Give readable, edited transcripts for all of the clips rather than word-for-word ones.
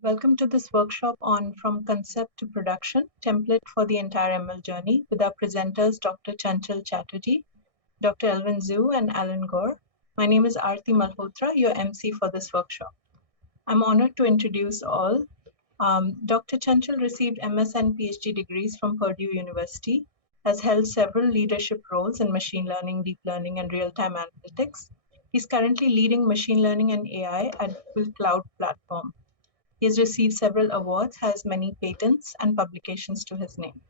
Welcome to this workshop on From Concept to Production, Template for the Entire ML Journey with our presenters, Dr. Chanchal Chatterjee, Dr. Elvin Zhu, and Alan Gore. My name is Aarti Malhotra, your MC for this workshop. I'm honored to introduce all. Dr. Chanchal received MS and PhD degrees from Purdue University, has held several leadership roles in machine learning, deep learning, and real-time analytics. He's currently leading machine learning and AI at Google Cloud Platform. He has received several awards, has many patents and publications to his name.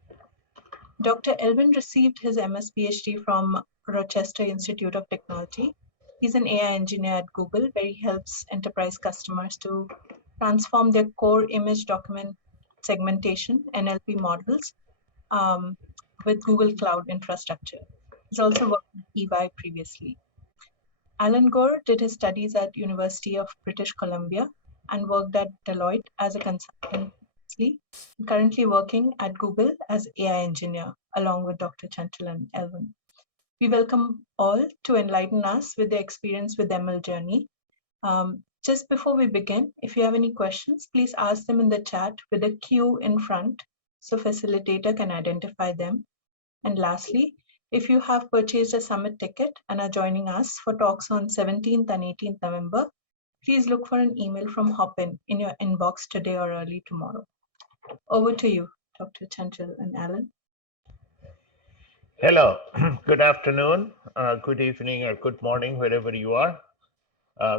Dr. Elvin received his MS PhD from Rochester Institute of Technology. He's an AI engineer at Google, where he helps enterprise customers to transform their core image document segmentation, NLP models, with Google Cloud infrastructure. He's also worked with EY previously. Alan Gore did his studies at University of British Columbia and worked at Deloitte as a consultant, currently working at Google as AI engineer, along with Dr. Chanchal and Elvin. We welcome all to enlighten us with their experience with ML journey. Just before we begin, if you have any questions, please ask them in the chat with a Q in front so facilitator can identify them. And lastly, if you have purchased a summit ticket and are joining us for talks on 17th and 18th November, please look for an email from Hopin in your inbox today or early tomorrow. Over to you, Dr. Chanchal and Alan. Hello, good afternoon, good evening, or good morning, wherever you are.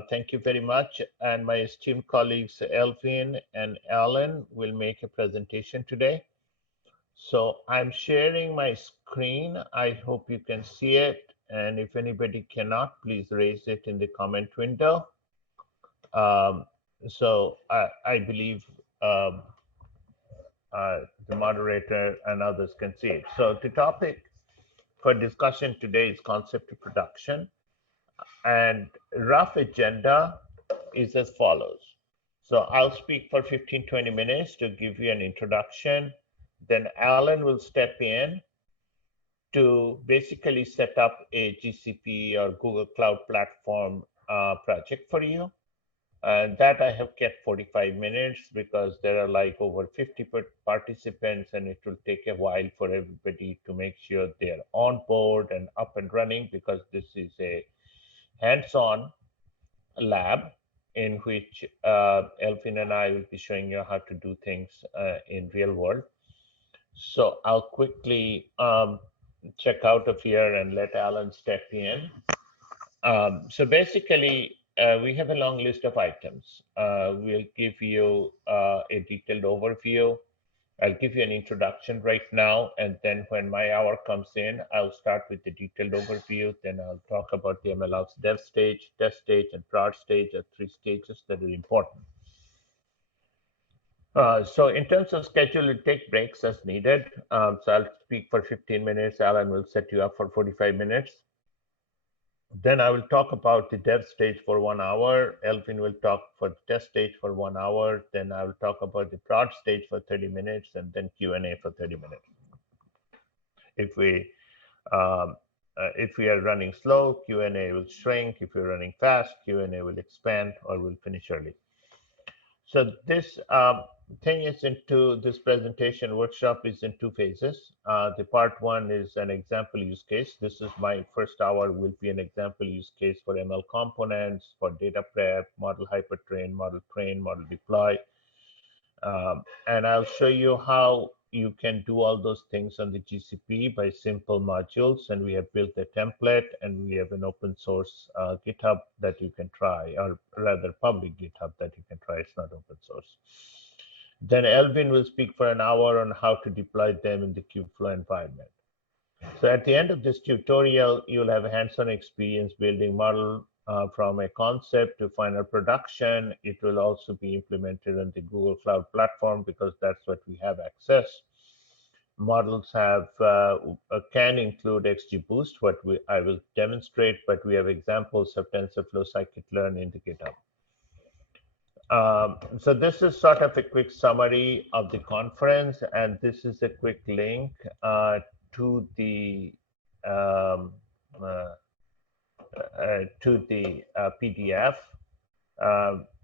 Thank you very much. And my esteemed colleagues, Elvin and Alan, will make a presentation today. So I'm sharing my screen. I hope you can see it. And if anybody cannot, please raise it in the comment window. So I believe the moderator and others can see it. So the topic for discussion today is concept to production, and rough agenda is as follows. So I'll speak for 15-20 minutes to give you an introduction. Then Alan will step in to basically set up a GCP or Google Cloud Platform project for you. And that I have kept 45 minutes because there are like over 50 participants, and it will take a while for everybody to make sure they're on board and up and running, because this is a hands-on lab in which Elvin and I will be showing you how to do things in real world. So I'll quickly check out of here and let Alan step in. So basically, we have a long list of items. We'll give you a detailed overview. I'll give you an introduction right now, and then when my hour comes in, I'll start with the detailed overview. Then I'll talk about the MLOps dev stage, test stage, and prod stage are 3 stages that are important. So in terms of schedule, we'll take breaks as needed. So I'll speak for 15 minutes. Alan will set you up for 45 minutes. Then I will talk about the dev stage for 1 hour. Elvin will talk for the test stage for 1 hour. Then I will talk about the prod stage for 30 minutes, and then Q&A for 30 minutes. If we are running slow, Q&A will shrink. If we're running fast, Q&A will expand or will finish early. So this thing is this presentation workshop is in 2 phases. The part 1 is an example use case. This is my first hour will be an example use case for ML components, for data prep, model hypertrain, model train, model deploy. And I'll show you how you can do all those things on the GCP by simple modules. And we have built a template, and we have an open source GitHub that you can try, or rather public GitHub that you can try. It's not open source. Then Elvin will speak for an hour on how to deploy them in the Kubeflow environment. So at the end of this tutorial, you'll have a hands-on experience building model from a concept to final production. It will also be implemented on the Google Cloud Platform because that's what we have access. Models have can include XGBoost, what I will demonstrate, but we have examples of TensorFlow scikit-learn in the GitHub. So this is sort of a quick summary of the conference, and this is a quick link to the PDF.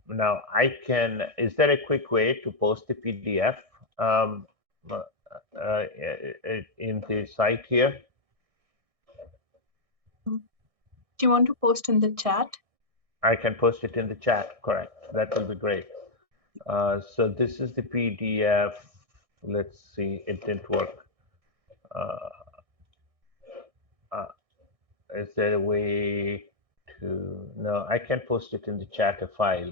now is there a quick way to post the PDF um, uh, in the site here? Do you want to post in the chat? I can post it in the chat, correct. That will be great. So this is the PDF. Let's see, it didn't work. Uh, uh, is there a way to, no, I can post it in the chat, a file.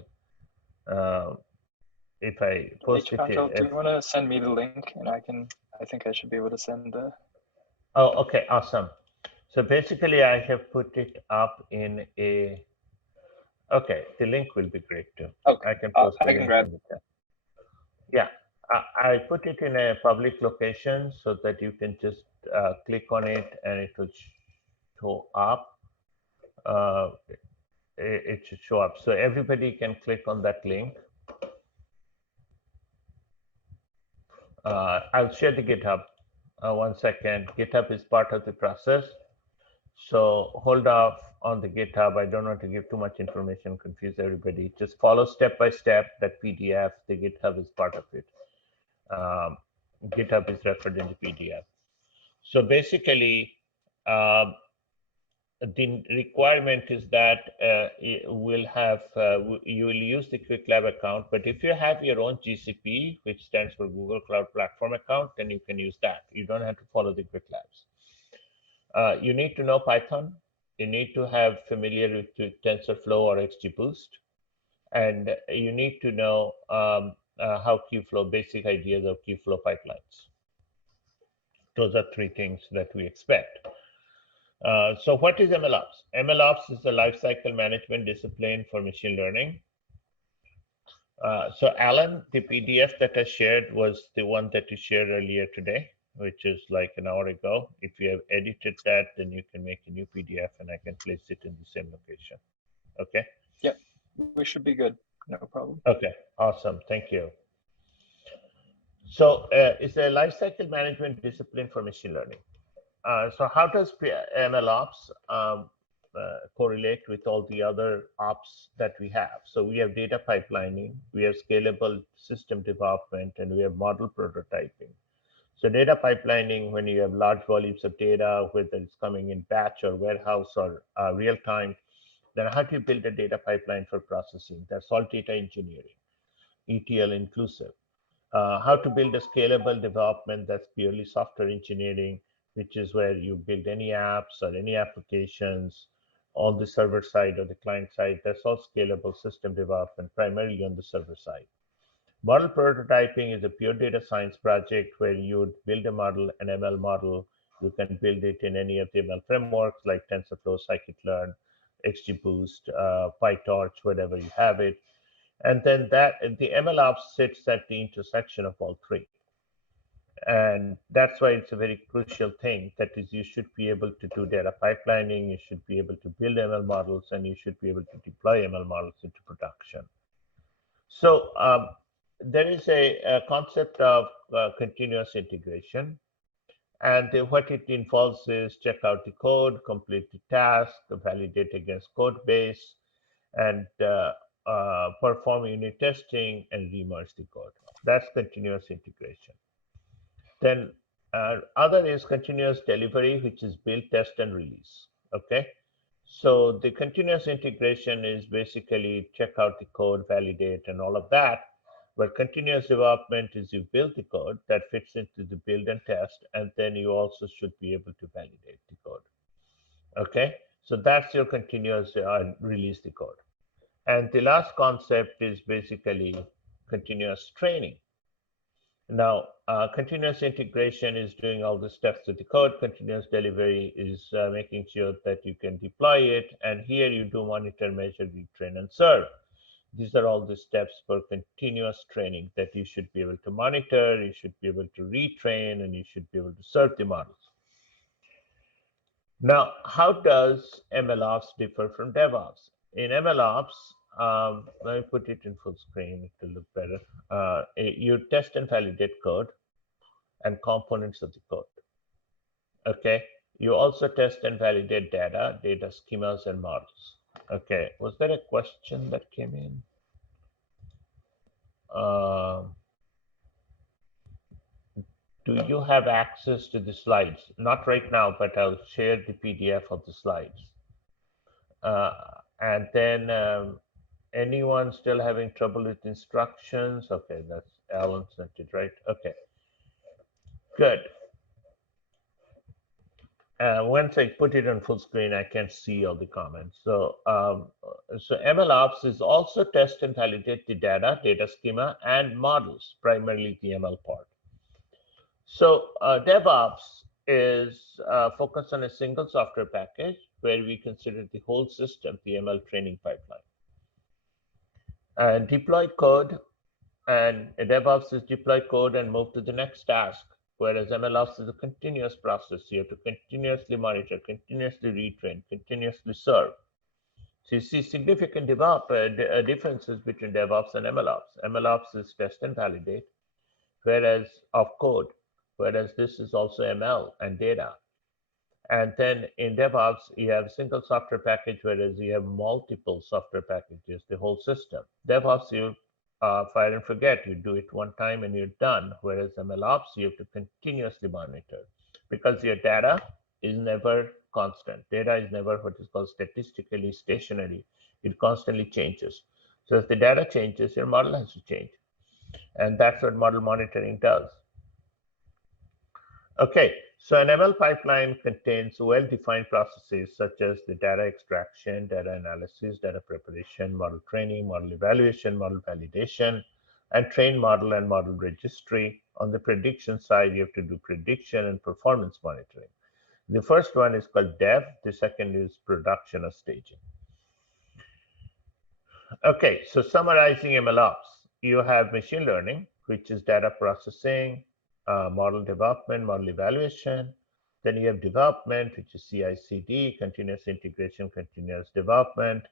If I post Hey, it, Chanchal, do you want to send me the link and I think I should be able to send the. oh, okay, awesome. So basically I have put it up in a, okay, the link will be great too. Okay, I can post the I can link grab. in the chat. Yeah, I put it in a public location so that you can just click on it and it will show up. It should show up. So everybody can click on that link. I'll share the GitHub. 1 second. GitHub is part of the process. So hold off on the GitHub. I don't want to give too much information, confuse everybody. Just follow step by step that PDF. The GitHub is part of it. GitHub is referred in the PDF. So basically, the requirement is that you will use the QuickLab account, but if you have your own GCP, which stands for Google Cloud Platform account, then you can use that. You don't have to follow the QuickLabs. You need to know Python. You need to have familiar with TensorFlow or XGBoost, and you need to know how Qflow, basic ideas of Qflow pipelines. Those are three things that we expect. So what is MLOps? MLOps is the lifecycle management discipline for machine learning. So Alan, the PDF that I shared was the one that you shared earlier today, which is like an hour ago. If you have edited that, then you can make a new PDF and I can place it in the same location. Okay? Yep, we should be good. No problem. Okay, awesome. Thank you. So it's a lifecycle management discipline for machine learning. So how does MLOps correlate with all the other ops that we have? So we have data pipelining, we have scalable system development, and we have model prototyping. So data pipelining, when you have large volumes of data, whether it's coming in batch or warehouse or real time, then how do you build a data pipeline for processing? That's all data engineering, ETL inclusive. How to build a scalable development, that's purely software engineering, which is where you build any apps or any applications on the server side or the client side. That's all scalable system development, primarily on the server side. Model prototyping is a pure data science project where you would build a model, an ML model. You can build it in any of the ML frameworks like TensorFlow, Scikit-learn, XGBoost, PyTorch, whatever you have it. And then the MLOps sits at the intersection of all three. And that's why it's a very crucial thing. That is, you should be able to do data pipelining, you should be able to build ML models, and you should be able to deploy ML models into production. So there is a concept of continuous integration. And what it involves is check out the code, complete the task, validate against code base, and perform unit testing and remerge the code. That's continuous integration. Then other is continuous delivery, which is build, test, and release. Okay. So the continuous integration is basically check out the code, validate, and all of that. But continuous development is you build the code that fits into the build and test, and then you also should be able to validate the code. Okay. So that's your continuous release the code. And the last concept is basically continuous training. Now, continuous integration is doing all the steps to the code. Continuous delivery is making sure that you can deploy it. And here you do monitor, measure, retrain, and serve. These are all the steps for continuous training that you should be able to monitor, you should be able to retrain, and you should be able to serve the models. Now, how does MLOps differ from DevOps? In MLOps, let me put it in full screen to look better. You test and validate code and components of the code. Okay. You also test and validate data schemas, and models. Okay. Was there a question that came in? do you have access to the slides? Not right now, but I'll share the PDF of the slides. And then anyone still having trouble with instructions? Okay, that's Alan sent it, right? Okay, good. Once I put it on full screen, I can see all the comments. So, so MLOps is also test and validate the data schema, and models, primarily the ML part. So DevOps is focused on a single software package where we consider the whole system, the ML training pipeline. And deployed code, and DevOps is deploy code and move to the next task, whereas MLOps is a continuous process. You have to continuously monitor, continuously retrain, continuously serve. So you see significant differences between DevOps and MLOps. MLOps is test and validate, whereas of code, whereas this is also ML and data. And then in DevOps, you have a single software package, whereas you have multiple software packages, the whole system. DevOps, you fire and forget. You do it one time and you're done. Whereas MLOps, you have to continuously monitor because your data is never constant. Data is never what is called statistically stationary. It constantly changes. So if the data changes, your model has to change. And that's what model monitoring does. Okay, so an ML pipeline contains well-defined processes such as the data extraction, data analysis, data preparation, model training, model evaluation, model validation, and train model and model registry. On the prediction side, you have to do prediction and performance monitoring. The first one is called dev. The second is production or staging. Okay, so summarizing MLOps, you have machine learning, which is data processing, model development, model evaluation. Then you have development, which is CI/CD, continuous integration, continuous development,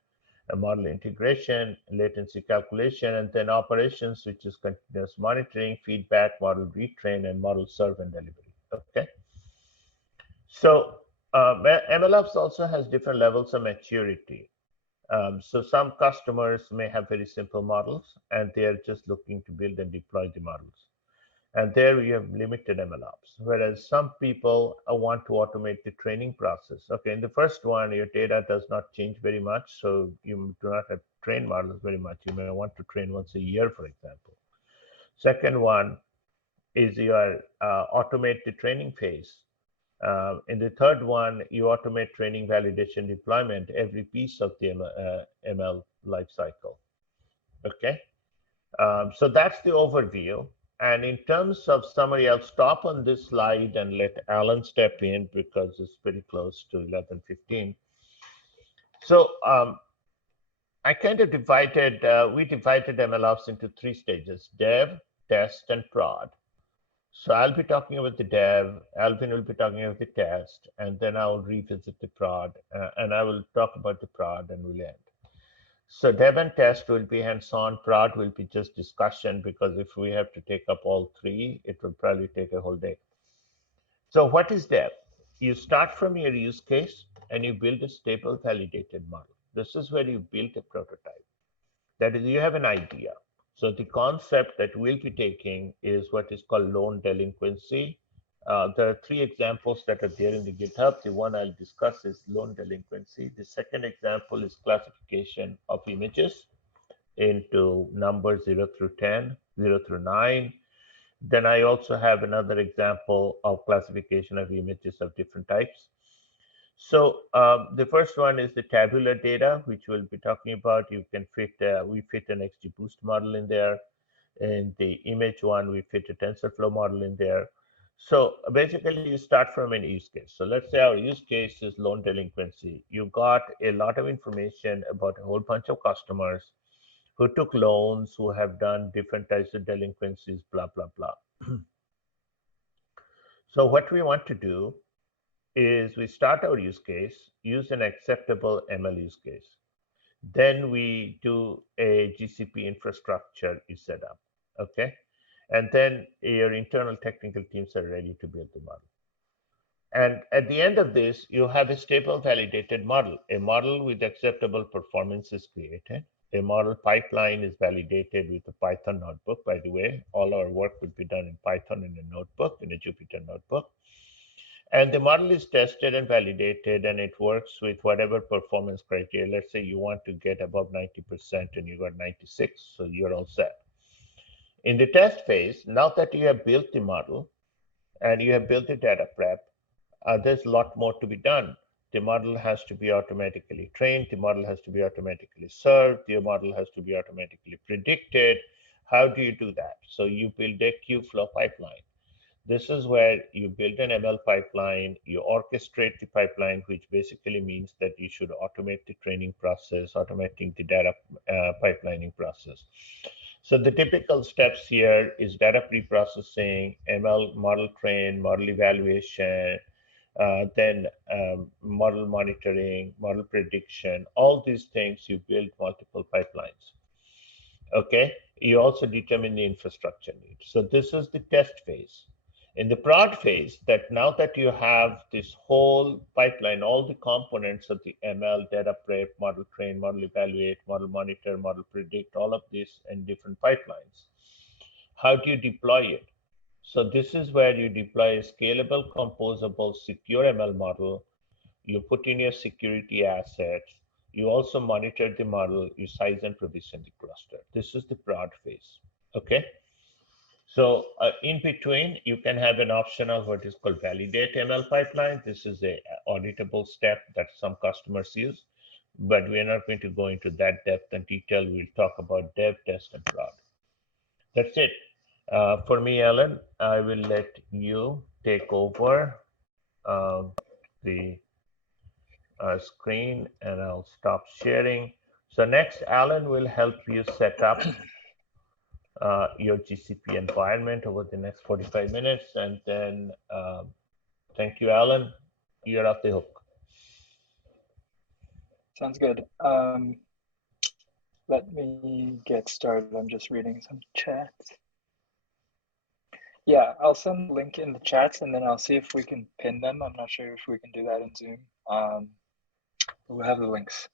model integration, latency calculation, and then operations, which is continuous monitoring, feedback, model retrain, and model serve and delivery. Okay. So MLOps also has different levels of maturity. So some customers may have very simple models, and they are just looking to build and deploy the models. And there we have limited MLOps, whereas some people want to automate the training process. Okay, in the first one, your data does not change very much, so you do not have to train models very much. You may want to train once a year, for example. Second one is you automate the training phase. In the third one, you automate training, validation, deployment, every piece of the ML lifecycle. Okay, so that's the overview. And in terms of summary, I'll stop on this slide and let Alan step in because it's pretty close to 11:15. So I kind of we divided MLOps into 3 stages: dev, test, and prod. So I'll be talking about the dev, Elvin will be talking about the test, and then I will revisit the prod, and I will talk about the prod and we'll end. So dev and test will be hands-on, prod will be just discussion, because if we have to take up all 3, it will probably take a whole day. So what is dev? You start from your use case and you build a stable validated model. This is where you build a prototype. That is, you have an idea. So the concept that we'll be taking is what is called loan delinquency. There are 3 examples that are there in the GitHub. The one I'll discuss is loan delinquency. The second example is classification of images into numbers 0 through 10, 0 through 9. Then I also have another example of classification of images of different types. So the first one is the tabular data, which we'll be talking about. You can fit, we fit an XGBoost model in there. In the image one, we fit a TensorFlow model in there. So basically, you start from an use case. So let's say our use case is loan delinquency. You got a lot of information about a whole bunch of customers who took loans, who have done different types of delinquencies, blah, blah, blah. So what we want to do is we start our use case, use an acceptable ML use case. Then we do a GCP infrastructure is set up, okay? And then your internal technical teams are ready to build the model. And at the end of this, you have a stable validated model. A model with acceptable performance is created. A model pipeline is validated with a Python notebook, by the way. All our work would be done in Python in a notebook, in a Jupyter notebook. And the model is tested and validated, and it works with whatever performance criteria. Let's say you want to get above 90% and you got 96, so you're all set. In the test phase, now that you have built the model and you have built the data prep, there's a lot more to be done. The model has to be automatically trained. The model has to be automatically served. The model has to be automatically predicted. How do you do that? So you build a Kubeflow pipeline. This is where you build an ML pipeline, you orchestrate the pipeline, which basically means that you should automate the training process, automating the data pipelining process. So the typical steps here is data preprocessing, ML model train, model evaluation, then model monitoring, model prediction, all these things, you build multiple pipelines. Okay, you also determine the infrastructure needs. So this is the test phase. In the prod phase, that now that you have this whole pipeline, all the components of the ML, data prep, model train, model evaluate, model monitor, model predict, all of this in different pipelines, how do you deploy it? So this is where you deploy a scalable, composable, secure ML model. You put in your security assets. You also monitor the model. You size and provision the cluster. This is the prod phase. Okay. So in between, you can have an option of what is called validate ML pipeline. This is a auditable step that some customers use, but we're not going to go into that depth and detail. We'll talk about dev, test, and prod. That's it. For me, Alan, I will let you take over the screen, and I'll stop sharing. So next, Alan will help you set up your GCP environment over the next 45 minutes. And then thank you, Alan. You're off the hook. Sounds good. Let me get started. I'm just reading some chats. Yeah, I'll send the link in the chats and then I'll see if we can pin them. I'm not sure if we can do that in Zoom. We'll have the links.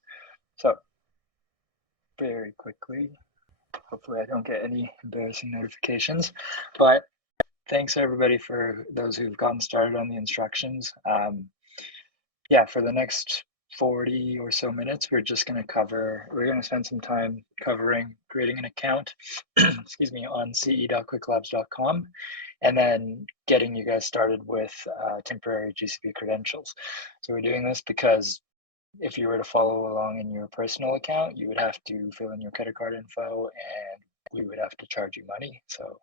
So very quickly, hopefully I don't get any embarrassing notifications, but thanks everybody for those who've gotten started on the instructions. Yeah, for the next 40 or so minutes, we're going to spend some time covering creating an account, excuse me, on ce.quicklabs.com, and then getting you guys started with temporary GCP credentials. So we're doing this because if you were to follow along in your personal account, you would have to fill in your credit card info and we would have to charge you money. So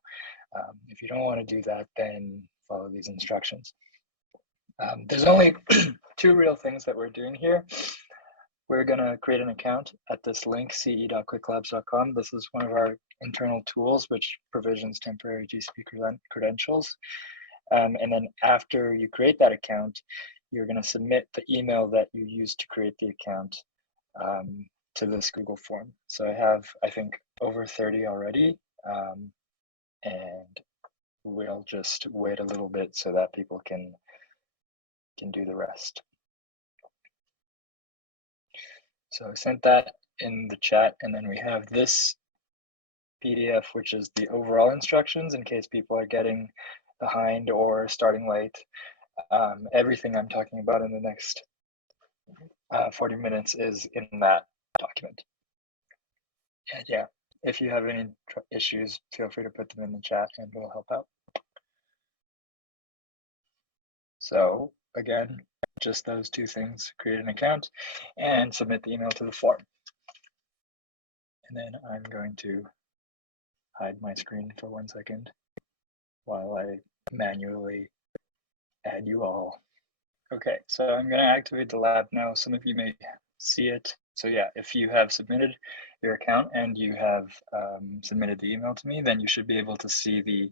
if you don't want to do that, then follow these instructions. There's only two real things that we're doing here. We're going to create an account at this link, ce.quicklabs.com. This is one of our internal tools which provisions temporary GCP credentials. And then after you create that account, you're going to submit the email that you used to create the account to this Google form. So I have, I think, over 30 already. And we'll just wait a little bit so that people can do the rest. So I sent that in the chat, and then we have this PDF, which is the overall instructions in case people are getting behind or starting late. Everything I'm talking about in the next 40 minutes is in that document. And yeah, if you have any issues, feel free to put them in the chat and we'll help out. So again, just those two things: create an account and submit the email to the form. And then I'm going to hide my screen for 1 second while I manually add you all. Okay, so I'm going to activate the lab now. Some of you may see it. So yeah, if you have submitted your account and you have submitted the email to me, then you should be able to see the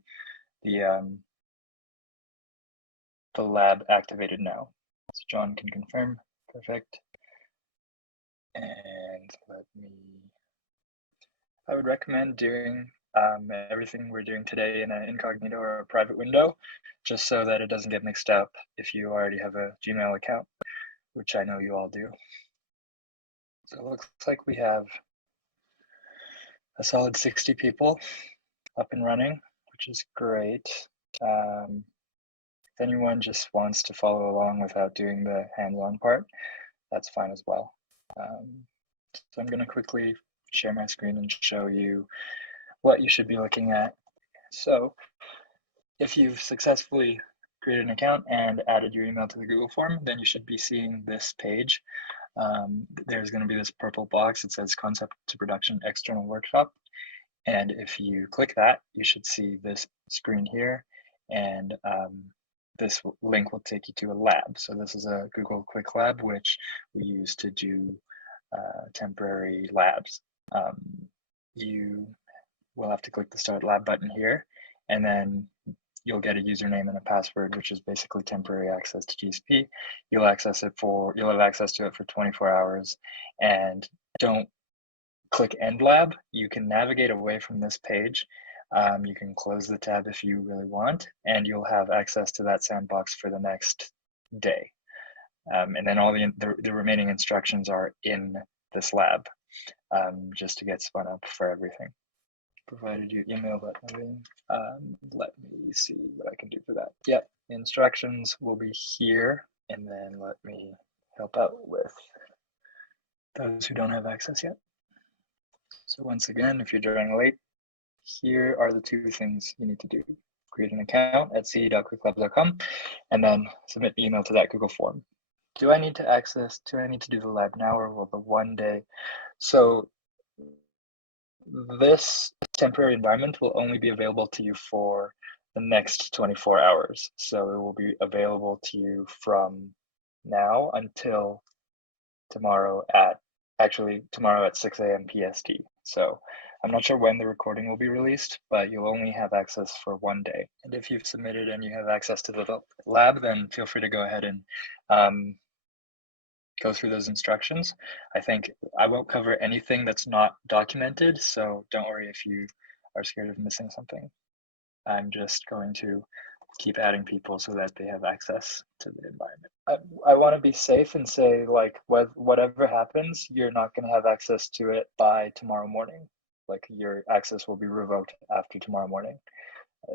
lab activated now. So John can confirm. Perfect. And I would recommend doing everything we're doing today in an incognito or a private window, just so that it doesn't get mixed up if you already have a Gmail account, which I know you all do. So it looks like we have a solid 60 people up and running, which is great. If anyone just wants to follow along without doing the hands-on part, that's fine as well. So I'm going to quickly share my screen and show you what you should be looking at. So if you've successfully created an account and added your email to the Google form, then you should be seeing this page. There's going to be this purple box. It says Concept to Production External Workshop. And if you click that, you should see this screen here. And this link will take you to a lab. So this is a Google Quick Lab, which we use to do temporary labs. You will have to click the Start Lab button here, and then you'll get a username and a password, which is basically temporary access to GCP. You'll have access to it for 24 hours, and don't click End Lab. You can navigate away from this page. You can close the tab if you really want, and you'll have access to that sandbox for the next day. And then all the remaining instructions are in this lab, just to get spun up for everything. Provided your email button. Let me see what I can do for that. Yep, the instructions will be here, and then let me help out with those who don't have access yet. So once again, if you're joining late, here are the two things you need to do. Create an account at ce.quicklabs.com and then submit the email to that Google form. Do I need to do the lab now, or will the one day? So this temporary environment will only be available to you for the next 24 hours. So it will be available to you from now until tomorrow at 6 a.m. PST. So I'm not sure when the recording will be released, but you'll only have access for one day. And if you've submitted and you have access to the lab, then feel free to go ahead and go through those instructions. I think I won't cover anything that's not documented, so don't worry if you are scared of missing something. I'm just going to keep adding people so that they have access to the environment. I want to be safe and say, like, whatever happens, you're not going to have access to it by tomorrow morning. Like, your access will be revoked after tomorrow morning.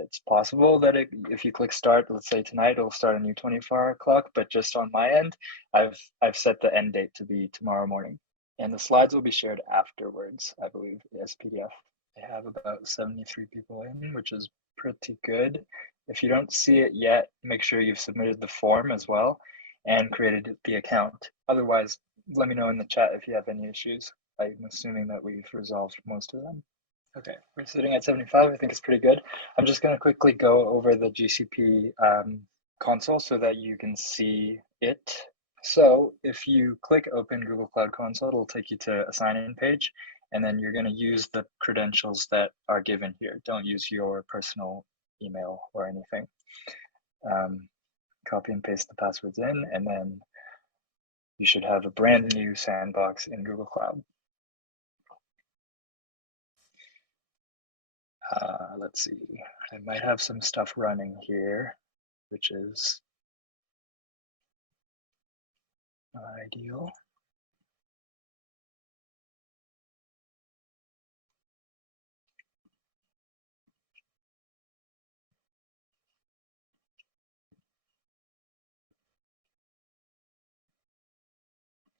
It's possible that if you click start, let's say tonight, it'll start a new 24-hour clock, but just on my end, I've set the end date to be tomorrow morning. And the slides will be shared afterwards, I believe, as PDF. I have about 73 people in, which is pretty good. If you don't see it yet, make sure you've submitted the form as well and created the account. Otherwise, let me know in the chat if you have any issues. I'm assuming that we've resolved most of them. Okay, we're sitting at 75. I think it's pretty good. I'm just going to quickly go over the GCP console so that you can see it. So if you click open Google Cloud Console, it'll take you to a sign-in page, and then you're going to use the credentials that are given here. Don't use your personal email or anything. Copy and paste the passwords in, and then you should have a brand new sandbox in Google Cloud. Let's see, I might have some stuff running here, which is ideal.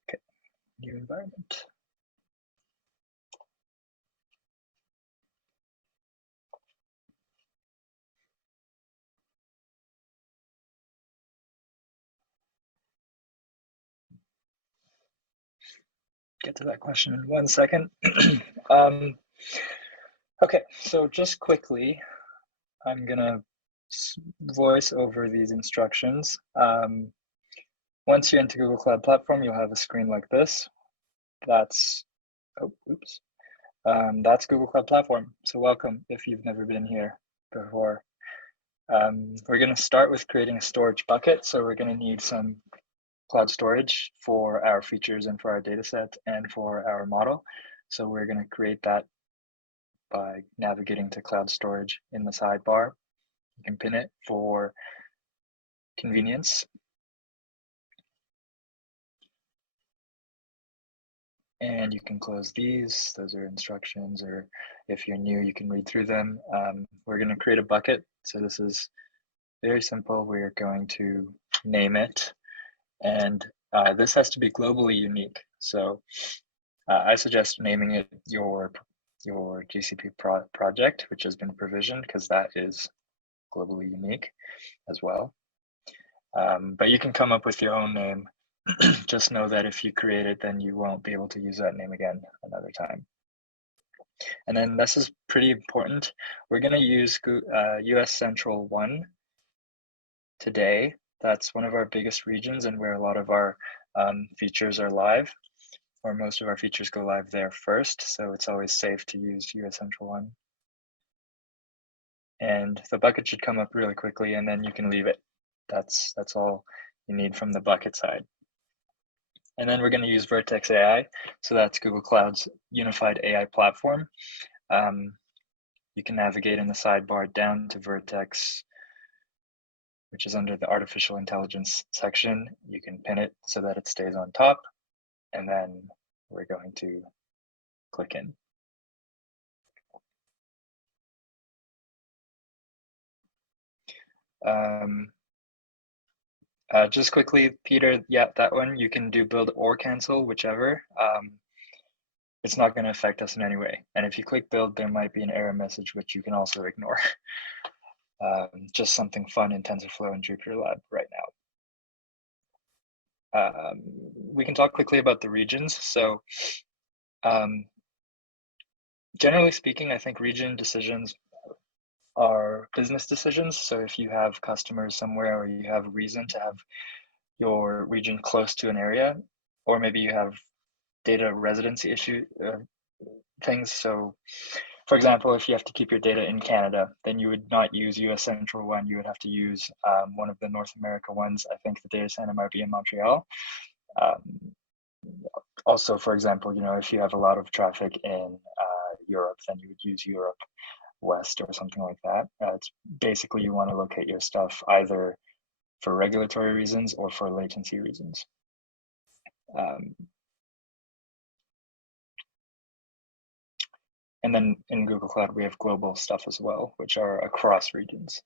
Okay, new environment. Get to that question in 1 second. Okay, so just quickly, I'm gonna voice over these instructions. Once you're into Google Cloud Platform, you'll have a screen like this. That's, oh, oops. That's Google Cloud Platform. So welcome if you've never been here before. We're gonna start with creating a storage bucket. So we're gonna need some cloud storage for our features and for our data set and for our model. So we're going to create that by navigating to cloud storage in the sidebar. You can pin it for convenience. And you can close these. Those are instructions, or if you're new, you can read through them. We're going to create a bucket. So this is very simple. We're going to name it. And this has to be globally unique. So I suggest naming it your GCP project, which has been provisioned, because that is globally unique as well. But you can come up with your own name. Just know that if you create it, then you won't be able to use that name again another time. And then this is pretty important. We're going to use US Central 1 today. That's one of our biggest regions and where a lot of our features are live, or most of our features go live there first. So it's always safe to use US Central 1. And the bucket should come up really quickly, and then you can leave it. That's all you need from the bucket side. And then we're going to use Vertex AI. So that's Google Cloud's unified AI platform. You can navigate in the sidebar down to Vertex, which is under the artificial intelligence section. You can pin it so that it stays on top. And then we're going to click in. Just quickly, Peter, yeah, that one, you can do build or cancel, whichever. It's not going to affect us in any way. And if you click build, there might be an error message, which you can also ignore. Just something fun in TensorFlow and Jupyter Lab right now. We can talk quickly about the regions. So generally speaking, I think region decisions are business decisions. So if you have customers somewhere, or you have a reason to have your region close to an area, or maybe you have data residency issue things. So for example, if you have to keep your data in Canada, then you would not use US Central 1. You would have to use one of the North America ones. I think the data center might be in Montreal. Also, for example, if you have a lot of traffic in Europe, then you would use Europe West or something like that. It's basically you want to locate your stuff either for regulatory reasons or for latency reasons. And then in Google Cloud, we have global stuff as well, which are across regions.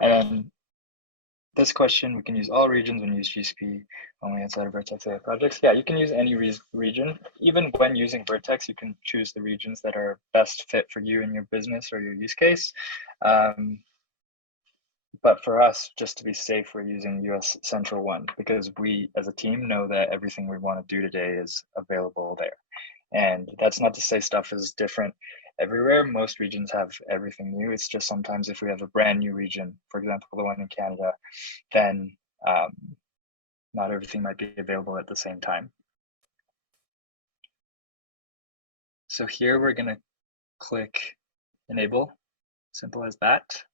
And then this question, we can use all regions when you use GCP only inside of Vertex AI projects. Yeah, you can use any region. Even when using Vertex, you can choose the regions that are best fit for you and your business or your use case. But for us, just to be safe, we're using US Central 1 because we as a team know that everything we want to do today is available there. And that's not to say stuff is different everywhere. Most regions have everything new. It's just sometimes if we have a brand new region, for example, the one in Canada, then not everything might be available at the same time. So here we're going to click enable, simple as that.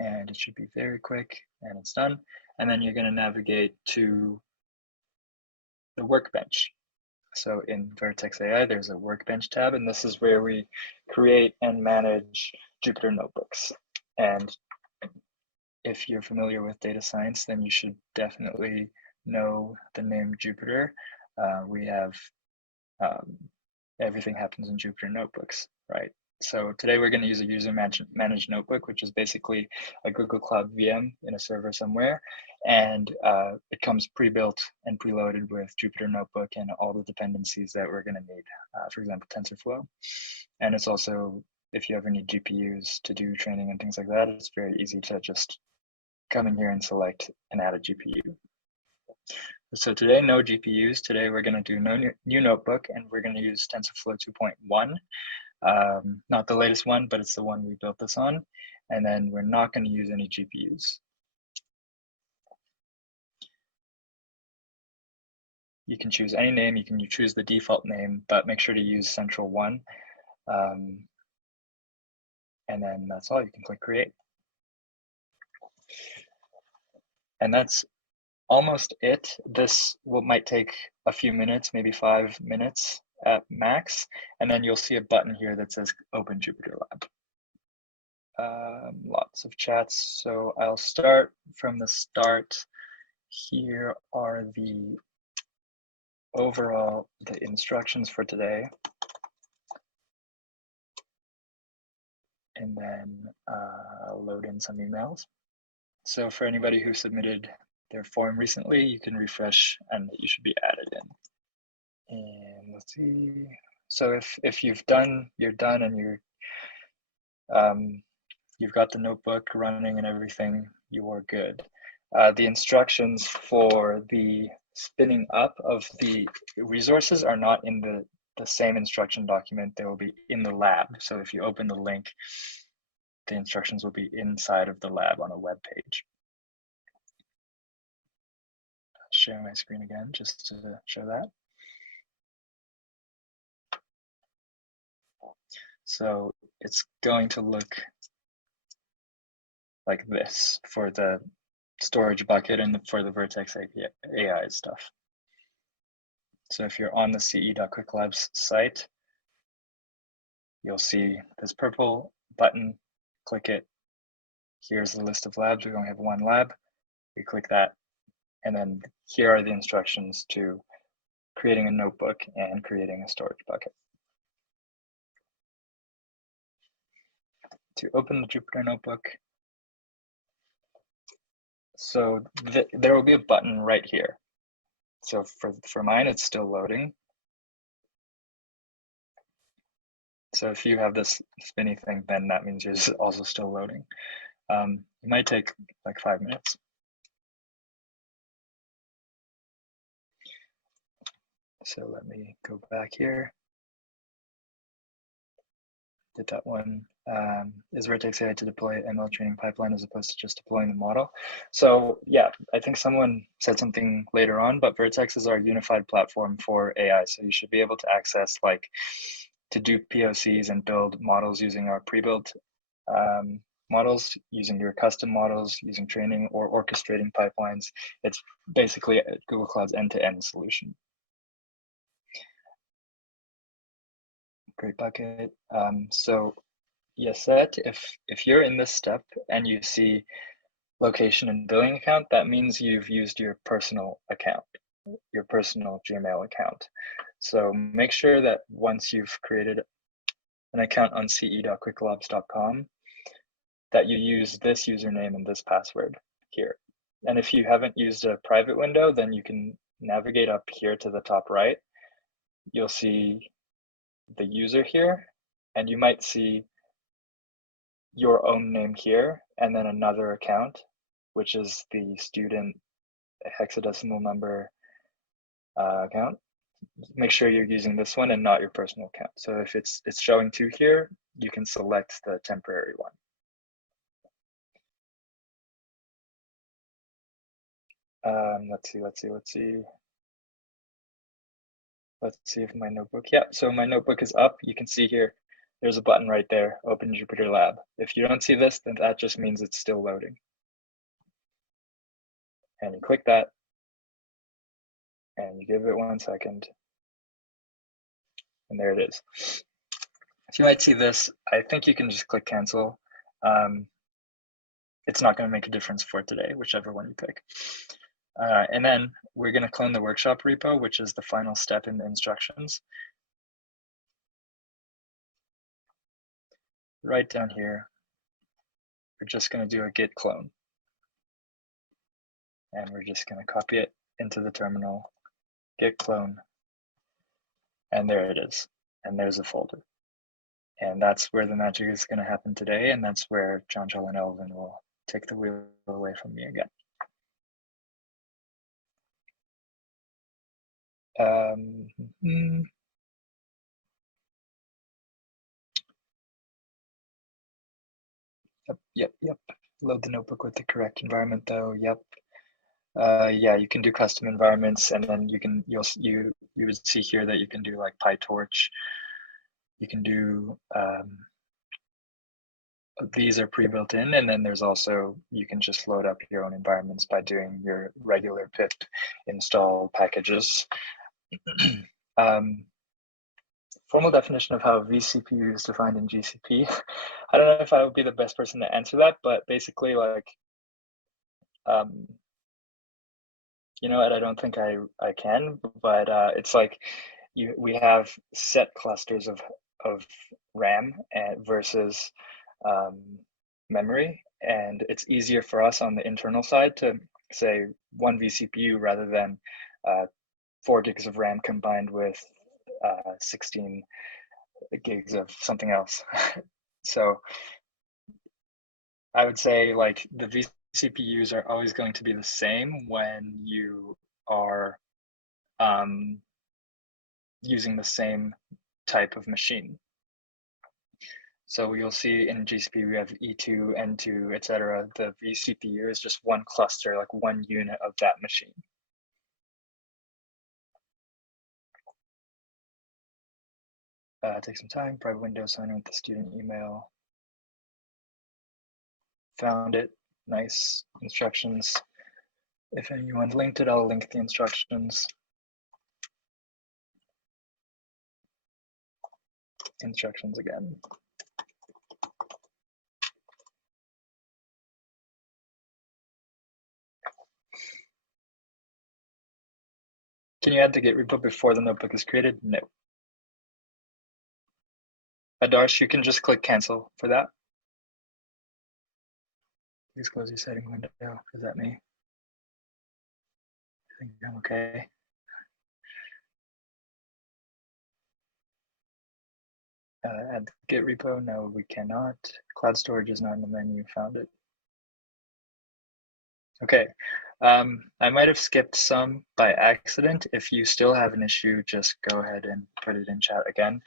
And it should be very quick, and it's done. And then you're going to navigate to the workbench. So in Vertex AI, there's a workbench tab, and this is where we create and manage Jupyter notebooks. And if you're familiar with data science, then you should definitely know the name Jupyter. We have everything happens in Jupyter notebooks, right? So today we're going to use a user managed notebook, which is basically a Google Cloud VM in a server somewhere. And it comes pre-built and preloaded with Jupyter Notebook and all the dependencies that we're going to need, for example, TensorFlow. And it's also, if you ever need GPUs to do training and things like that, it's very easy to just come in here and select and add a GPU. So today, no GPUs. Today, we're going to do no new notebook, and we're going to use TensorFlow 2.1. Not the latest one, but it's the one we built this on. And then we're not going to use any GPUs. You can choose any name. You can choose the default name, but make sure to use Central 1. And then that's all. You can click create. And that's almost it. This might take a few minutes, maybe 5 minutes at max. And then you'll see a button here that says Open Jupyter Lab. Lots of chats. So I'll start from the start. Here are the overall, the instructions for today, and then I'll load in some emails. So for anybody who submitted their form recently, you can refresh and you should be added in. And let's see. So if you're done and you've got the notebook running and everything, you are good. The instructions for the spinning up of the resources are not in the same instruction document. They will be in the lab. So if you open the link, the instructions will be inside of the lab on a web page. I'll share my screen again just to show that. So it's going to look like this for the storage bucket and for the Vertex AI stuff. So if you're on the ce.quicklabs site, you'll see this purple button, click it. Here's the list of labs. We only have one lab. We click that. And then here are the instructions to creating a notebook and creating a storage bucket. To open the Jupyter Notebook, so there will be a button right here. So for mine, it's still loading. So if you have this spinny thing, then that means yours is also still loading. It might take like 5 minutes. So let me go back here. Did that one. Is Vertex AI to deploy ML training pipeline as opposed to just deploying the model? So yeah, I think someone said something later on, but Vertex is our unified platform for AI. So you should be able to access, like, to do POCs and build models using our pre-built models, using your custom models, using training or orchestrating pipelines. It's basically Google Cloud's end-to-end solution. Great bucket. So Yaset, if you're in this step and you see location and billing account, that means you've used your personal account, your personal Gmail account. So make sure that once you've created an account on ce.quicklabs.com, that you use this username and this password here. And if you haven't used a private window, then you can navigate up here to the top right. You'll see the user here, and you might see your own name here, and then another account, which is the student hexadecimal number account. Make sure you're using this one and not your personal account. So if it's showing 2 here, you can select the temporary one. Let's see if my notebook, yeah, so my notebook is up. You can see here, there's a button right there, Open Jupyter Lab. If you don't see this, then that just means it's still loading. And you click that, and you give it 1 second, and there it is. So you might see this. I think you can just click cancel. It's not going to make a difference for today, whichever one you pick. And then we're going to clone the workshop repo, which is the final step in the instructions. Right down here, we're just going to do a git clone. And we're just going to copy it into the terminal, git clone, and there it is. And there's a folder. And that's where the magic is going to happen today. And that's where Chanchal and Elvin will take the wheel away from me again. Yep. Load the notebook with the correct environment though. Yep. Yeah, you can do custom environments, and then you would see here that you can do like PyTorch. You can do these are pre-built in, and then there's also, you can just load up your own environments by doing your regular pip install packages. Formal definition of how vCPU is defined in GCP. I don't know if I would be the best person to answer that, but basically, like, You know what? I don't think I can, but it's like we have set clusters of RAM versus memory, and it's easier for us on the internal side to say 1 vCPU rather than 4 gigs of RAM combined with 16 gigs of something else. So I would say like the vCPUs are always going to be the same when you are using the same type of machine. So you'll see in GCP we have E2, N2, etc. The vCPU is just one cluster, like one unit of that machine. Take some time, private window, sign in with the student email. Found it, nice instructions. If anyone linked it, I'll link the instructions. Instructions again. Can you add the Git repo before the notebook is created? No. Adarsh, you can just click cancel for that. Please close your setting window. Is that me? I think I'm okay. Add the Git repo. No, we cannot. Cloud storage is not in the menu. Found it. Okay. I might have skipped some by accident. If you still have an issue, just go ahead and put it in chat again.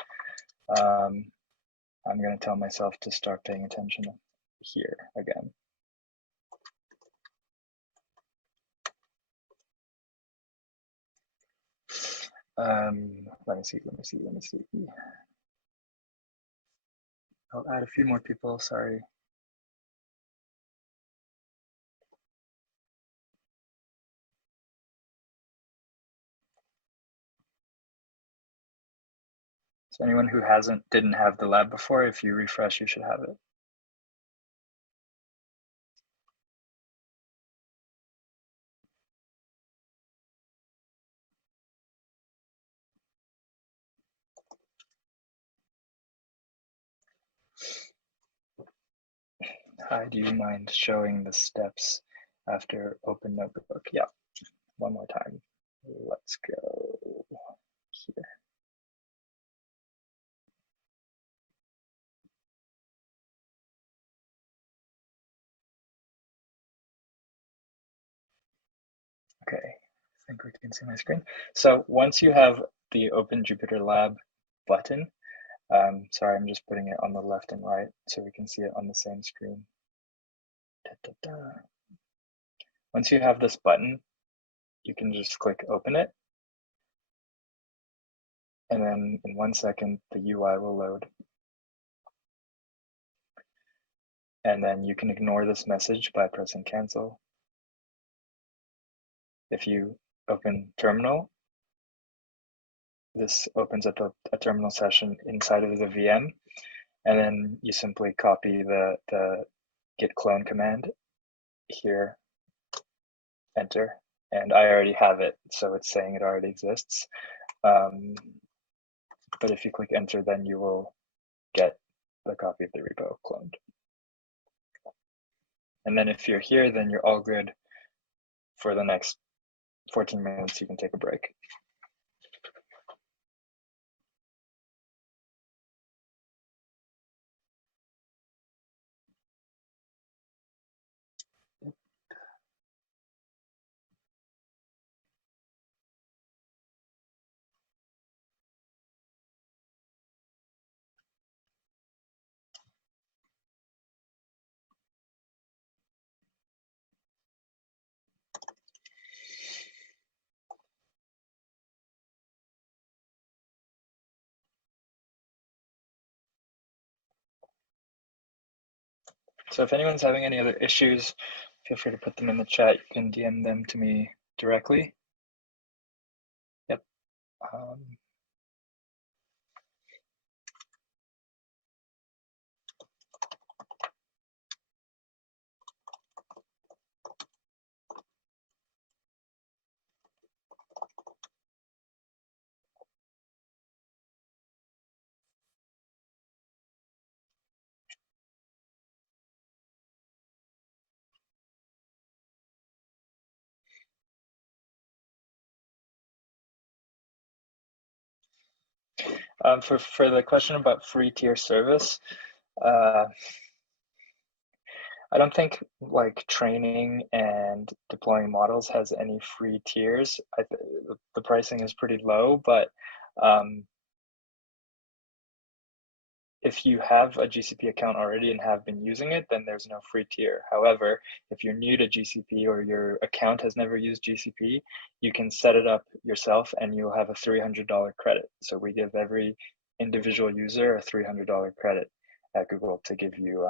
I'm going to tell myself to start paying attention here again. Let me see. I'll add a few more people, sorry. So anyone who didn't have the lab before, if you refresh, you should have it. Hi, do you mind showing the steps after open notebook? Yeah, one more time. Let's go here. Okay, I think we can see my screen. So once you have the Open Jupyter Lab button, sorry, I'm just putting it on the left and right so we can see it on the same screen. Once you have this button, you can just click open it. And then in 1 second, the UI will load. And then you can ignore this message by pressing cancel. If you open terminal, this opens up a terminal session inside of the VM. And then you simply copy the git clone command here, enter. And I already have it, so it's saying it already exists. But if you click enter, then you will get the copy of the repo cloned. And then if you're here, then you're all good for the next 14 minutes. You can take a break. So if anyone's having any other issues, feel free to put them in the chat. You can DM them to me directly. Yep. For the question about free tier service, I don't think like training and deploying models has any free tiers. The pricing is pretty low, but if you have a GCP account already and have been using it, then there's no free tier. However, if you're new to GCP or your account has never used GCP, you can set it up yourself and you'll have a $300 credit. So we give every individual user a $300 credit at Google to give you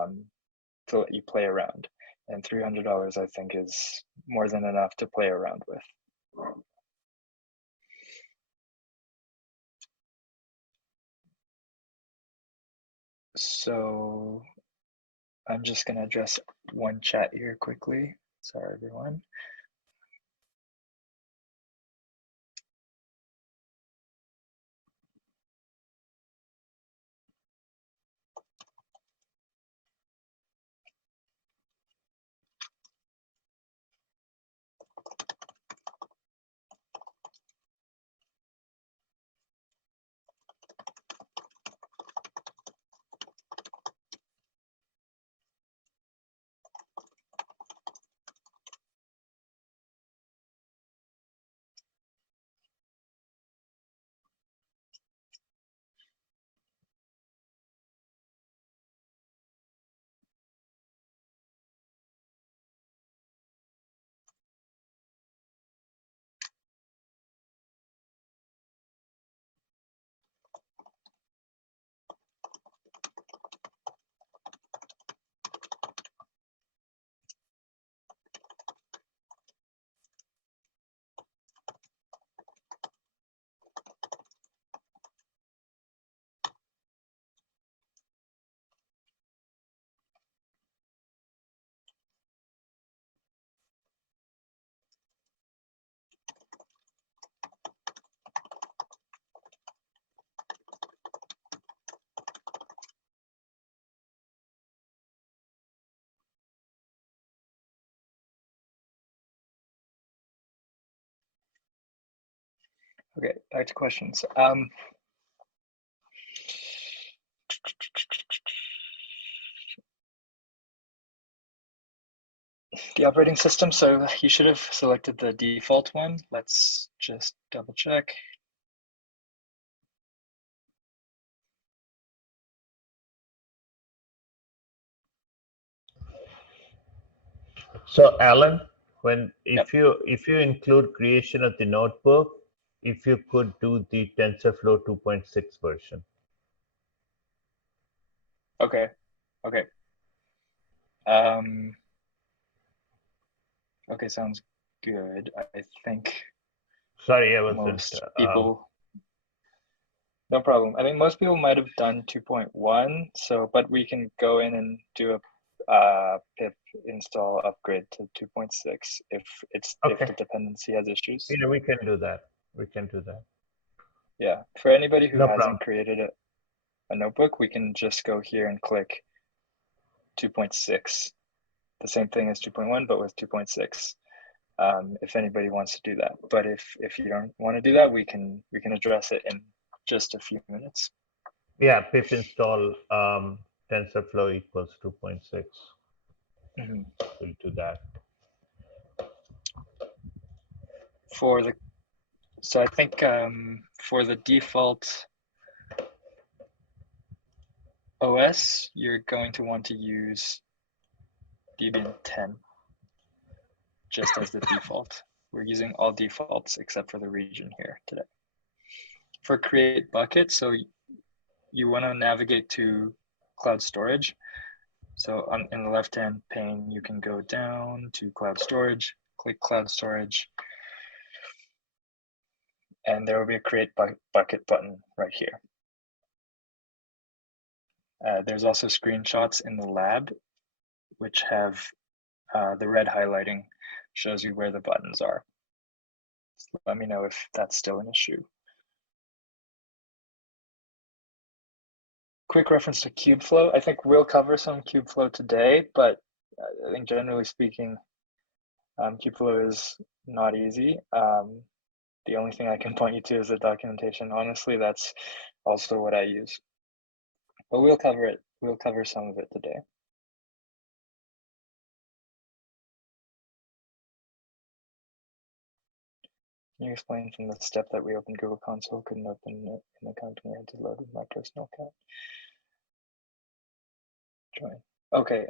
to let you play around. And $300 I think is more than enough to play around with. So I'm just going to address one chat here quickly. Sorry, everyone. Okay, back to questions. The operating system, so you should have selected the default one. Let's just double check. So Alan, if you include creation of the notebook, if you could do the TensorFlow 2.6 version. Okay. Okay, sounds good. I think Sorry, I wasn't. most people, no problem. I think most people might have done 2.1. So, but we can go in and do a pip install upgrade to 2.6 if the dependency has issues. Yeah, we can do that. Yeah, for anybody who No hasn't problem. created a notebook, we can just go here and click 2.6. The same thing as 2.1, but with 2.6. If anybody wants to do that, but if you don't want to do that, we can address it in just a few minutes. Yeah, pip install TensorFlow equals 2.6. Mm-hmm. We'll do that. So I think for the default OS, you're going to want to use Debian 10 just as the default. We're using all defaults except for the region here today. For create bucket, so you want to navigate to cloud storage. So in the left-hand pane, you can go down to cloud storage, click cloud storage, and there will be a create bucket button right here. There's also screenshots in the lab, which have the red highlighting, shows you where the buttons are. So let me know if that's still an issue. Quick reference to Kubeflow. I think we'll cover some Kubeflow today, but I think generally speaking, Kubeflow is not easy. The only thing I can point you to is the documentation. Honestly, that's also what I use. But we'll cover it. We'll cover some of it today. Can you explain from the step that we opened Google Console, couldn't open it in the company, I had to load with my personal account? Join. Okay.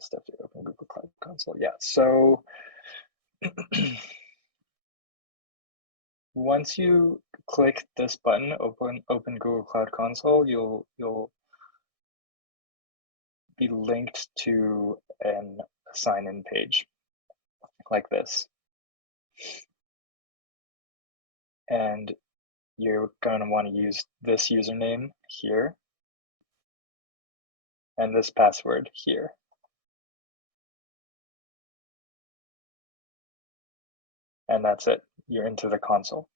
Step to open Google Cloud Console. Yeah. So once you click this button, open Google Cloud Console, you'll be linked to an sign-in page like this. And you're going to want to use this username here and this password here. And that's it. You're into the console.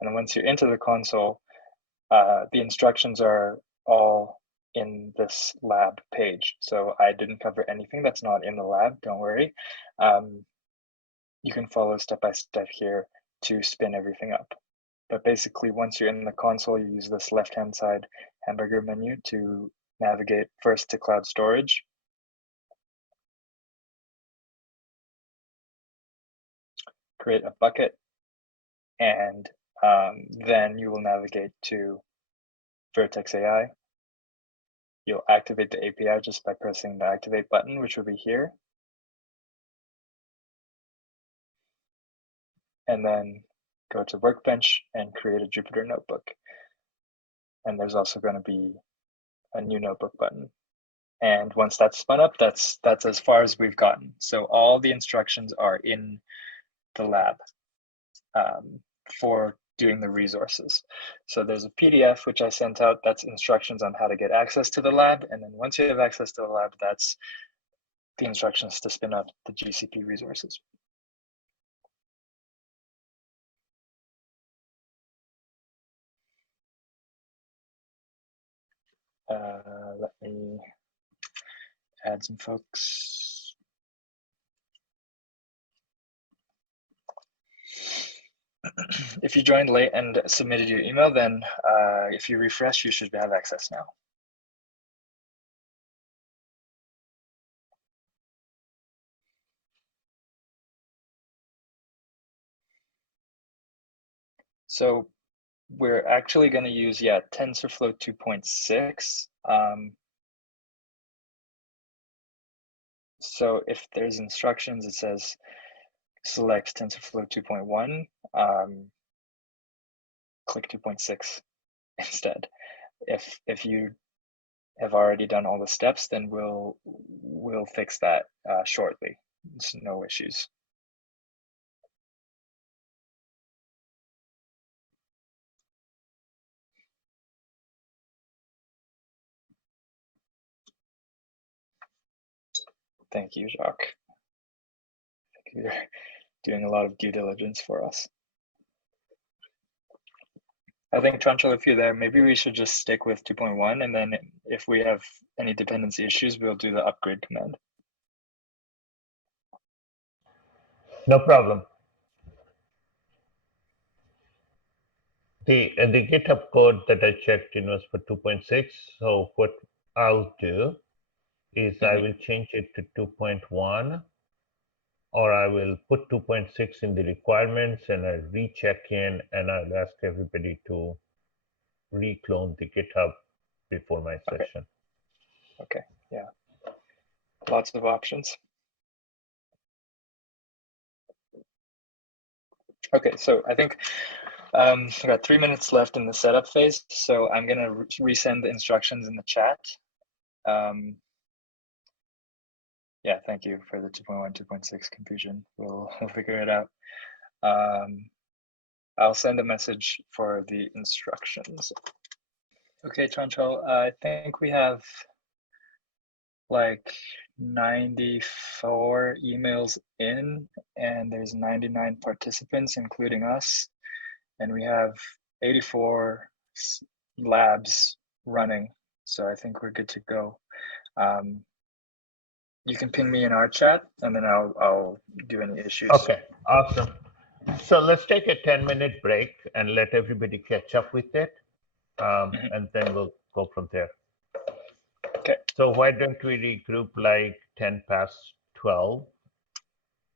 And once you're into the console, the instructions are all in this lab page. So I didn't cover anything that's not in the lab, don't worry. You can follow step by step here to spin everything up. But basically, once you're in the console, you use this left-hand side hamburger menu to navigate first to cloud storage. Create a bucket, and then you will navigate to Vertex AI. You'll activate the API just by pressing the activate button, which will be here. And then go to Workbench and create a Jupyter notebook. And there's also going to be a new notebook button. And once that's spun up, that's as far as we've gotten. So all the instructions are in the lab for doing the resources. So there's a PDF which I sent out that's instructions on how to get access to the lab. And then once you have access to the lab, that's the instructions to spin up the GCP resources. Let me add some folks. If you joined late and submitted your email, then if you refresh, you should have access now. So we're actually going to use, TensorFlow 2.6. So if there's instructions, it says select TensorFlow 2.1, click 2.6 instead. If you have already done all the steps, then we'll fix that shortly. There's no issues. Thank you, Jacques. I think you're doing a lot of due diligence for us. I think, Chanchal, if you're there, maybe we should just stick with 2.1, and then if we have any dependency issues, we'll do the upgrade command. No problem. The GitHub code that I checked in was for 2.6. So what I'll do is I will change it to 2.1, or I will put 2.6 in the requirements, and I'll recheck in, and I'll ask everybody to reclone the GitHub before my session. Okay, yeah. Lots of options. Okay, so I think we've got 3 minutes left in the setup phase, so I'm going to resend the instructions in the chat. Yeah, thank you for the 2.1, 2.6 confusion. We'll figure it out. I'll send a message for the instructions. Okay, Chanchal, I think we have like 94 emails in, and there's 99 participants, including us, and we have 84 labs running. So I think we're good to go. You can ping me in our chat, and then I'll do any issues. Okay, awesome. So let's take a 10-minute break and let everybody catch up with it. And then we'll go from there. Okay. So why don't we regroup like 10 past 12?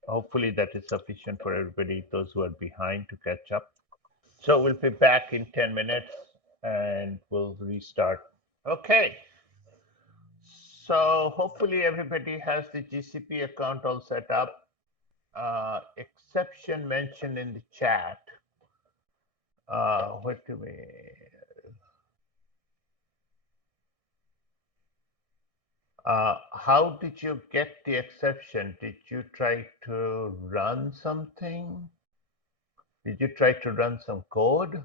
Hopefully that is sufficient for everybody, those who are behind, to catch up. So we'll be back in 10 minutes and we'll restart. Okay. So hopefully everybody has the GCP account all set up. Exception mentioned in the chat. What do we? How did you get the exception? Did you try to run something? Did you try to run some code?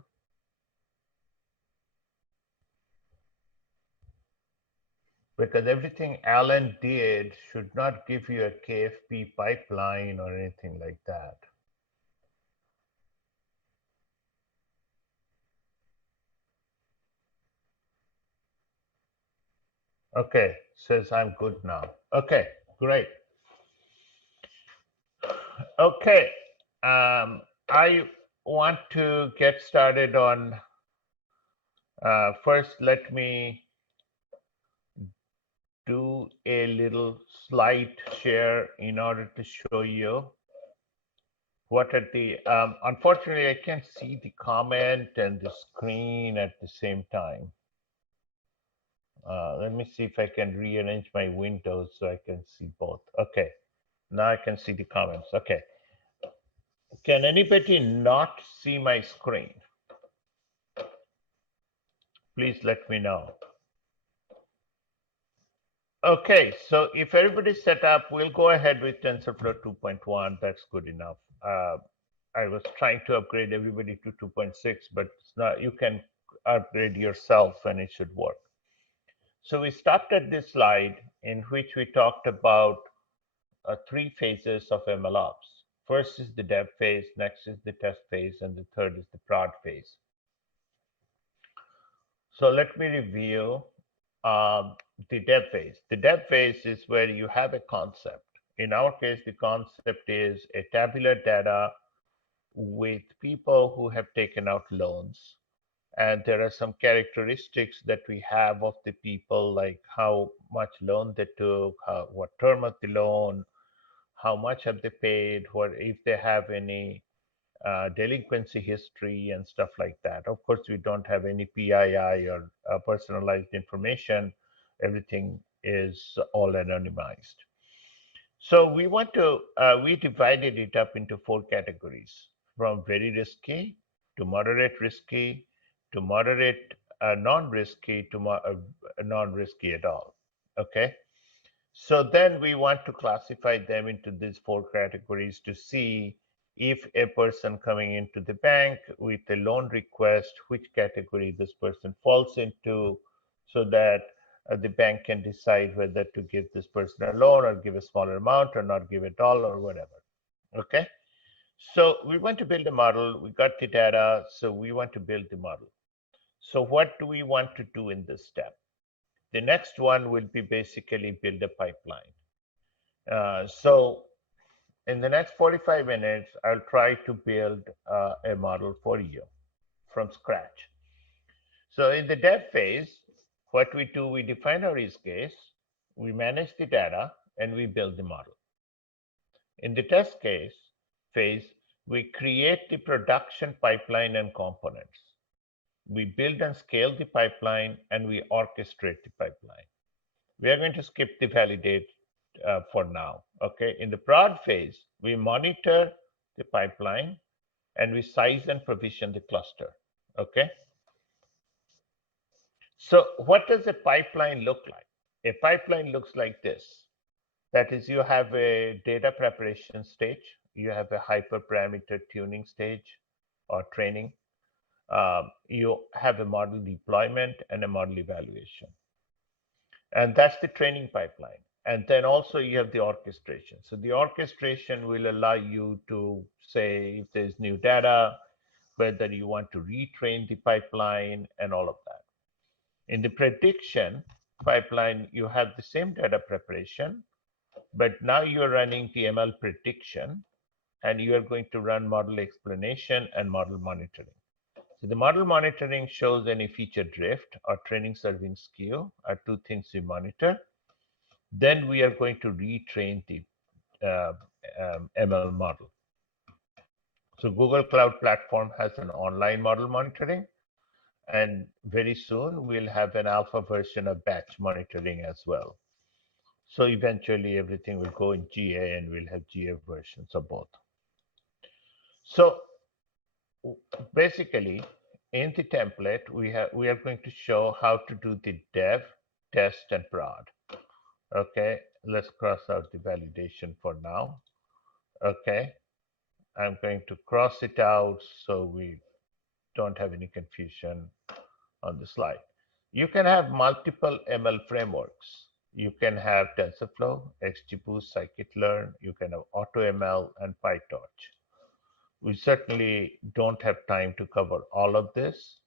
Because everything Alan did should not give you a KFP pipeline or anything like that. Okay, says I'm good now. Okay, great. Okay, I want to get started on, first let me do a little slide share in order to show you what are the, unfortunately I can't see the comment and the screen at the same time. Let me see if I can rearrange my windows so I can see both. Okay, now I can see the comments. Okay. Can anybody not see my screen? Please let me know. Okay, so if everybody's set up, we'll go ahead with TensorFlow 2.1. That's good enough. I was trying to upgrade everybody to 2.6, but it's not, you can upgrade yourself and it should work. So we stopped at this slide in which we talked about 3 phases of MLOps. First is the dev phase, next is the test phase, and the third is the prod phase. So let me review the dev phase. The dev phase is where you have a concept. In our case, the concept is a tabular data with people who have taken out loans. And there are some characteristics that we have of the people, like how much loan they took, what term of the loan, how much have they paid, what if they have any delinquency history and stuff like that. Of course, we don't have any PII or personalized information. Everything is all anonymized. So we want to, we divided it up into 4 categories, from very risky to moderate risky to moderate non-risky to non-risky at all. Okay. So then we want to classify them into these 4 categories to see if a person coming into the bank with a loan request, which category this person falls into, so that the bank can decide whether to give this person a loan or give a smaller amount or not give at all or whatever. Okay. So we want to build a model. We got the data. So we want to build the model. So what do we want to do in this step? The next one will be basically build a pipeline. So in the next 45 minutes, I'll try to build a model for you from scratch. So in the dev phase, what we do, we define our use case, we manage the data, and we build the model. In the test case phase, we create the production pipeline and components. We build and scale the pipeline, and we orchestrate the pipeline. We are going to skip the validate for now. Okay. In the prod phase, we monitor the pipeline and we size and provision the cluster. Okay. So what does a pipeline look like? A pipeline looks like this. That is, you have a data preparation stage, you have a hyperparameter tuning stage or training. You have a model deployment and a model evaluation. And that's the training pipeline. And then also you have the orchestration. So the orchestration will allow you to say if there's new data, whether you want to retrain the pipeline and all of that. In the prediction pipeline, you have the same data preparation, but now you're running the ML prediction and you are going to run model explanation and model monitoring. So the model monitoring shows any feature drift or training serving skew are two things we monitor. Then we are going to retrain the ML model. So Google Cloud Platform has an online model monitoring, and very soon we'll have an alpha version of batch monitoring as well. So eventually everything will go in GA and we'll have GA versions of both. So basically in the template, we are going to show how to do the dev, test, and prod. Okay, let's cross out the validation for now. Okay, I'm going to cross it out so we don't have any confusion on the slide. You can have multiple ML frameworks. You can have TensorFlow, XGBoost, Scikit-learn. You can have AutoML and PyTorch. We certainly don't have time to cover all of this.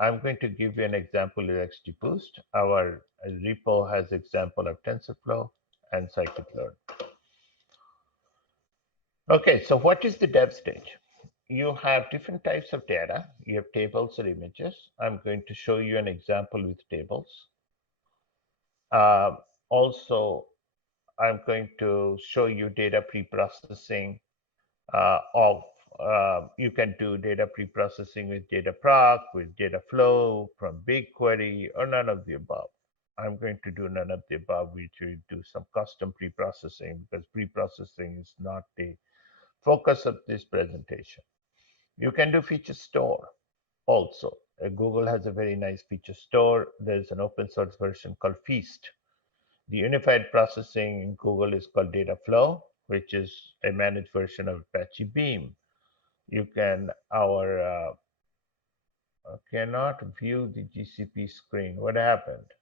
I'm going to give you an example of XGBoost. Our repo has example of TensorFlow and Scikit-learn. Okay, so what is the dev stage? You have different types of data. You have tables or images. I'm going to show you an example with tables. Also, I'm going to show you data preprocessing you can do data preprocessing with Dataproc, with Dataflow, from BigQuery, or none of the above. I'm going to do none of the above, which will do some custom preprocessing because preprocessing is not the focus of this presentation. You can do feature store also. Google has a very nice feature store. There's an open source version called Feast. The unified processing in Google is called Dataflow, which is a managed version of Apache Beam. You can, cannot view the GCP screen. What happened?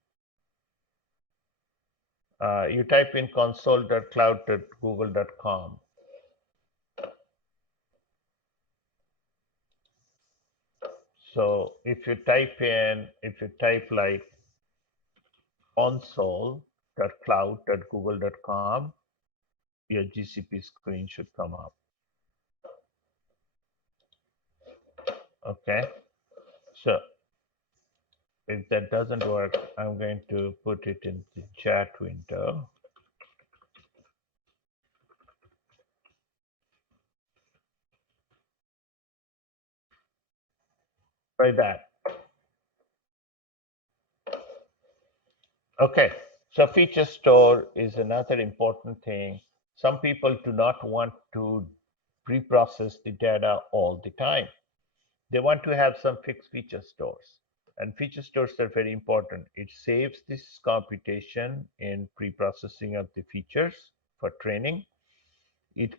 You type in console.cloud.google.com. So if you type like console.cloud.google.com, your GCP screen should come up. Okay, so if that doesn't work, I'm going to put it in the chat window. Try that. Okay, so feature store is another important thing. Some people do not want to pre-process the data all the time. They want to have some fixed feature stores. And feature stores are very important. It saves this computation in pre-processing of the features for training. It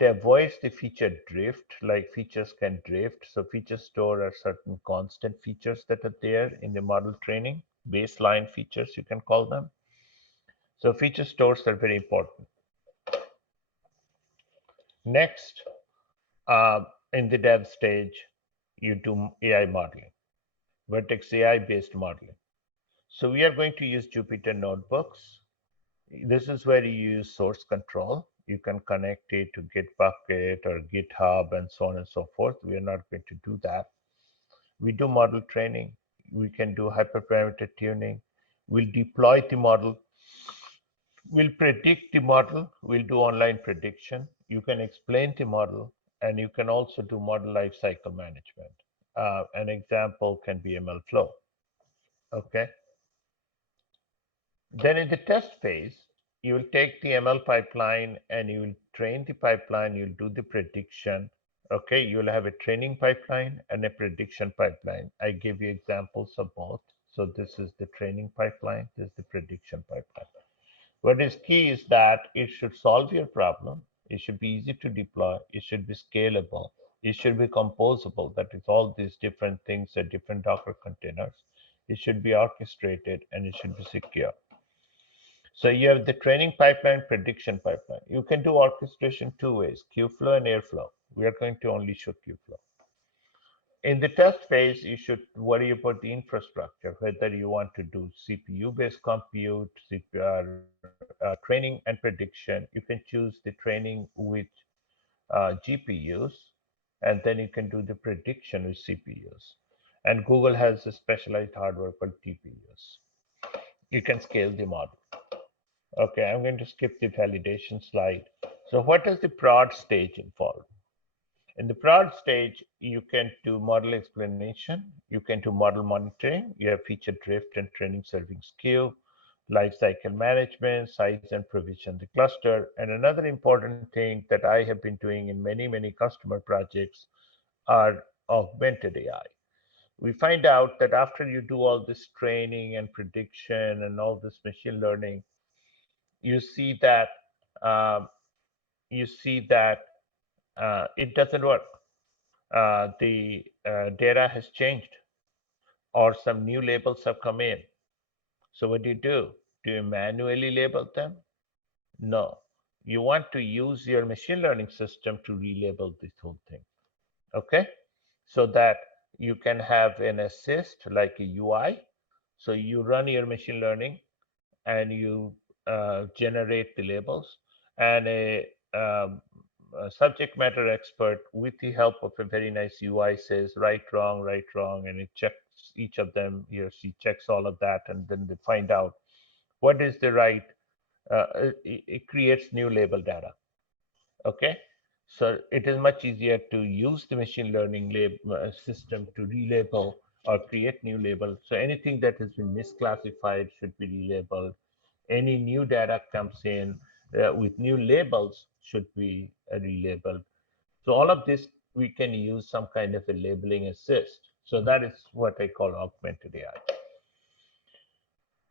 avoids the feature drift, like features can drift. So feature store are certain constant features that are there in the model training, baseline features, you can call them. So feature stores are very important. Next, in the dev stage, you do AI modeling, Vertex AI based modeling. So we are going to use Jupyter notebooks. This is where you use source control. You can connect it to Gitbucket or GitHub and so on and so forth. We are not going to do that. We do model training. We can do hyperparameter tuning. We'll deploy the model. We'll predict the model. We'll do online prediction. You can explain the model, and you can also do model lifecycle management. An example can be MLflow. Okay. Then in the test phase, you will take the ML pipeline and you will train the pipeline, you'll do the prediction. Okay, you'll have a training pipeline and a prediction pipeline. I give you examples of both. So this is the training pipeline, this is the prediction pipeline. What is key is that it should solve your problem. It should be easy to deploy. It should be scalable. It should be composable. That is, all these different things are different Docker containers. It should be orchestrated and it should be secure. So you have the training pipeline, prediction pipeline. You can do orchestration two ways, Kubeflow and Airflow. We are going to only show Kubeflow. In the test phase, you should worry about the infrastructure, whether you want to do CPU-based compute, training and prediction. You can choose the training with GPUs, and then you can do the prediction with CPUs. And Google has a specialized hardware called TPUs. You can scale the model. Okay, I'm going to skip the validation slide. So what does the prod stage involve? In the prod stage, you can do model explanation, you can do model monitoring, you have feature drift and training serving skew, lifecycle management, size and provision the cluster. And another important thing that I have been doing in many customer projects are augmented AI. We find out that after you do all this training and prediction and all this machine learning, you see that um, it doesn't work. The data has changed, or some new labels have come in. So what do? Do you manually label them? No. You want to use your machine learning system to relabel this whole thing. Okay? So that you can have an assist like a UI. So you run your machine learning and you generate the labels, and a subject matter expert with the help of a very nice UI says right, wrong, and it checks each of them. He or she checks all of that, and then they find out what is the right. It creates new label data. Okay, so it is much easier to use the machine learning system to relabel or create new labels. So anything that has been misclassified should be relabeled. Any new data comes in with new labels should be relabeled. So all of this, we can use some kind of a labeling assist. So that is what I call augmented AI.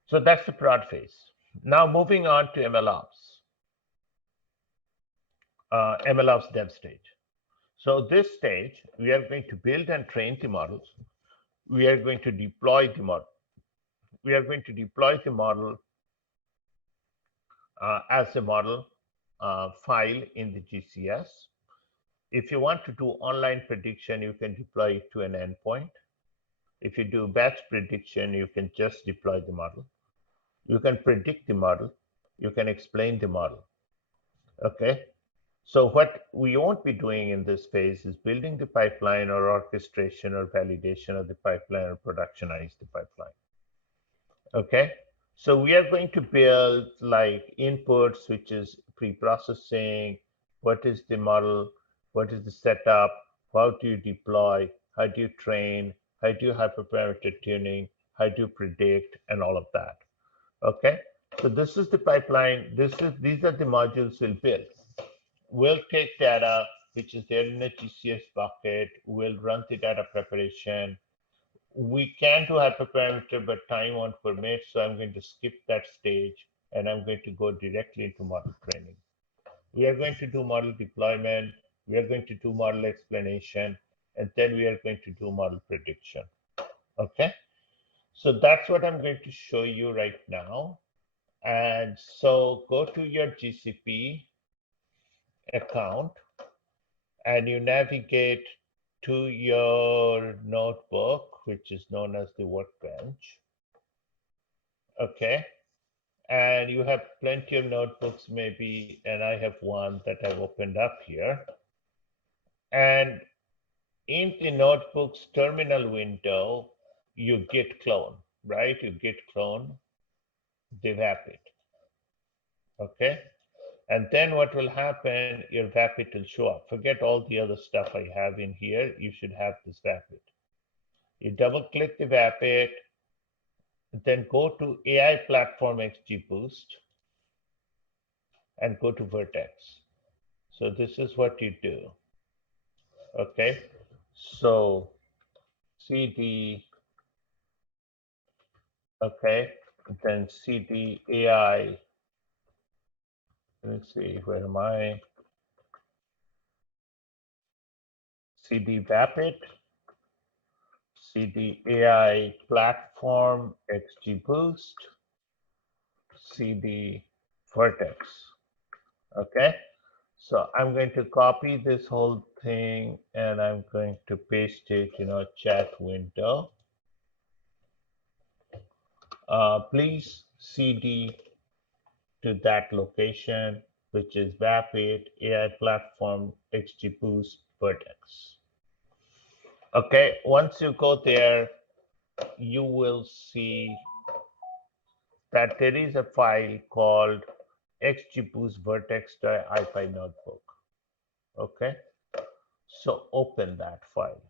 So that's the prod phase. Now moving on to MLOps. MLOps dev stage. So this stage, we are going to build and train the models. We are going to deploy the model. We are going to deploy the model as a model file in the GCS. If you want to do online prediction, you can deploy it to an endpoint. If you do batch prediction, you can just deploy the model. You can predict the model. You can explain the model. Okay. So what we won't be doing in this phase is building the pipeline or orchestration or validation of the pipeline or productionize the pipeline. Okay. So we are going to build like inputs, which is pre-processing. What is the model? What is the setup? How do you deploy? How do you train? How do you hyperparameter tuning? How do you predict? And all of that. Okay. So this is the pipeline. These are the modules we'll build. We'll take data, which is there in a GCS bucket. We'll run the data preparation. We can do hyperparameter, but time won't permit. So I'm going to skip that stage and I'm going to go directly into model training. We are going to do model deployment. We are going to do model explanation, and then we are going to do model prediction. Okay. So that's what I'm going to show you right now. And so go to your GCP account and you navigate to your notebook, which is known as the workbench. Okay. And you have plenty of notebooks maybe, and I have one that I've opened up here. And in the notebook's terminal window, you git clone, right? You git clone the Vapid. Okay. And then what will happen, your Vapid will show up. Forget all the other stuff I have in here. You should have this Vapid. You double click the Vapid, then go to AI Platform XGBoost and go to Vertex. So this is what you do. Okay. So CD, okay, then CD AI. Let me see, where am I? CD Vapid, CD AI Platform XGBoost, CD Vertex. Okay, so I'm going to copy this whole thing and I'm going to paste it in our chat window. Please CD to that location. which is VAP8 AI platform XGBoost Vertex. Okay, once you go there, you will see that there is a file called XGBoost Vertex.ipy notebook. Okay, so open that file.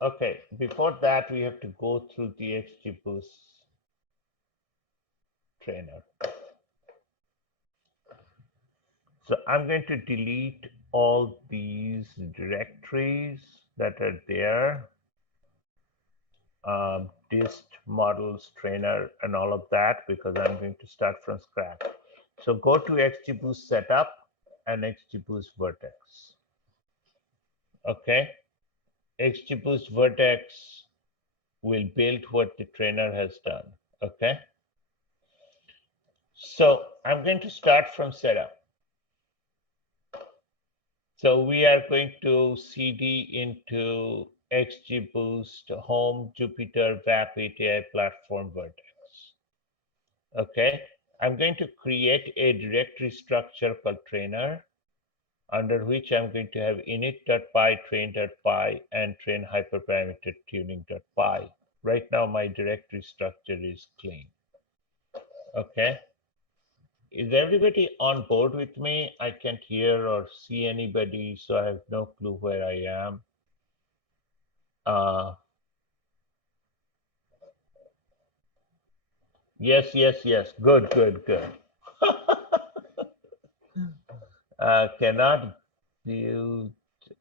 Okay, before that, we have to go through the XGBoost trainer. So I'm going to delete all these directories that are there, dist, models, trainer, and all of that, because I'm going to start from scratch. So go to XGBoost setup and XGBoost Vertex. Okay, XGBoost Vertex will build what the trainer has done. Okay, so I'm going to start from setup. So we are going to CD into XGBoost Home Jupyter VAP API Platform Vertex. Okay, I'm going to create a directory structure called trainer, under which I'm going to have init.py, train.py, and train hyperparameter tuning.py. Right now, my directory structure is clean. Okay. Is everybody on board with me? I can't hear or see anybody, so I have no clue where I am. Yes, yes, yes. Good, good, good. Cannot view.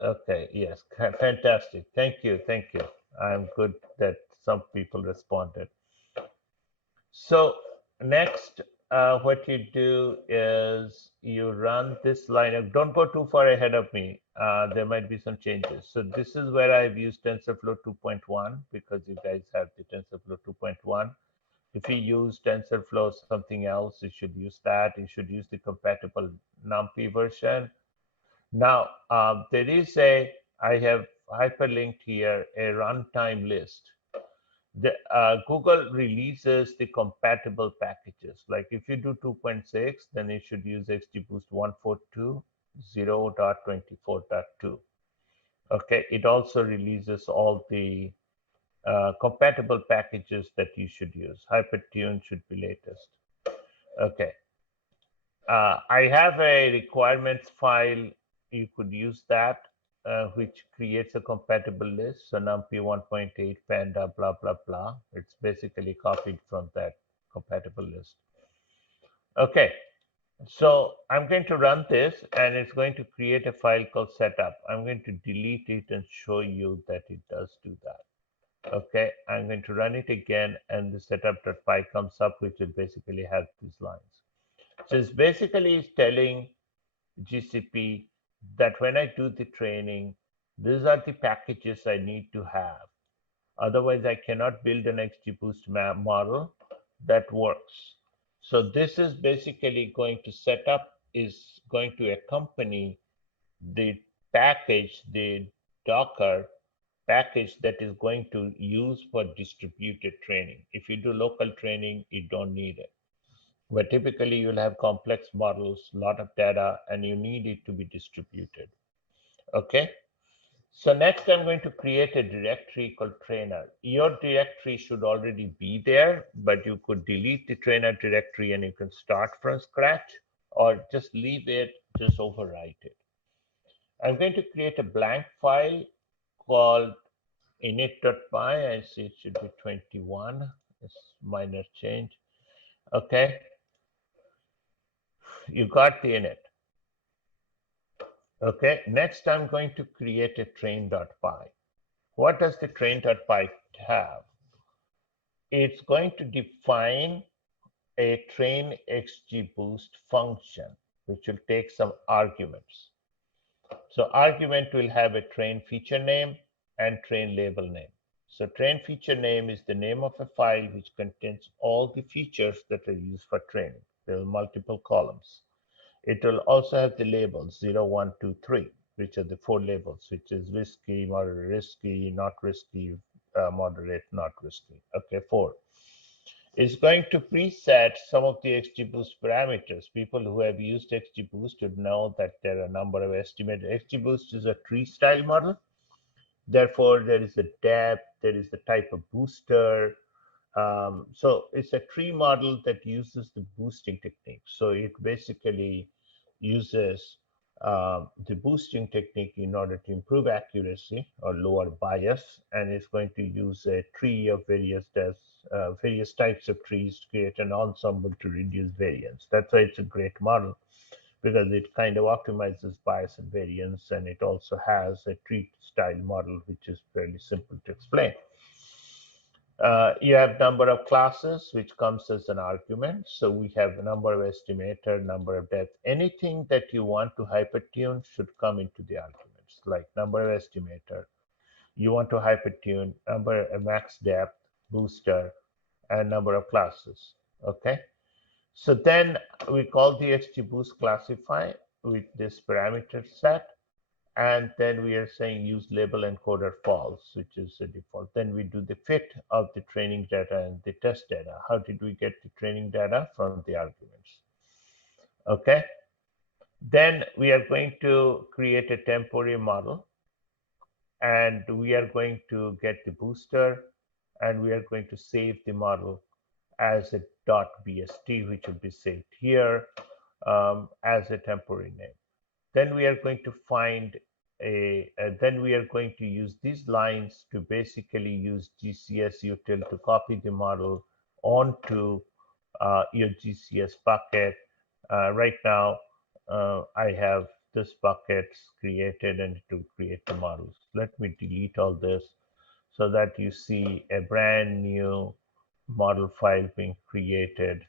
Okay, yes, fantastic. Thank you, thank you. I'm good that some people responded. So next, what you do is you run this line. Don't go too far ahead of me. There might be some changes. So this is where I've used TensorFlow 2.1 because you guys have the TensorFlow 2.1. If you use TensorFlow something else, you should use that. You should use the compatible NumPy version. Now, there is I have hyperlinked here, a runtime list. Google releases the compatible packages. Like if you do 2.6, then you should use XGBoost 142.0.24.2. Okay, it also releases all the compatible packages that you should use. Hypertune should be latest. Okay. I have a requirements file. You could use that, which creates a compatible list. So NumPy 1.8, Panda, blah, blah, blah. It's basically copied from that compatible list. Okay. So I'm going to run this, and it's going to create a file called setup. I'm going to delete it and show you that it does do that. Okay, I'm going to run it again, and the setup.py comes up, which will basically have these lines. So it's basically telling GCP that when I do the training, these are the packages I need to have. Otherwise, I cannot build an XGBoost model that works. So this is basically going to set up, is going to accompany the package, the Docker package that is going to use for distributed training. If you do local training, you don't need it. But typically you'll have complex models, a lot of data, and you need it to be distributed. Okay. So next I'm going to create a directory called trainer. Your directory should already be there, but you could delete the trainer directory and you can start from scratch, or just leave it, just overwrite it. I'm going to create a blank file called init.py. I see it should be 21. It's minor change. Okay. You got the init. Okay. Next, I'm going to create a train.py. What does the train.py have? It's going to define a train XGBoost function, which will take some arguments. So argument will have a train feature name and train label name. So train feature name is the name of a file which contains all the features that are used for training. There are multiple columns. It will also have the labels 0, 1, 2, 3, which are the 4 labels, which is risky, moderate, risky, not risky, moderate, not risky. Okay, 4. It's going to preset some of the XGBoost parameters. People who have used XGBoost would know that there are a number of estimated. XGBoost is a tree style model. Therefore, there is a depth, there is the type of booster. So it's a tree model that uses the boosting technique. So it basically uses the boosting technique in order to improve accuracy or lower bias, and it's going to use a tree of various types of trees to create an ensemble to reduce variance. That's why it's a great model, because it kind of optimizes bias and variance, and it also has a tree style model, which is fairly simple to explain. You have number of classes, which comes as an argument. So we have a number of estimator, number of depth. Anything that you want to hypertune should come into the arguments, like number of estimator. You want to hypertune number of max depth, booster, and number of classes. Okay. So then we call the XGBoost classify with this parameter set. And then we are saying use label encoder false, which is the default. Then we do the fit of the training data and the test data. How did we get the training data? From the arguments. Okay. Then we are going to create a temporary model, and we are going to get the booster, and we are going to save the model as a .bst, which will be saved here as a temporary name. Then we are going to find then we are going to use these lines to basically use GCS util to copy the model onto your GCS bucket. Right now, I have this buckets created, and it will create the models. Let me delete all this so that you see a brand new model file being created.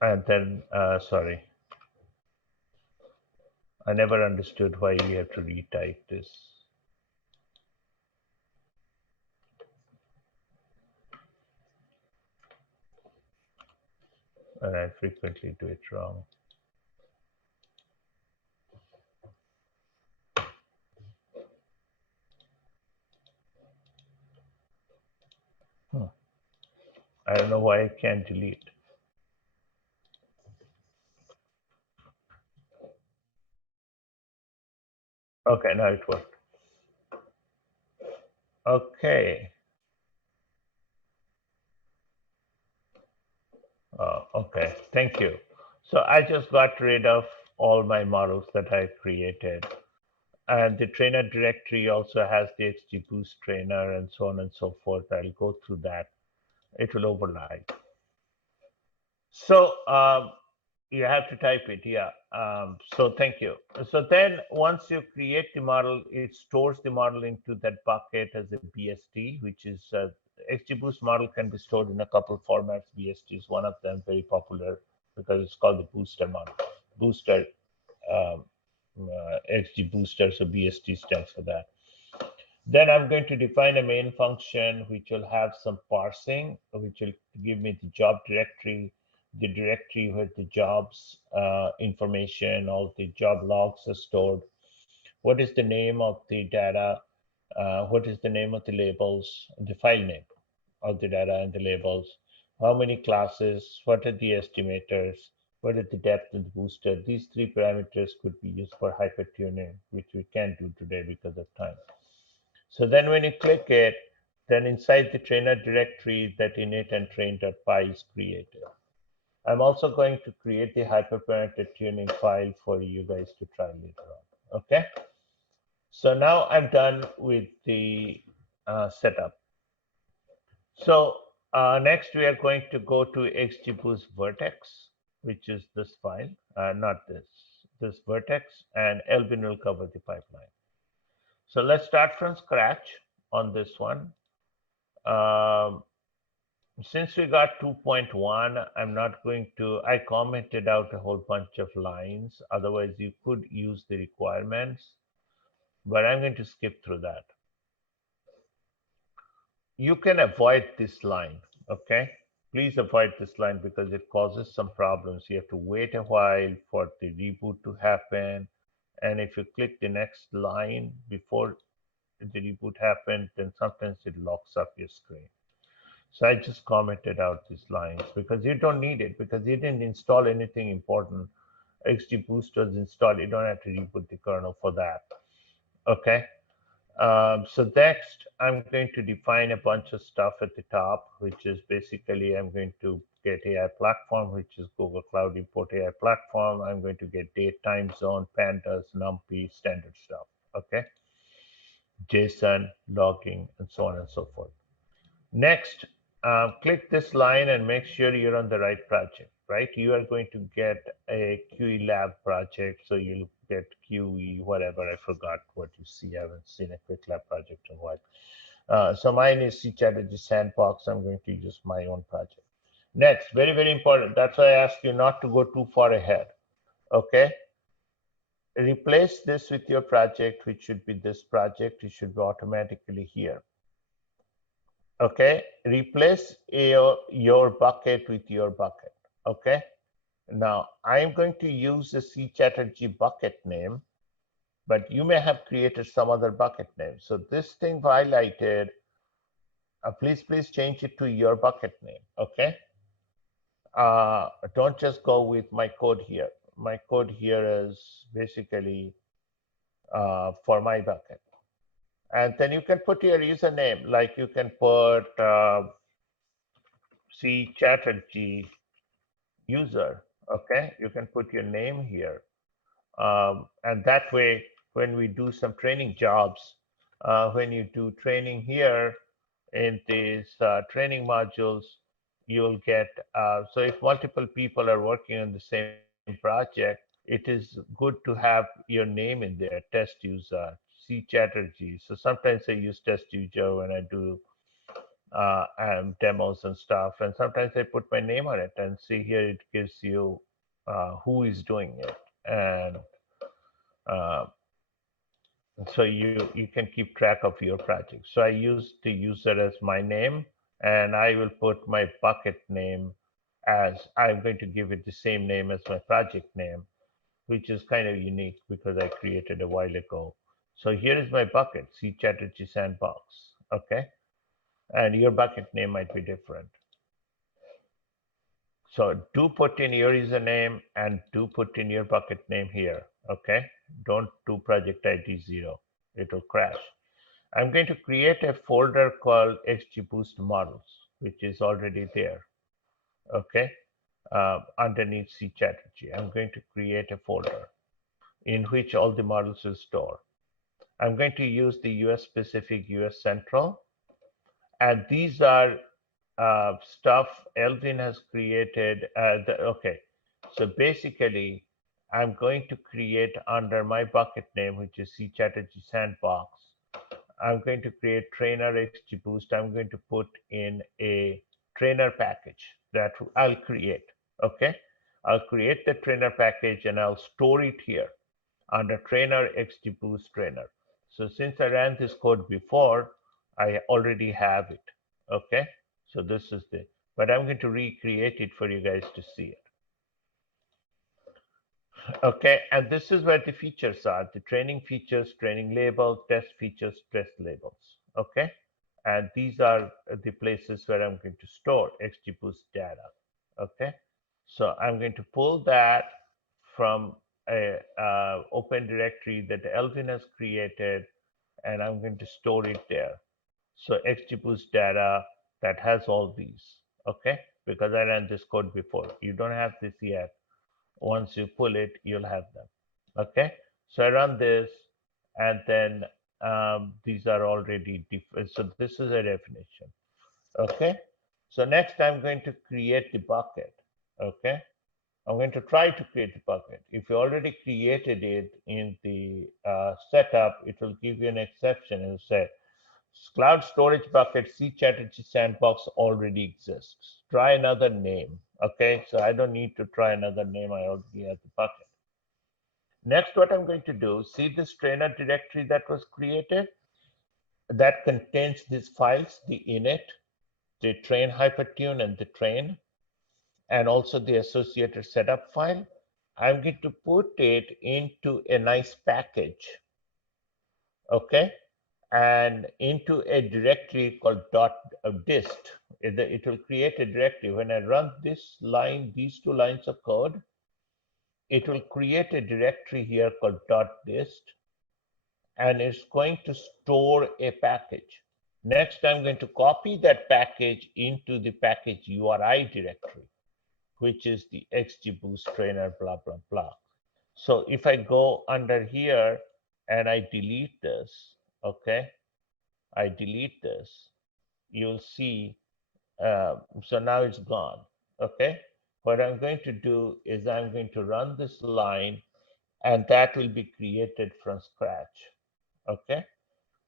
And then, sorry, I never understood why we have to retype this. And I frequently do it wrong. I don't know why I can't delete. Okay, now it worked. Okay. Okay, thank you. So I just got rid of all my models that I created. And the trainer directory also has the XGBoost trainer and so on and so forth. I'll go through that. It will override. So you have to type it, yeah. So thank you. So then once you create the model, it stores the model into that bucket as a BST, which is XGBoost model can be stored in a couple of formats. BST is one of them, very popular because it's called the booster model. Booster, XGBooster, so BST stands for that. Then I'm going to define a main function which will have some parsing, which will give me the job directory, the directory where the jobs information, all the job logs are stored. What is the name of the data? What is the name of the labels, the file name of the data and the labels? How many classes? What are the estimators? What is the depth and the booster? These 3 parameters could be used for hypertuning, which we can't do today because of time. So then when you click it, then inside the trainer directory, that init and train.py is created. I'm also going to create the hyperparameter tuning file for you guys to try later on. Okay. So now I'm done with the setup. So next we are going to go to XGBoost Vertex, which is this file, not this Vertex, and Elvin will cover the pipeline. So let's start from scratch on this one. Since we got 2.1, I'm not going to, I commented out a whole bunch of lines. Otherwise, you could use the requirements, but I'm going to skip through that. You can avoid this line, okay? Please avoid this line because it causes some problems. You have to wait a while for the reboot to happen. And if you click the next line before the reboot happened, then sometimes it locks up your screen. So I just commented out these lines because you don't need it because you didn't install anything important. XGBoost was installed. You don't have to reboot the kernel for that. Okay. So next, I'm going to define a bunch of stuff at the top, which is basically I'm going to get AI platform, which is Google Cloud Import AI platform. I'm going to get date, time zone, pandas, NumPy, standard stuff. Okay. JSON, logging, and so on and so forth. Next, click this line and make sure you're on the right project, right? You are going to get a QE lab project. So you'll get QE, whatever. I forgot what you see. I haven't seen a quick lab project in a while. So mine is C Chatterjee Sandbox. I'm going to use my own project. Next, very, very important. That's why I ask you not to go too far ahead. Okay. Replace this with your project, which should be this project. It should be automatically here. Okay, replace your bucket with your bucket. Okay, now I'm going to use the C Chatterjee bucket name, but you may have created some other bucket name. So this thing highlighted, please change it to your bucket name. Okay, don't just go with my code here. My code here is basically for my bucket. And then you can put your username, like you can put C Chatterjee user. Okay, you can put your name here. And that way, when we do some training jobs, when you do training here in these training modules, you'll get, so if multiple people are working on the same project, it is good to have your name in there, test user, C Chatterjee. So sometimes I use test user when I do demos and stuff. And sometimes I put my name on it and see here it gives you who is doing it. And uh, so you can keep track of your project. So I use the user as my name, and I will put my bucket name as I'm going to give it the same name as my project name, which is kind of unique because I created a while ago. So here is my bucket, C Chatterjee Sandbox. Okay. And your bucket name might be different. So do put in your username and do put in your bucket name here, okay? Don't do project ID 0, it'll crash. I'm going to create a folder called XGBoost models, which is already there, okay? Underneath C Chatterjee, I'm going to create a folder in which all the models will store. I'm going to use the US specific US Central, and these are stuff Elvin has created. Okay, so basically, I'm going to create under my bucket name, which is C Chatterjee Sandbox. I'm going to create trainer XGBoost. I'm going to put in a trainer package that I'll create. Okay, I'll create the trainer package and I'll store it here under trainer XGBoost trainer. So since I ran this code before, I already have it. Okay, so this is the, but I'm going to recreate it for you guys to see it. Okay, and this is where the features are, the training features, training label, test features, test labels. Okay, and these are the places where I'm going to store XGBoost data. Okay, so I'm going to pull that from a open directory that Elvin has created, and I'm going to store it there. So XGBoost data that has all these, okay? Because I ran this code before. You don't have this yet. Once you pull it, you'll have them, okay? So I run this, and then these are already different. So this is a definition, okay? So next I'm going to create the bucket, okay? I'm going to try to create the bucket. If you already created it in the setup, it will give you an exception and say, Cloud storage bucket, C Chatterjee sandbox already exists. Try another name. Okay, so I don't need to try another name. I already have the bucket. Next, what I'm going to do, see this trainer directory that was created that contains these files, the init, the train hypertune, and the train, and also the associated setup file. I'm going to put it into a nice package, okay, and into a directory called .dist. It will create a directory. When I run this line, these two lines of code, it will create a directory here called .dist, and it's going to store a package. Next, I'm going to copy that package into the package URI directory, which is the XGBoost trainer, blah, blah, blah. So if I go under here and I delete this, okay, I delete this, you'll see, so now it's gone, okay? What I'm going to do is I'm going to run this line, and that will be created from scratch, okay?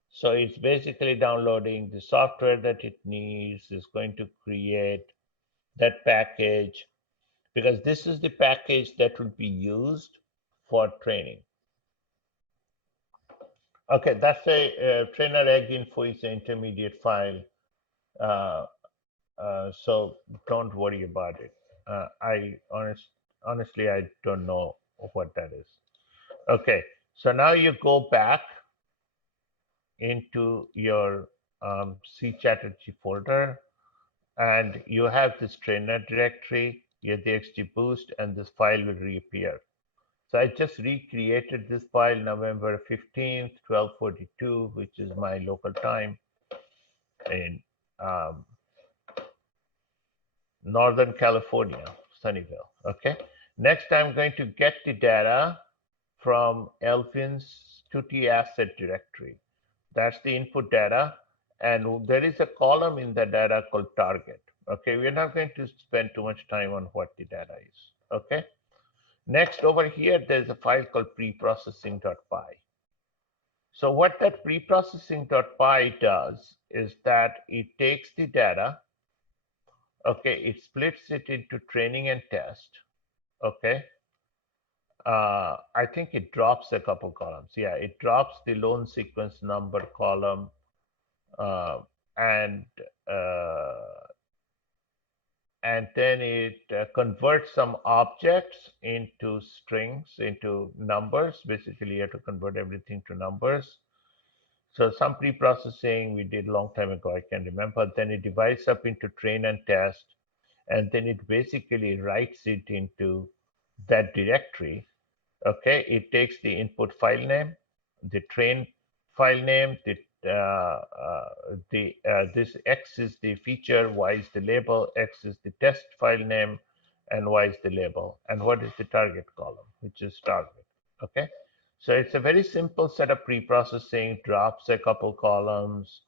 So it's basically downloading the software that it needs, is going to create that package, because this is the package that will be used for training. Okay, that's a trainer egg info is an intermediate file. So don't worry about it. Honestly, I don't know what that is. Okay, so now you go back into your C Chatterjee folder, and you have this trainer directory, you have the XGBoost, and this file will reappear. So I just recreated this file November 15th, 12:42, which is my local time in Northern California, Sunnyvale. Okay. Next, I'm going to get the data from Elvin's tutti asset directory. That's the input data. And there is a column in the data called target. Okay. We're not going to spend too much time on what the data is. Okay. Next, over here, there's a file called preprocessing.py. So what that preprocessing.py does is that it takes the data, okay, it splits it into training and test, okay. I think it drops a couple columns. Yeah, it drops the lone sequence number column, and then it converts some objects into strings, into numbers. Basically, you have to convert everything to numbers. So some pre-processing we did a long time ago, I can remember. Then it divides up into train and test, and then it basically writes it into that directory. Okay, it takes the input file name, the train file name, this X is the feature, Y is the label, X is the test file name, and Y is the label. And what is the target column, which is target. Okay, so it's a very simple set of pre-processing, drops a couple columns,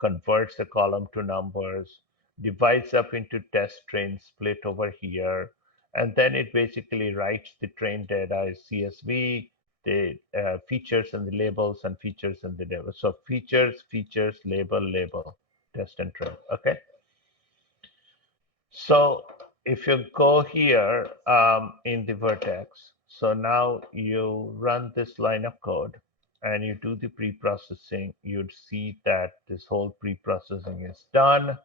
converts a column to numbers, divides up into test train split over here, and then it basically writes the train data as CSV, the features and the labels, and features and the labels. So features, label, test and train. Okay. So if you go here in the vertex, so now you run this line of code and you do the pre-processing, you'd see that this whole pre-processing is done.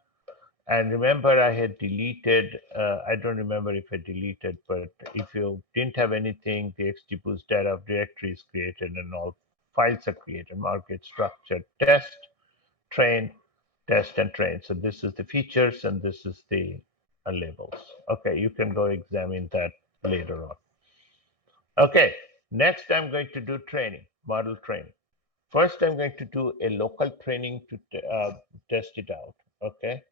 And remember, I had deleted, I don't remember if I deleted, but if you didn't have anything, the XGBoost data directory is created and all files are created, market structure, test, train, test, and train. So this is the features and this is the labels. Okay, you can go examine that later on. Okay, next I'm going to do training, model training. First, I'm going to do a local training to test it out. Okay.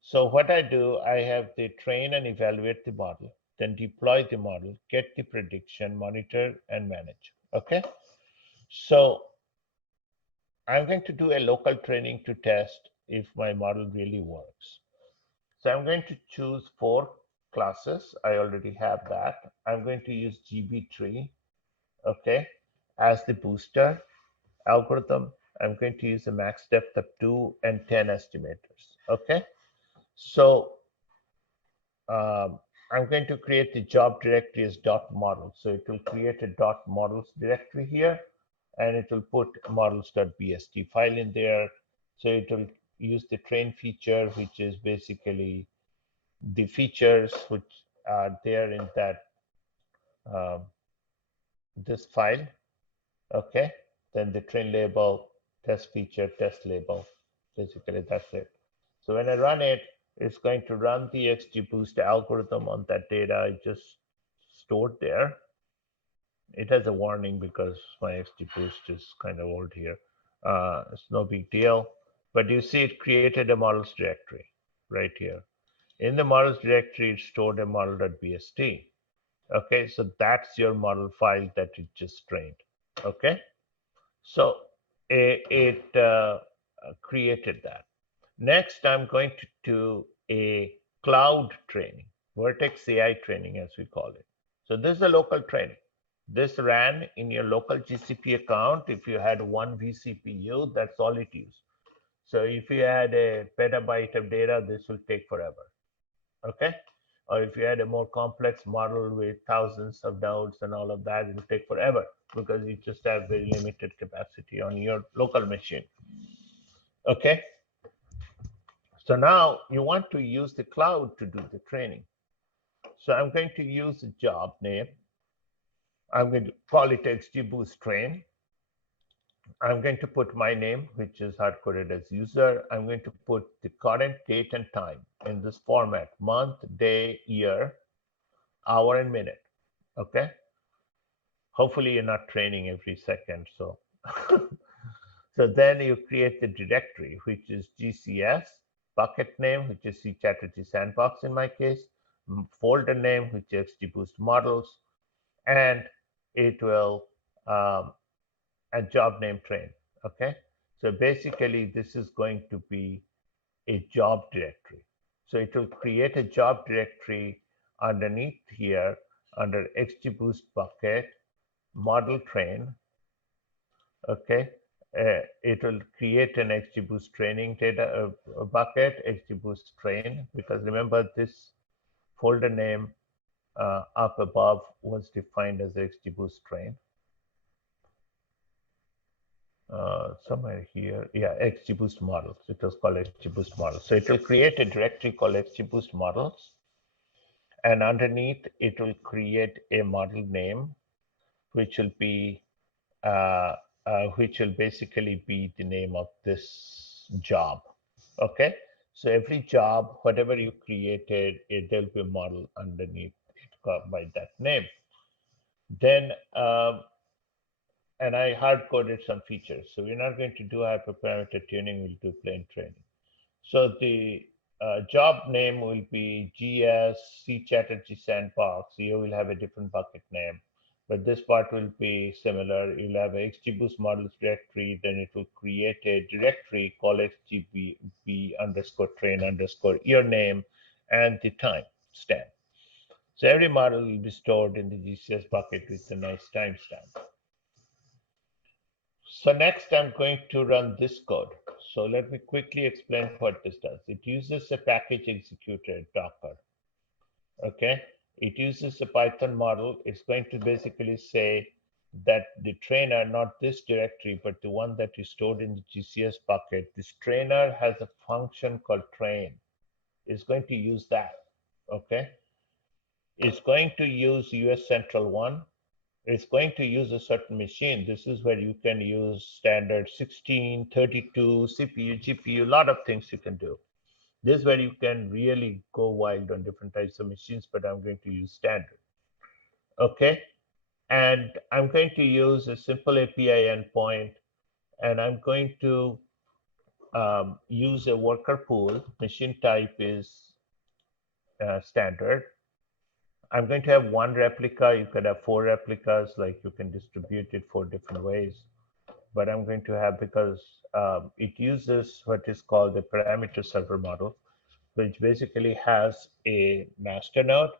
So what I do, I have the train and evaluate the model, then deploy the model, get the prediction, monitor, and manage. Okay. So I'm going to do a local training to test if my model really works. So I'm going to choose 4 classes. I already have that. I'm going to use GB tree, okay, as the booster algorithm. I'm going to use a max depth of 2 and 10 estimators. Okay, so I'm going to create the job directory as dot model. So it will create a dot models directory here, and it will put models.bst file in there. So it will use the train feature, which is basically the features which are there in that this file. Okay, then the train label, test feature, test label. Basically, that's it. So when I run it, it's going to run the XGBoost algorithm on that data I just stored there. It has a warning because my XGBoost is kind of old here. It's no big deal. But you see it created a models directory right here. In the models directory, it stored a model.bst. Okay, so that's your model file that it just trained. Okay, so it created that. Next, I'm going to do a cloud training, Vertex AI training, as we call it. So this is a local training. This ran in your local GCP account. If you had one vCPU, that's all it used. So if you had a petabyte of data, this will take forever. Okay. Or if you had a more complex model with thousands of nodes and all of that, it'll take forever because you just have very limited capacity on your local machine. Okay. So now you want to use the cloud to do the training. So I'm going to use a job name. I'm going to call it XGBoost train. I'm going to put my name, which is hard-coded as user. I'm going to put the current date and time in this format: month, day, year, hour, and minute. Okay. Hopefully you're not training every second. So, so then you create the directory, which is GCS, bucket name, which is C Chatterjee Sandbox in my case, folder name, which is XGBoost models, and it will a job name train. Okay, so basically this is going to be a job directory. So it will create a job directory underneath here under XGBoost bucket model train. Okay, it will create an XGBoost training data bucket, XGBoost train, because remember this folder name up above was defined as XGBoost train. Somewhere here, yeah, XGBoost models. It was called XGBoost models. So it will create a directory called XGBoost models, and underneath it will create a model name, which will be which will basically be the name of this job. Okay, so every job, whatever you created, there'll be a model underneath it by that name. Then and I hard-coded some features. So we're not going to do hyperparameter tuning, we'll do plain training. So the job name will be GS C Chatterjee Sandbox. You will have a different bucket name, but this part will be similar. You'll have a XGBoost models directory, then it will create a directory called XGB underscore train underscore your name and the time stamp. So every model will be stored in the GCS bucket with a nice timestamp. So next I'm going to run this code. So let me quickly explain what this does. It uses a package executor, Docker. Okay, it uses a Python model. It's going to basically say that the trainer, not this directory, but the one that is stored in the GCS bucket, this trainer has a function called train. It's going to use that. Okay, it's going to use US Central 1. It's going to use a certain machine. This is where you can use standard 16, 32, CPU, GPU, a lot of things you can do. This is where you can really go wild on different types of machines, but I'm going to use standard. Okay, and I'm going to use a simple API endpoint, and I'm going to use a worker pool. Machine type is standard. I'm going to have one replica. You could have 4 replicas, like you can distribute it 4 different ways. But I'm going to have, because it uses what is called the parameter server model, which basically has a master node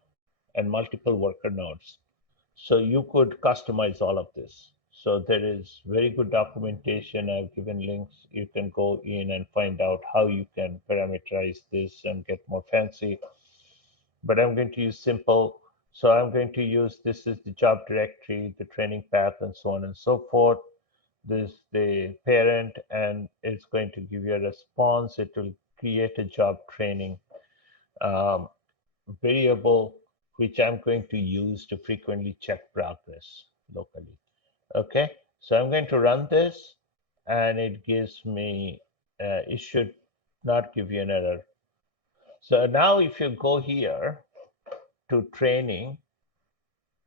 and multiple worker nodes. So you could customize all of this. So there is very good documentation. I've given links. You can go in and find out how you can parameterize this and get more fancy. But I'm going to use simple. So I'm going to use, this is the job directory, the training path, and so on and so forth. This is the parent, and it's going to give you a response. It will create a job training um, variable, which I'm going to use to frequently check progress locally. Okay, so I'm going to run this, and it gives me, it should not give you an error. So now if you go here to training,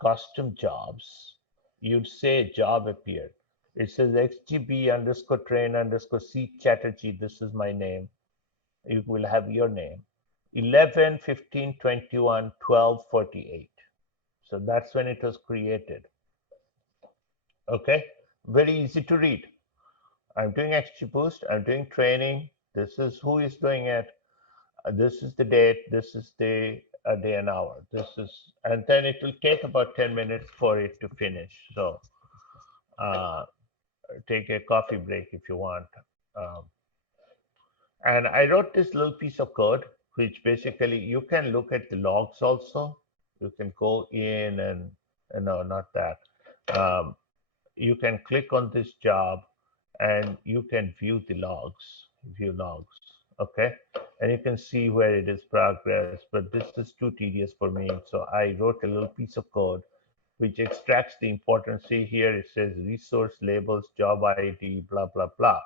custom jobs, you'd say a job appeared. It says XGB underscore train underscore C Chatterjee. This is my name. You will have your name. 11/15/21/12:48. So that's when it was created. Okay, very easy to read. I'm doing XGBoost. I'm doing training. This is who is doing it. This is the date. This is the day and hour. This is, and then it will take about 10 minutes for it to finish. So take a coffee break if you want. Um, and I wrote this little piece of code, which basically you can look at the logs also. You can go in and, no, not that. You can click on this job and you can view the logs, view logs, okay? And you can see where it is progress, but this is too tedious for me. So I wrote a little piece of code which extracts the important. See here, it says resource labels, job ID, blah, blah, blah.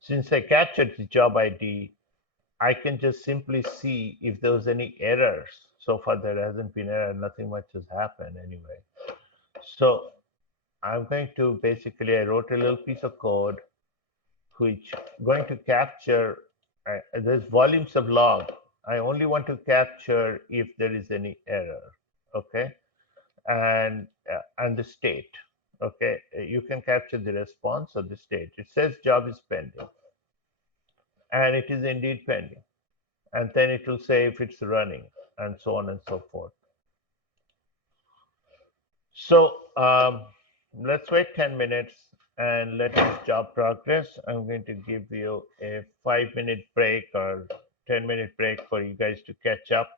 Since I captured the job ID, I can just simply see if there was any errors. So far, there hasn't been error, nothing much has happened anyway. So I'm going to basically, I wrote a little piece of code which going to capture, there's volumes of log. I only want to capture if there is any error, okay? And the state, okay? You can capture the response or the state. It says job is pending, and it is indeed pending. And then it will say if it's running, and so on and so forth. So let's wait 10 minutes and let this job progress. I'm going to give you a 5-minute break or 10-minute break for you guys to catch up.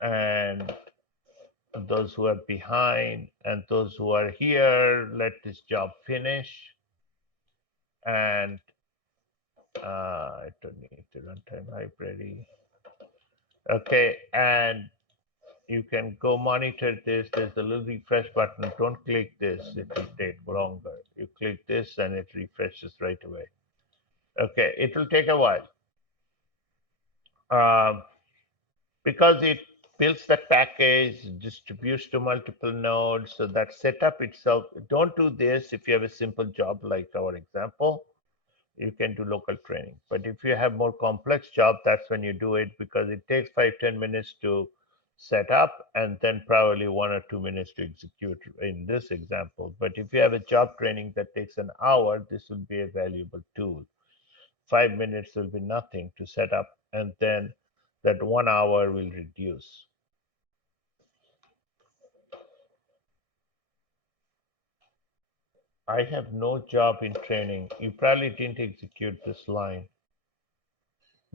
And those who are behind and those who are here, let this job finish. And I don't need the runtime library. Okay, and you can go monitor this. There's a little refresh button. Don't click this, it will take longer. You click this and it refreshes right away. Okay, it will take a while. Because it builds that package, distributes to multiple nodes. So that setup itself, don't do this if you have a simple job like our example. You can do local training. But if you have more complex job, that's when you do it, because it takes 5-10 minutes to set up and then probably 1 or 2 minutes to execute in this example. But if you have a job training that takes an hour, this will be a valuable tool. 5 minutes will be nothing to set up, and then that 1 hour will reduce. I have no job in training. You probably didn't execute this line.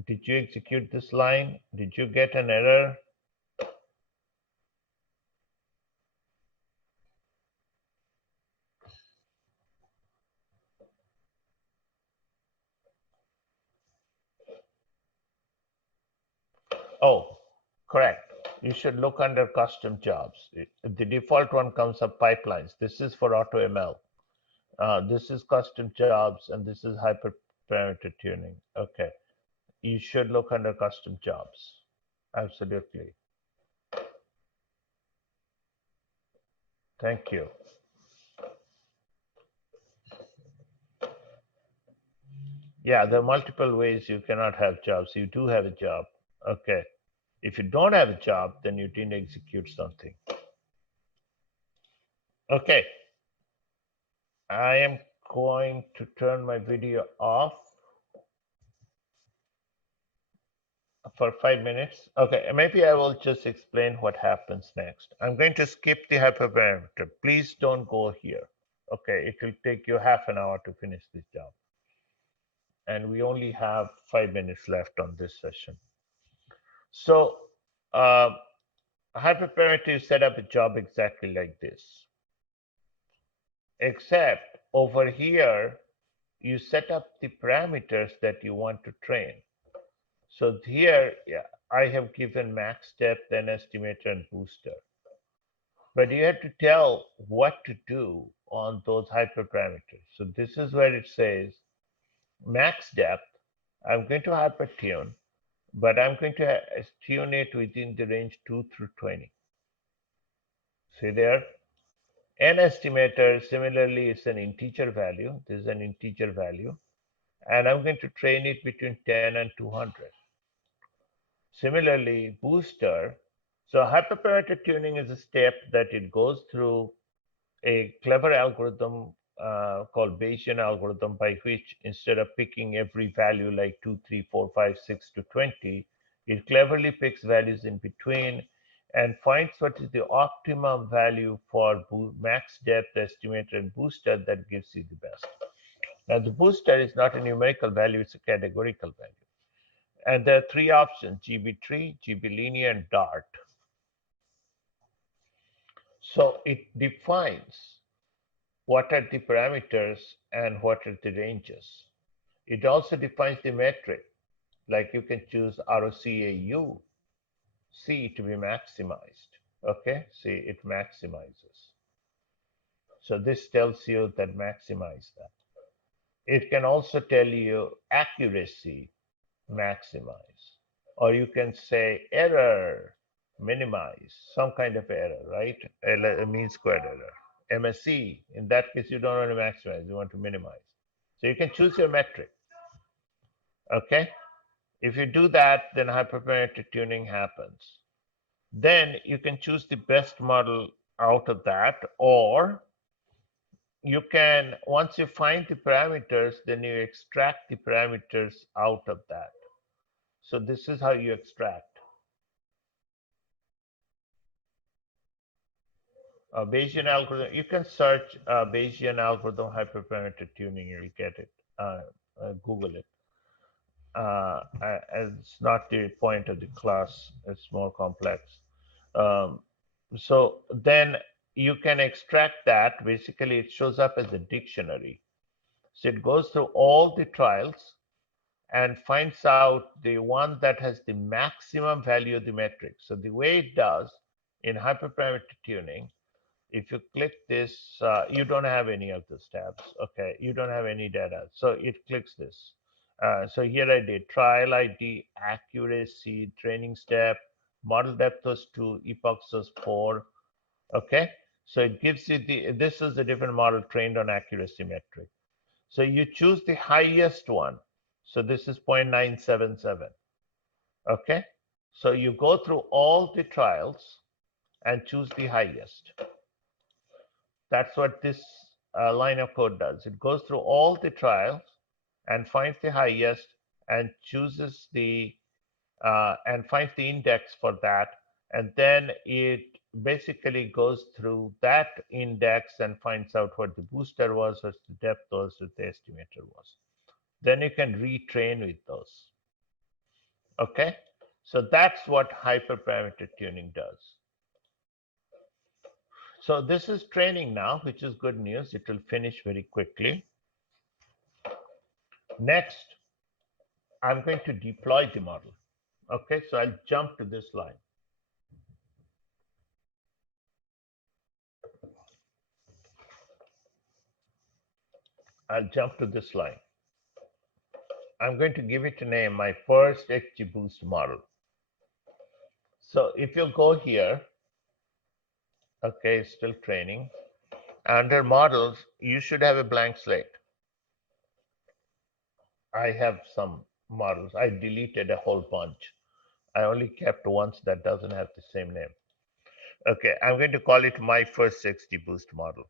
Did you execute this line? Did you get an error? Oh, correct. You should look under custom jobs. The default one comes up pipelines. This is for AutoML. This is custom jobs, and this is hyperparameter tuning. Okay. You should look under custom jobs. Absolutely. Thank you. Yeah, there are multiple ways you cannot have jobs. You do have a job. Okay. If you don't have a job, then you didn't execute something. Okay. I am going to turn my video off for 5 minutes. Okay, maybe I will just explain what happens next. I'm going to skip the hyperparameter. Please don't go here. Okay, it will take you half an hour to finish this job. And we only have 5 minutes left on this session. So uh, hyperparameter set up a job exactly like this. Except over here, you set up the parameters that you want to train. So here, yeah, I have given max depth, and estimator, and booster. But you have to tell what to do on those hyperparameters. So this is where it says max depth, I'm going to hypertune, but I'm going to tune it within the range 2 through 20. See there? N estimator, similarly, is an integer value. This is an integer value. And I'm going to train it between 10 and 200. Similarly, booster. So hyperparameter tuning is a step that it goes through a clever algorithm called Bayesian algorithm, by which instead of picking every value like 2, 3, 4, 5, 6 to 20, it cleverly picks values in between and finds what is the optimum value for max depth, estimator, and booster that gives you the best. Now, the booster is not a numerical value, it's a categorical value. And there are 3 options, GB tree, GB linear, and Dart. So it defines what are the parameters and what are the ranges. It also defines the metric, like you can choose ROCAU, C to be maximized. Okay, see, it maximizes. So this tells you that maximize that. It can also tell you accuracy, maximize, or you can say error, minimize, some kind of error, right? A mean squared error. MSE, in that case, you don't want to maximize, you want to minimize. So you can choose your metric, okay? If you do that, then hyperparameter tuning happens. Then you can choose the best model out of that, or you can, once you find the parameters, then you extract the parameters out of that. So this is how you extract. Bayesian algorithm, you can search Bayesian algorithm hyperparameter tuning, you'll get it. Google it. It's not the point of the class, it's more complex. So then you can extract that. Basically, it shows up as a dictionary. So it goes through all the trials and finds out the one that has the maximum value of the metric. So the way it does in hyperparameter tuning, if you click this, you don't have any of those tabs. Okay, you don't have any data. So it clicks this. So here I did trial ID, accuracy, training step, model depth was 2, epochs was 4. Okay, so it gives you this is a different model trained on accuracy metric. So you choose the highest one. So this is 0.977. Okay, so you go through all the trials and choose the highest. That's what this line of code does. It goes through all the trials and finds the highest and chooses the and finds the index for that, and then it basically goes through that index and finds out what the booster was, what the depth was, what the estimator was. Then you can retrain with those. Okay, so that's what hyperparameter tuning does. So this is training now, which is good news. It will finish very quickly. Next, I'm going to deploy the model. Okay, so I'll jump to this line. I'll jump to this line. I'm going to give it a name, my first XGBoost model. So if you go here, okay, still training. Under models, you should have a blank slate. I have some models. I deleted a whole bunch. I only kept ones that doesn't have the same name. Okay, I'm going to call it my first XGBoost model.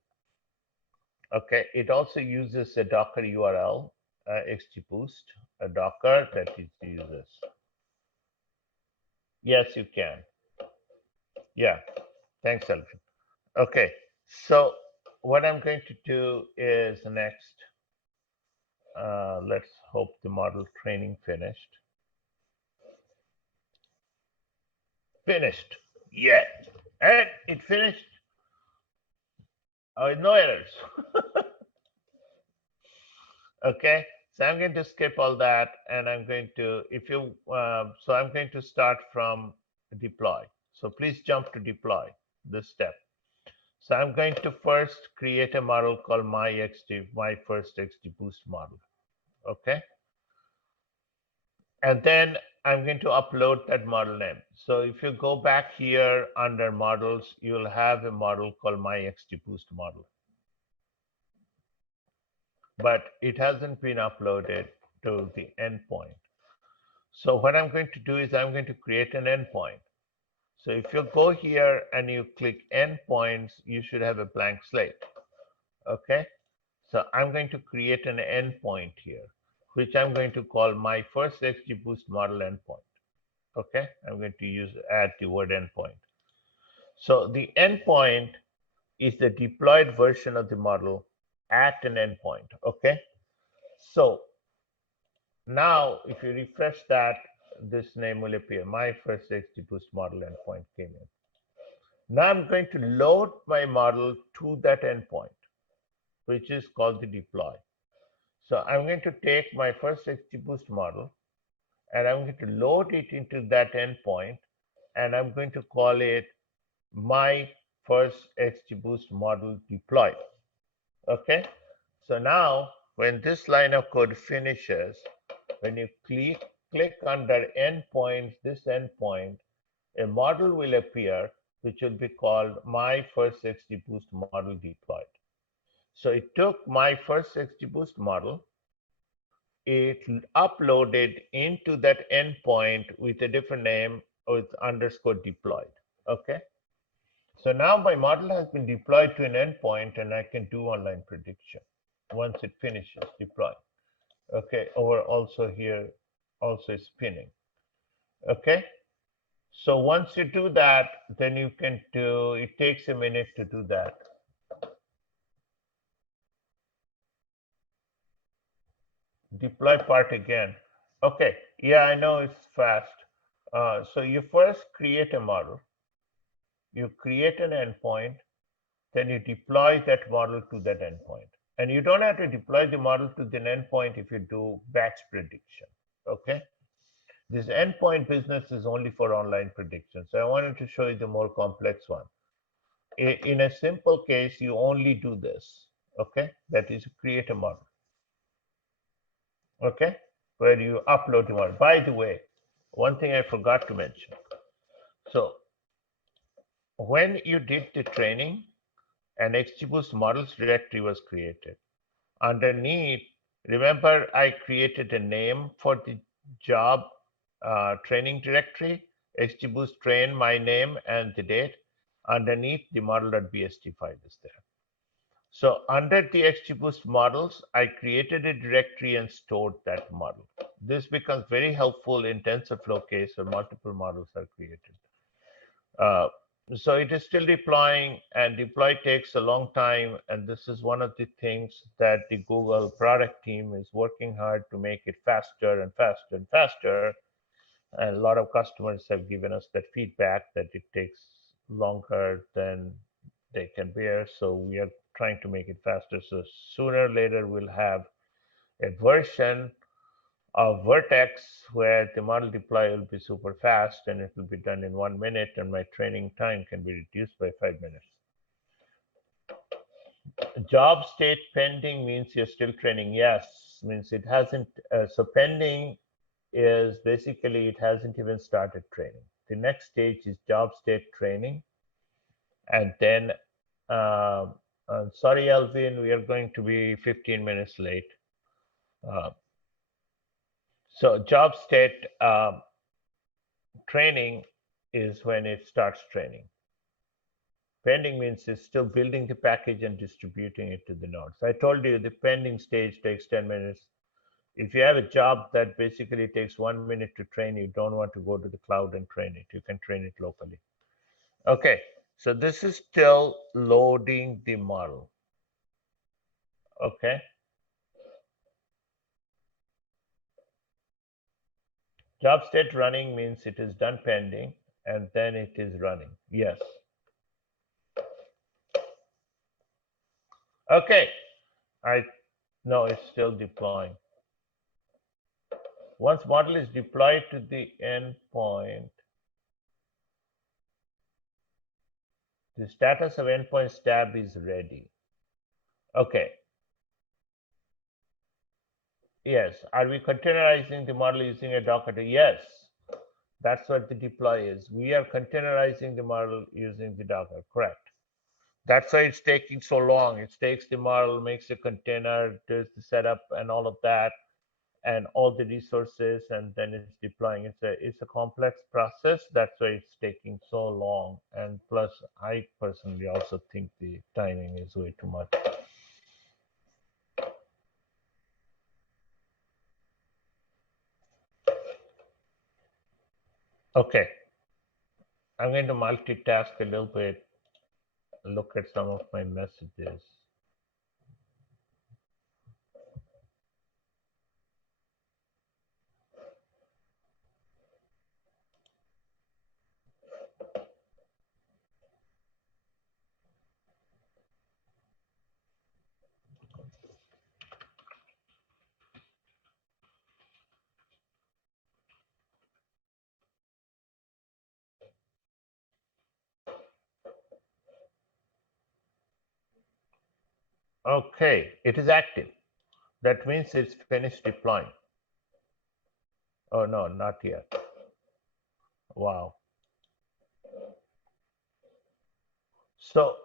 Okay, it also uses a Docker URL, XGBoost, a Docker that it uses. Yes, you can. Yeah, thanks, Elvin. Okay, so what I'm going to do is next, let's hope the model training finished. Finished. Yeah. And it finished. Oh, no errors. Okay. So I'm going to skip all that, and I'm going to, so I'm going to start from deploy. So please jump to deploy this step. So I'm going to first create a model called my first XGBoost model. Okay. And then I'm going to upload that model name. So if you go back here under models, you'll have a model called my XGBoost model. But it hasn't been uploaded to the endpoint. So what I'm going to do is I'm going to create an endpoint. So if you go here and you click endpoints, you should have a blank slate. Okay. So I'm going to create an endpoint here, which I'm going to call my first XGBoost model endpoint. Okay. I'm going to add the word endpoint. So the endpoint is the deployed version of the model at an endpoint. Okay. So now, if you refresh that, this name will appear. My first XGBoost model endpoint came in. Now I'm going to load my model to that endpoint, which is called the deploy. So I'm going to take my first XGBoost model, and I'm going to load it into that endpoint, and I'm going to call it my first XGBoost model deploy. Okay. So now, when this line of code finishes, when you click under endpoints, this endpoint, a model will appear, which will be called my first XGBoost model deployed. So it took my first XGBoost model, it uploaded into that endpoint with a different name with underscore deployed. Okay. So now my model has been deployed to an endpoint, and I can do online prediction once it finishes deploying. Okay, over also here, also spinning. Okay, so once you do that, then you can do, it takes a minute to do that. Deploy part again. Okay, yeah, I know it's fast. So you first create a model, you create an endpoint, then you deploy that model to that endpoint. And you don't have to deploy the model to the endpoint if you do batch prediction. Okay. This endpoint business is only for online prediction. So I wanted to show you the more complex one. In a simple case, you only do this. Okay. That is create a model. Okay. Where you upload the model. By the way, one thing I forgot to mention. So when you did the training, an XGBoost models directory was created. Underneath, remember I created a name for the job training directory, XGBoost train, my name and the date. Underneath, the model.bst file is there. So under the XGBoost models, I created a directory and stored that model. This becomes very helpful in TensorFlow case where multiple models are created. So it is still deploying, and deploy takes a long time. And this is one of the things that the Google product team is working hard to make it faster and faster and faster. And a lot of customers have given us that feedback that it takes longer than they can bear. So we are trying to make it faster. So sooner or later, we'll have a version of Vertex where the model deploy will be super fast and it will be done in 1 minute, and my training time can be reduced by 5 minutes. Job state pending means you're still training. Yes, means it hasn't. So pending is basically it hasn't even started training. The next stage is job state training. And then, sorry, Elvin, we are going to be 15 minutes late. So job state training is when it starts training. Pending means it's still building the package and distributing it to the nodes. I told you the pending stage takes 10 minutes. If you have a job that basically takes 1 minute to train, you don't want to go to the cloud and train it. You can train it locally. Okay, so this is still loading the model. Okay. Job state running means it is done pending and then it is running. Yes. Okay. No, it's still deploying. Once model is deployed to the endpoint, the status of endpoint tab is ready. Okay. Yes. Are we containerizing the model using a Docker? Yes. That's what the deploy is. We are containerizing the model using the Docker. Correct. That's why it's taking so long. It takes the model, makes a container, does the setup and all of that, and all the resources, and then it's deploying. It's a complex process. That's why it's taking so long. And plus, I personally also think the timing is way too much. Okay, I'm going to multitask a little bit, look at some of my messages. Okay, it is active. That means it's finished deploying. Oh no, not yet. Wow. So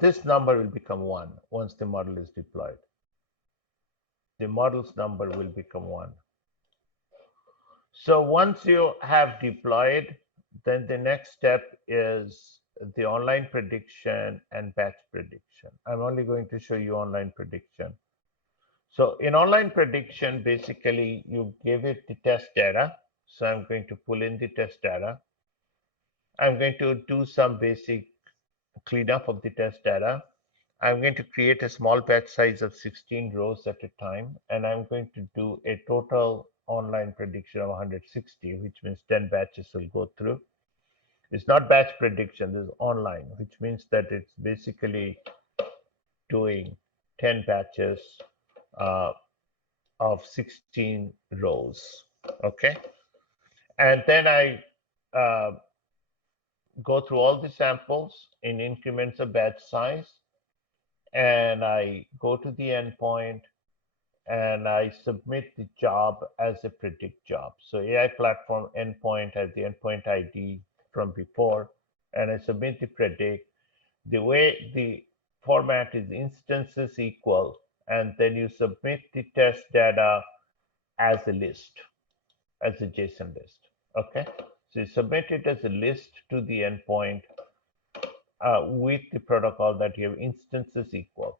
this number will become 1 once the model is deployed. The model's number will become 1. So once you have deployed, then the next step is the online prediction and batch prediction. I'm only going to show you online prediction. So in online prediction, basically you give it the test data. So I'm going to pull in the test data. I'm going to do some basic cleanup of the test data. I'm going to create a small batch size of 16 rows at a time, and I'm going to do a total online prediction of 160, which means 10 batches will go through. It's not batch prediction, this is online, which means that it's basically doing 10 batches of 16 rows, okay? And then I go through all the samples in increments of batch size, and I go to the endpoint and I submit the job as a predict job. So AI platform endpoint has the endpoint ID from before, and I submit the predict. The way the format is instances equal, and then you submit the test data as a list, as a JSON list. Okay, so you submit it as a list to the endpoint with the protocol that you have instances equal.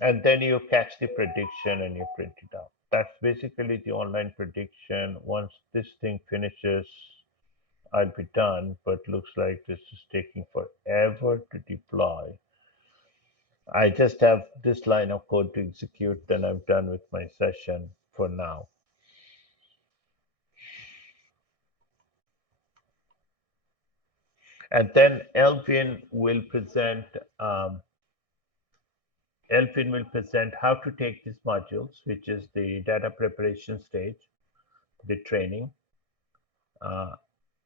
And then you catch the prediction and you print it out. That's basically the online prediction. Once this thing finishes, I'll be done, but looks like this is taking forever to deploy. I just have this line of code to execute, then I'm done with my session for now. And then Elvin will present how to take these modules, which is the data preparation stage, the training,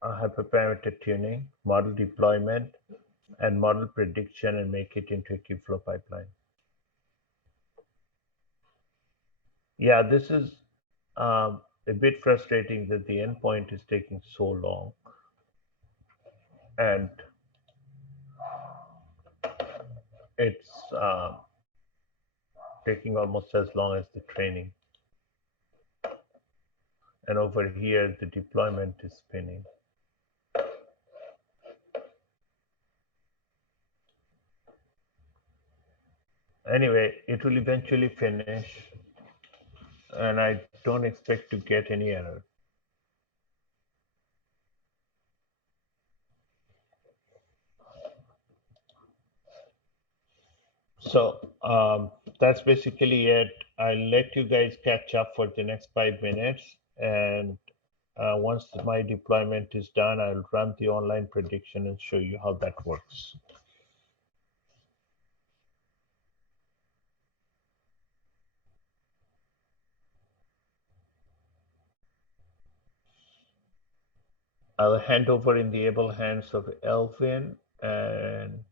hyperparameter tuning, model deployment, and model prediction, and make it into a Kubeflow pipeline. Yeah, this is a bit frustrating that the endpoint is taking so long, and it's taking almost as long as the training. And over here, the deployment is spinning. Anyway, it will eventually finish, and I don't expect to get any error. So that's basically it. I'll let you guys catch up for the next 5 minutes. And once my deployment is done, I'll run the online prediction and show you how that works. I'll hand over in the able hands of Elvin, and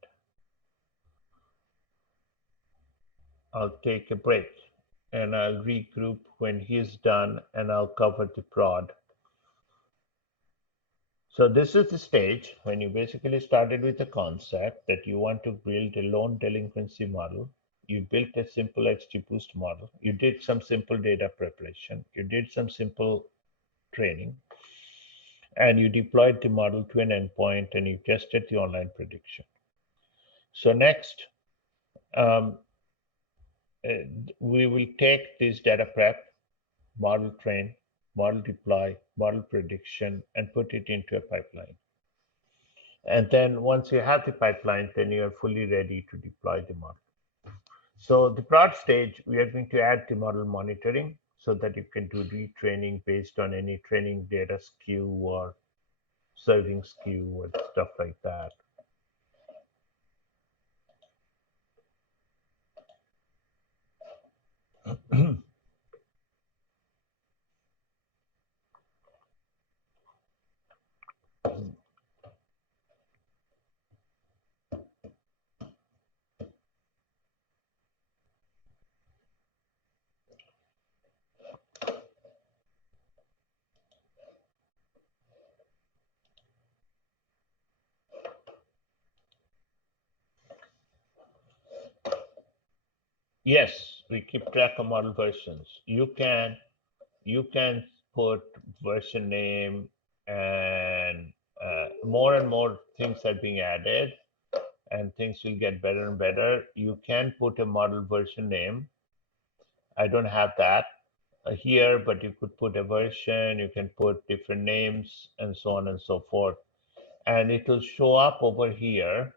I'll take a break and I'll regroup when he's done, and I'll cover the prod. So this is the stage when you basically started with the concept that you want to build a loan delinquency model. You built a simple XGBoost model. You did some simple data preparation. You did some simple training, and you deployed the model to an endpoint, and you tested the online prediction. So next, we will take this data prep, model train, model deploy, model prediction, and put it into a pipeline. And then once you have the pipeline, then you are fully ready to deploy the model. So the prod stage, we are going to add the model monitoring so that you can do retraining based on any training data skew or serving skew or stuff like that. Yes, we keep track of model versions. You can put version name, and more things are being added, and things will get better and better. You can put a model version name. I don't have that here, but you could put a version, you can put different names and so on and so forth. And it will show up over here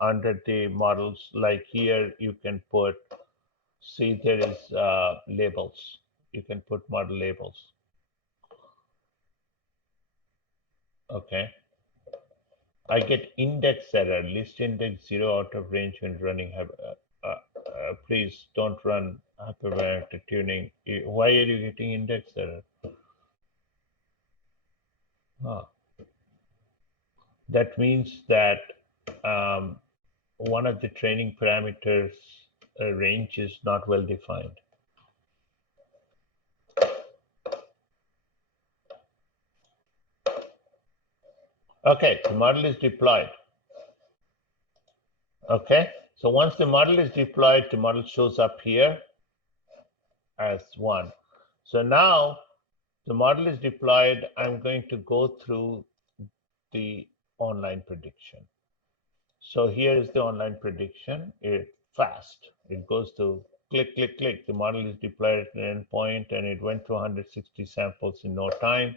under the models. Like here, you can put, see there is labels. You can put model labels. Okay. I get index error, list index 0 out of range when running. Please don't run hyperparameter tuning. Why are you getting index error? That means that one of the training parameters range is not well defined. Okay, the model is deployed. Okay, so once the model is deployed, the model shows up here as 1. So now the model is deployed. I'm going to go through the online prediction. So here is the online prediction. It's fast. It goes to click, click, click. The model is deployed at an endpoint, and it went to 160 samples in no time.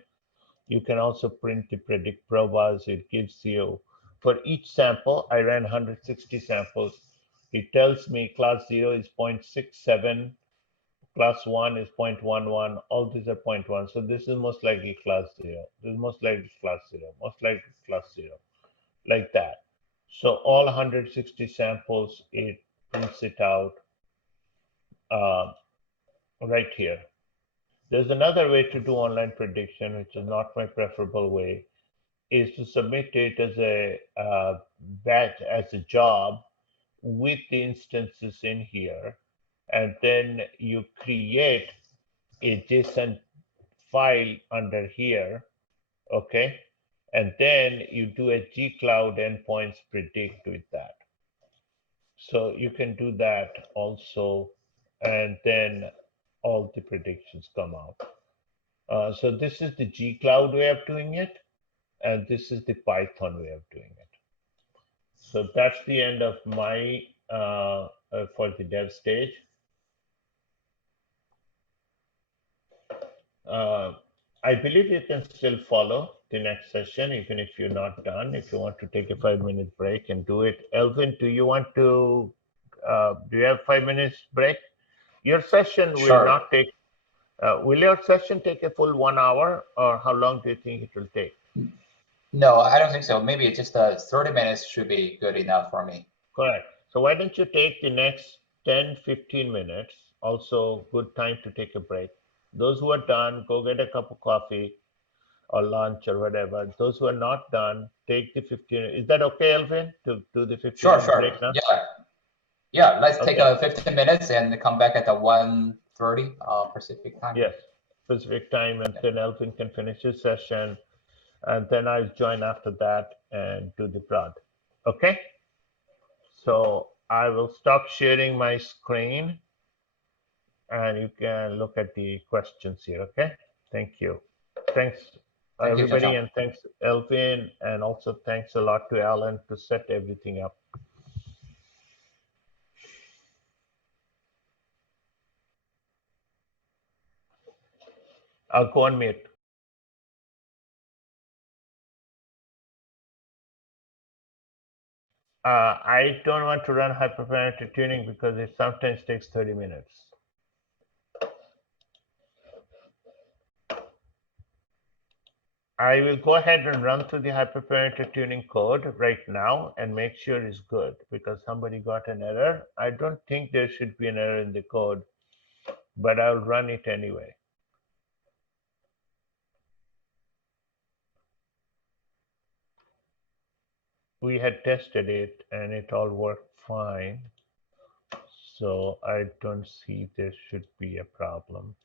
You can also print the predict probas. It gives you, for each sample, I ran 160 samples. It tells me class 0 is 0.67, class 1 is 0.11, all these are 0.1. So this is most likely class 0. This is most likely class 0, most likely class 0, like that. So all 160 samples, it prints it out right here. There's another way to do online prediction, which is not my preferable way, is to submit it as a batch, as a job with the instances in here. And then you create a JSON file under here, okay? And then you do a G-Cloud endpoints predict with that. So you can do that also, and then all the predictions come out. So this is the G-Cloud way of doing it, and this is the Python way of doing it. So that's the end of my for the dev stage. I believe you can still follow the next session, even if you're not done. If you want to take a 5-minute break and do it. Elvin, do you want to Do you have 5 minutes break? Your session will Sure. not take, will your session take a full 1 hour, or how long do you think it will take? No, I don't think so. Maybe just 30 minutes should be good enough for me. Correct. So why don't you take the next 10, 15 minutes, also good time to take a break. Those who are done, go get a cup of coffee or lunch or whatever. Those who are not done, take the 15. Is that okay, Elvin, to do the 15-minute Sure. break now? Yeah. Let's take Okay. 15 minutes and come back at the 1:30 Pacific time. Yes, Pacific time, and then Elvin can finish his session, and then I'll join after that and do the prod. Okay? So I will stop sharing my screen, and you can look at the questions here. Okay? Thank you. Thanks, Thank you, everybody, Chanchal. and thanks, Elvin, and also thanks a lot to Alan to set everything up. I'll go on mute. I don't want to run hyperparameter tuning because it sometimes takes 30 minutes. I will go ahead and run through the hyperparameter tuning code right now and make sure it's good, because somebody got an error. I don't think there should be an error in the code, but I'll run it anyway. We had tested it and it all worked fine. So I don't see there should be a problem.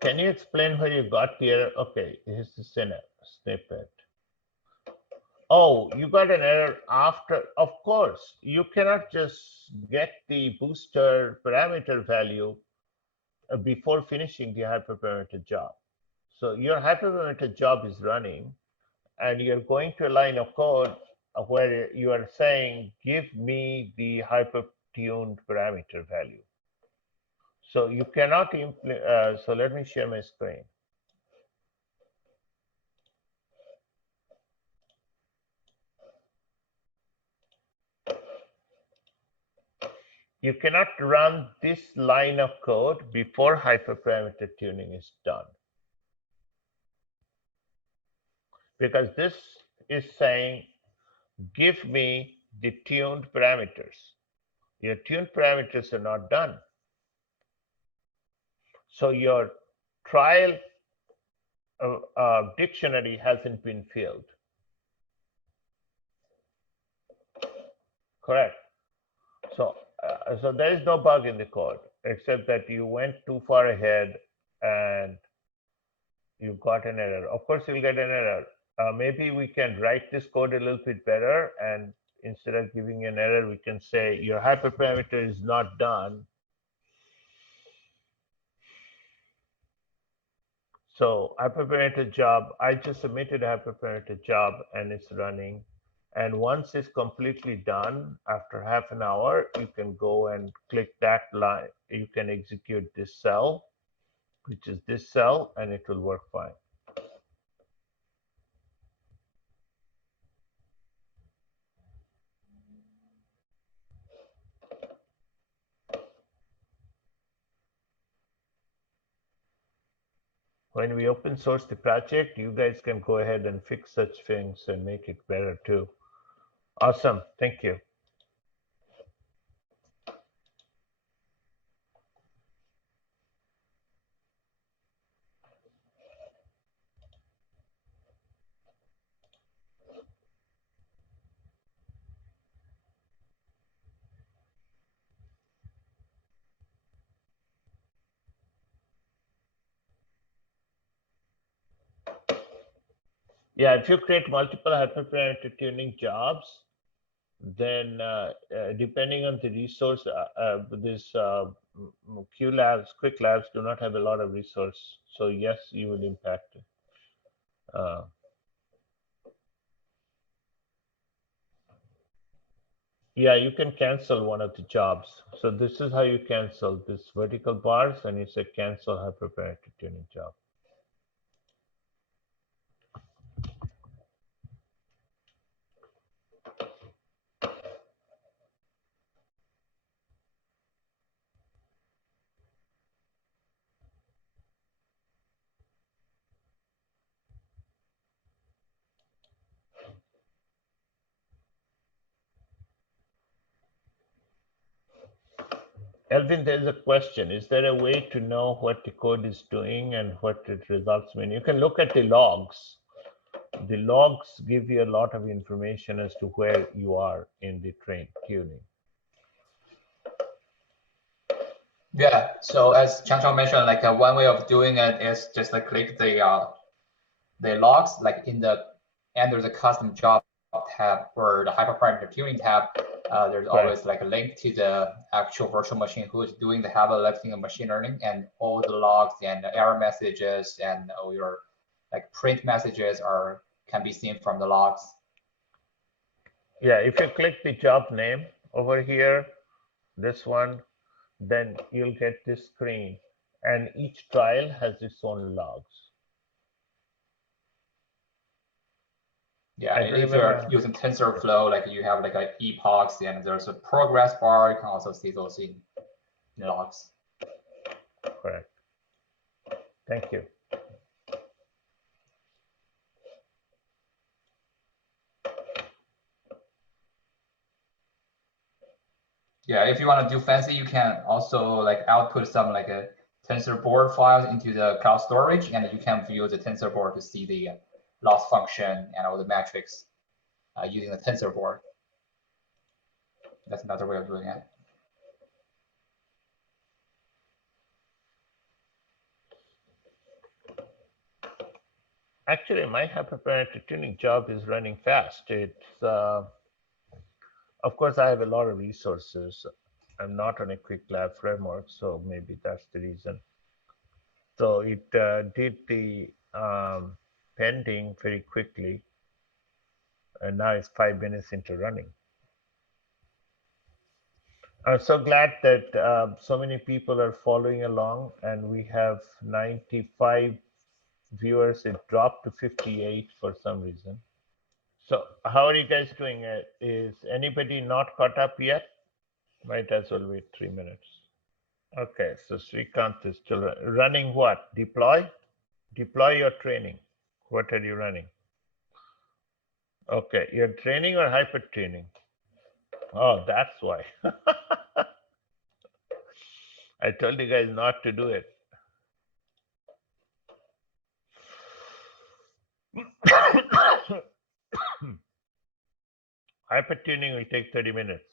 Can you explain where you got the error? Okay, here's the snippet. Oh, you got an error after. Of course, you cannot just get the booster parameter value before finishing the hyperparameter job. So your hyperparameter job is running, and you're going to a line of code where you are saying, give me the hyper-tuned parameter value. So you cannot so let me share my screen. You cannot run this line of code before hyperparameter tuning is done, because this is saying, give me the tuned parameters. Your tuned parameters are not done. So your trial dictionary hasn't been filled. Correct. So, so there is no bug in the code, except that you went too far ahead and you got an error. Of course, you'll get an error. Maybe we can write this code a little bit better, and instead of giving an error, we can say your hyperparameter is not done. So hyperparameter job, I just submitted a hyperparameter job and it's running. And once it's completely done, after half an hour, you can go and click that line. You can execute this cell, which is this cell, and it will work fine. When we open source the project, you guys can go ahead and fix such things and make it better too. Awesome, thank you. Yeah, if you create multiple hyperparameter tuning jobs, then depending on the resource, this Q labs, quick labs do not have a lot of resource. So yes, you will impact it. Yeah, you can cancel one of the jobs. So this is how you cancel this vertical bars, and you say cancel hyperparameter tuning job. Elvin, there's a question. Is there a way to know what the code is doing and what its results mean? You can look at the logs. The logs give you a lot of information as to where you are in the tuning. Yeah, so as Chanchal mentioned, like one way of doing it is just like click the logs, like in the, and there's a custom job tab or the hyperparameter tuning tab. There's always like a link to the actual virtual machine who is doing the heavy lifting of machine learning, and all the logs and the error messages and all your like print messages can be seen from the logs. Yeah, if you click the job name over here, this one, then you'll get this screen, and each trial has its own logs. Yeah, if you're using TensorFlow, like you have like epochs, and there's a progress bar. You can also see those in logs. Correct. Thank you. Yeah, if you want to do fancy, you can also like output some like a TensorBoard files into the cloud storage, and you can view the TensorBoard to see the loss function and all the metrics using the TensorBoard. That's another way of doing it. Actually, my hyperparameter tuning job is running fast. It's of course, I have a lot of resources. I'm not on a quick lab framework, so maybe that's the reason. So it did the pending very quickly, and now it's 5 minutes into running. I'm so glad that so many people are following along, and we have 95 viewers. It dropped to 58 for some reason. So how are you guys doing? Is anybody not caught up yet? Might as well wait 3 minutes. Okay, so Srikanth is still running what? Deploy? Deploy your training. What are you running? Okay, you're training or hyper training? Oh, that's why. I told you guys not to do it. Hyper tuning will take 30 minutes.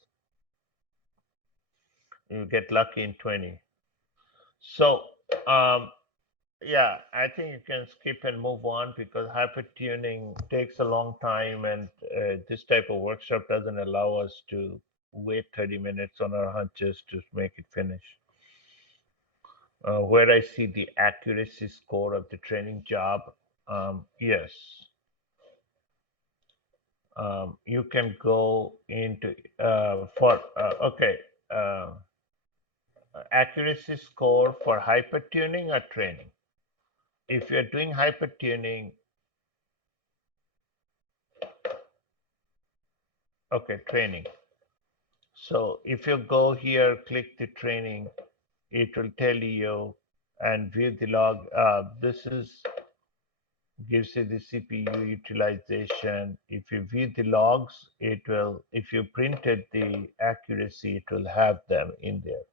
You get lucky in 20. So, yeah, I think you can skip and move on because hyper tuning takes a long time, and this type of workshop doesn't allow us to wait 30 minutes on our hunches to make it finish. Where I see the accuracy score of the training job, yes. You can go into okay, accuracy score for hyper tuning or training. If you're doing hyper tuning, okay, training. So if you go here, click the training, it will tell you and view the log. This gives you the CPU utilization. If you view the logs, it will, if you printed the accuracy, it will have them in there.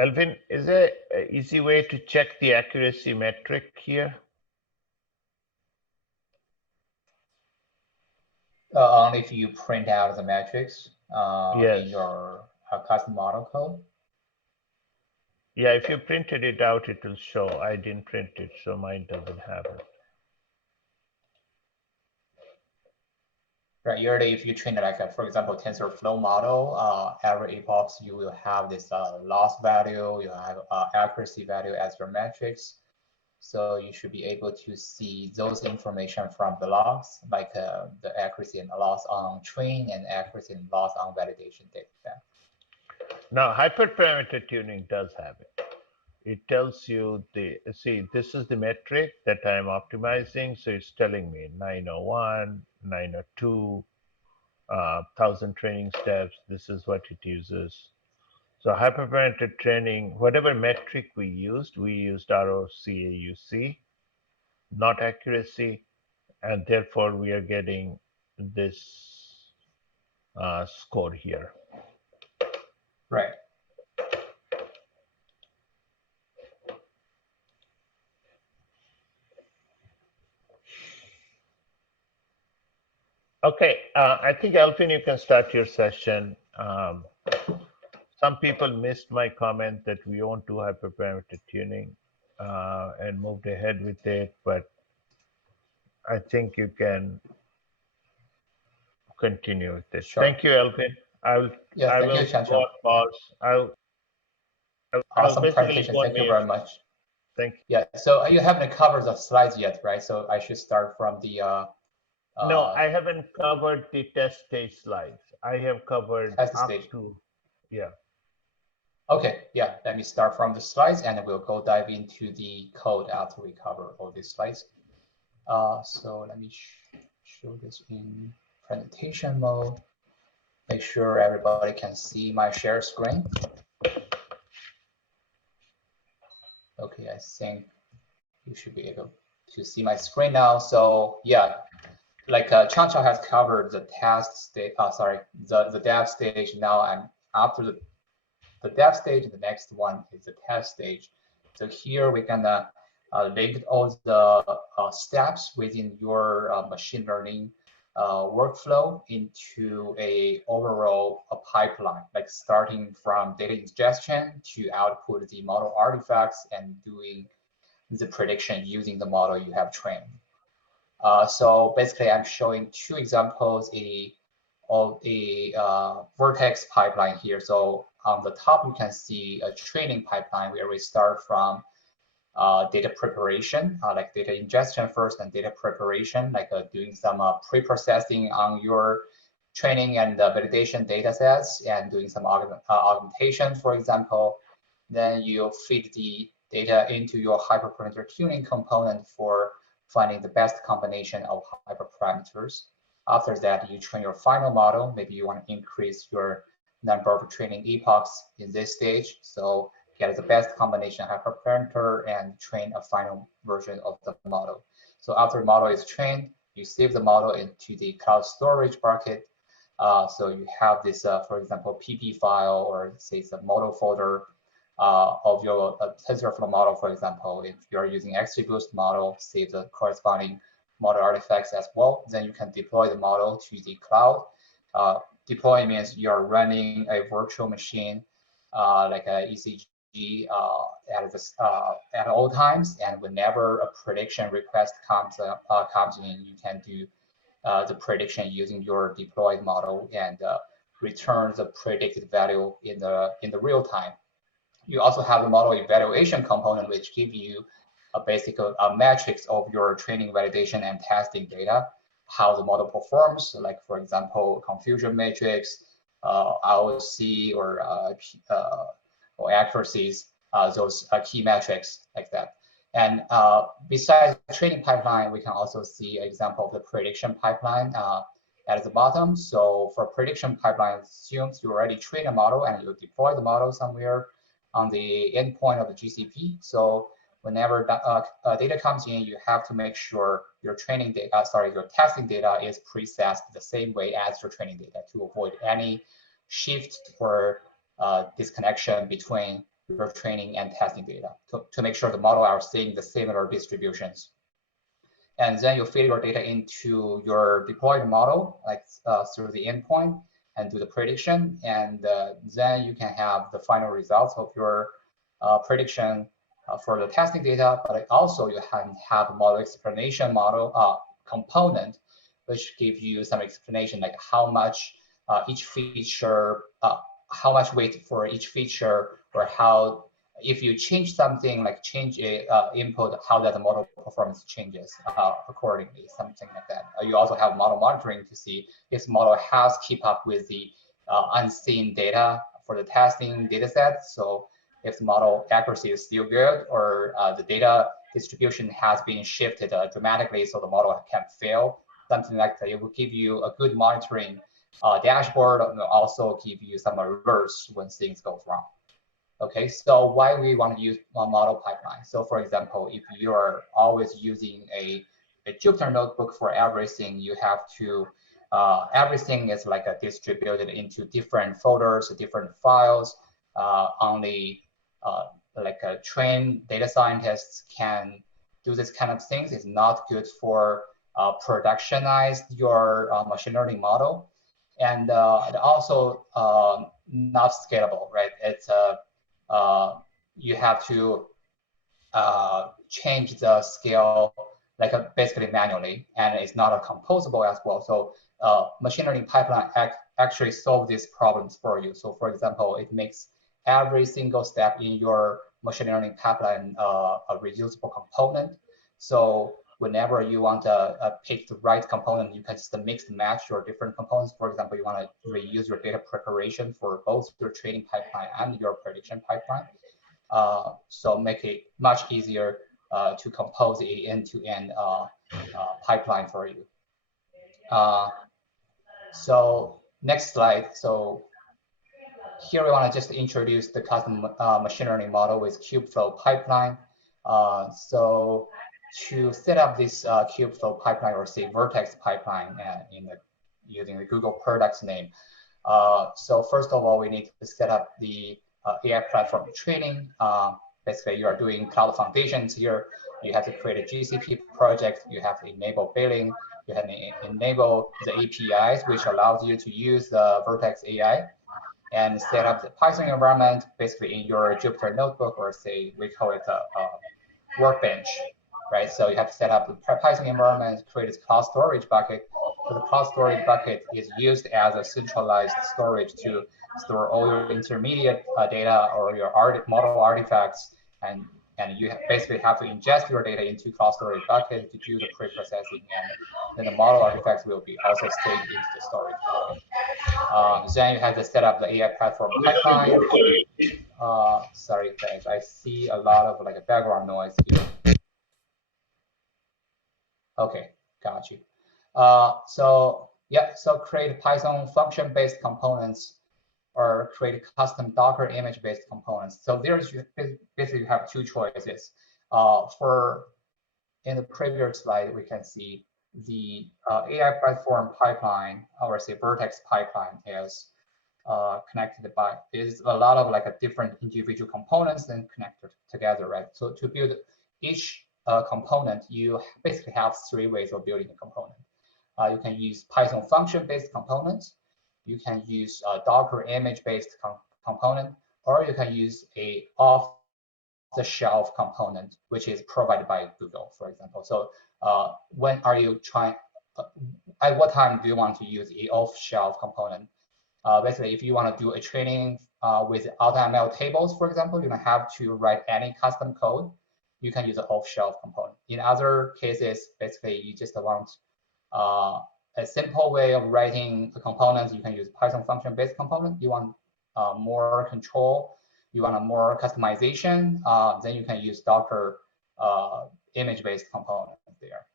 Elvin, is there an easy way to check the accuracy metric here? Only if you print out the metrics Yes. in your custom model code. Yeah, if you printed it out, it will show. I didn't print it, so mine doesn't have it. Right, usually if you train like for example, TensorFlow model, every epoch you will have this loss value, you have accuracy value as your metrics. So you should be able to see those information from the logs, like the accuracy and loss on train and accuracy and loss on validation data. Now, hyperparameter tuning does have it. It tells you see, this is the metric that I'm optimizing. So it's telling me 901, 902, 1,000 training steps. This is what it uses. So hyperparameter training, whatever metric we used ROCAUC, not accuracy. And therefore, we are getting this score here. Right. Okay, I think Elvin, you can start your session. Some people missed my comment that we won't do hyperparameter tuning and moved ahead with it, but I think you can continue with this. Sure. Thank you, Elvin. I will go on pause. I'll awesome basically presentation. go on Thank you mute. very much. Thank you. Yeah, so you haven't covered the slides yet, right? So I should start from the no, I haven't covered the test stage slides. I have covered test up stage. to, yeah. Okay, yeah, let me start from the slides and we'll go dive into the code after we cover all these slides. So let me show this in presentation mode. Make sure everybody can see my share screen. Okay, I think you should be able to see my screen now. So yeah, like Chanchal has covered the test stage, the dev stage. Now I'm after the dev stage, the next one is the test stage. So here we're gonna link all the steps within your machine learning workflow into a overall pipeline, like starting from data ingestion to output the model artifacts and doing the prediction using the model you have trained. So basically, I'm showing two examples of a Vertex pipeline here. So on the top, you can see a training pipeline where we start from data preparation, like data ingestion first and data preparation, like doing some pre-processing on your training and validation data sets and doing some augmentation, for example. Then you feed the data into your hyperparameter tuning component for finding the best combination of hyperparameters. After that, you train your final model. Maybe you want to increase your number of training epochs in this stage. So get the best combination of hyperparameter and train a final version of the model. So after the model is trained, you save the model into the cloud storage bucket. So you have this, for example, PP file or say some model folder of your TensorFlow model, for example. If you're using XGBoost model, save the corresponding model artifacts as well. Then you can deploy the model to the cloud. Deploy means you're running a virtual machine like a ECG at all times, and whenever a prediction request comes in, you can do the prediction using your deployed model and return the predicted value in the real time. You also have the model evaluation component, which give you a basic metrics of your training, validation, and testing data, how the model performs, like for example, confusion matrix, ROC, or accuracies, those key metrics like that. And besides the training pipeline, we can also see an example of the prediction pipeline at the bottom. So for prediction pipeline, it assumes you already train a model and you deploy the model somewhere on the endpoint of the GCP. So whenever data comes in, you have to make sure your training data, your testing data is processed the same way as your training data to avoid any shift or disconnection between your training and testing data to make sure the model are seeing the similar distributions. And then you feed your data into your deployed model, like through the endpoint, and do the prediction. And then you can have the final results of your prediction for the testing data. But also you can have a model explanation model component, which gives you some explanation, like how much each feature, how much weight for each feature, or how, if you change something, like change a input, how that the model performance changes accordingly, something like that. You also have model monitoring to see if the model has keep up with the unseen data for the testing data set. So if the model accuracy is still good, or the data distribution has been shifted dramatically, so the model can fail, something like that. It will give you a good monitoring dashboard, and also give you some alerts when things go wrong. Okay, so why we want to use a model pipeline? So for example, if you are always using a Jupyter notebook for everything, you have to, everything is like distributed into different folders, different files. Only like trained data scientists can do this kind of things. It's not good for productionize your machine learning model. And also not scalable, right? It's you have to change the scale like basically manually, and it's not a composable as well. So machine learning pipeline actually solve these problems for you. So for example, it makes every single step in your machine learning pipeline a reusable component. So whenever you want to pick the right component, you can just mix and match your different components. For example, you want to reuse your data preparation for both your training pipeline and your prediction pipeline. So make it much easier to compose a end-to-end pipeline for you. So next slide. So here we want to just introduce the custom machine learning model with Kubeflow pipeline. So to set up this Kubeflow pipeline, or say Vertex pipeline using the Google products name. So first of all, we need to set up the AI platform training. Basically, you are doing cloud foundations here. You have to create a GCP project. You have to enable billing. You have to enable the APIs, which allows you to use the Vertex AI, and set up the Python environment, basically in your Jupyter notebook, or say we call it a workbench, right? So you have to set up the Python environment, create a cloud storage bucket. So the cloud storage bucket is used as a centralized storage to store all your intermediate data or your model artifacts, and you basically have to ingest your data into cloud storage bucket to do the pre-processing, and then the model artifacts will be also saved into the storage bucket. Then you have to set up the AI platform pipeline. Sorry guys, I see a lot of like a background noise here. Okay, got you. So yeah, so create Python function-based components, or create custom Docker image-based components. So there's basically you have two choices. For in the previous slide, we can see the AI platform pipeline, or say Vertex pipeline, is connected by, is a lot of like a different individual components and connected together, right? So to build each component, you basically have three ways of building a component. You can use Python function-based components, you can use a Docker image-based component, or you can use a off-the-shelf component, which is provided by Google, for example. So when are you trying, at what time do you want to use a off-shelf component? Basically, if you want to do a training with AutoML tables, for example, you don't have to write any custom code. You can use an off-shelf component. In other cases, basically, you just want a simple way of writing the components. You can use Python function-based component. You want more control, you want a more customization, then you can use Docker image-based component there.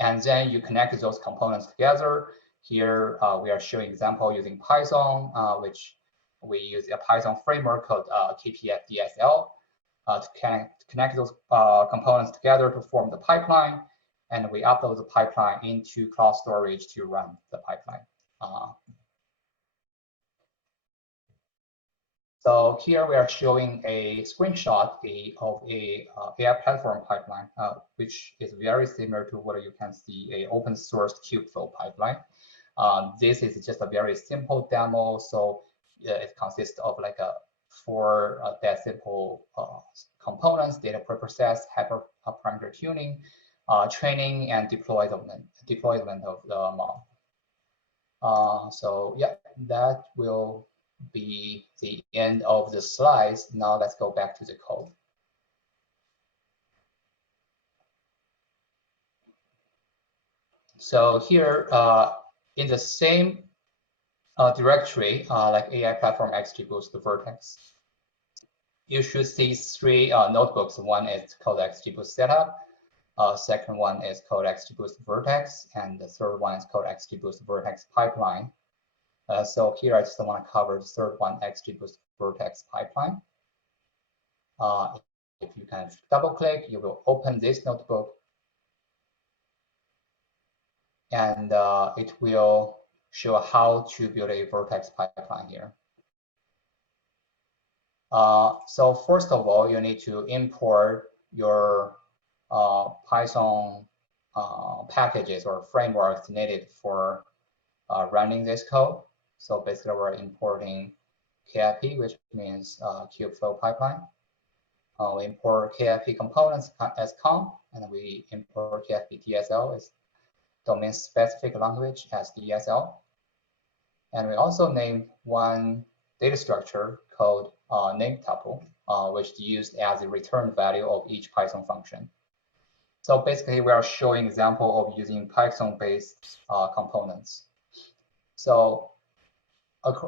And then you connect those components together. Here we are showing example using Python, which we use a Python framework called KPF-DSL to connect those components together to form the pipeline. And we upload the pipeline into cloud storage to run the pipeline. So here we are showing a screenshot of a AI platform pipeline, which is very similar to what you can see a open source Kubeflow pipeline. This is just a very simple demo. So it consists of like four that simple components: data preprocess, hyperparameter tuning, training, and deployment of the model. So yeah, that will be the end of the slides. Now let's go back to the code. So here in the same directory, like AI Platform XGBoost Vertex, you should see three notebooks. One is called XGBoost Setup. Second one is called XGBoost Vertex, and the third one is called XGBoost Vertex Pipeline. So here I just want to cover the third one, XGBoost Vertex Pipeline. If you can double click, you will open this notebook, and it will show how to build a Vertex pipeline here. So first of all, you need to import your Python packages or frameworks needed for running this code. So basically, we're importing KIP, which means Kubeflow pipeline. We import KIP components as comp, and we import KIP DSL as domain-specific language as DSL. And we also name one data structure called name tuple, which is used as the return value of each Python function. So basically, we are showing example of using Python-based components. So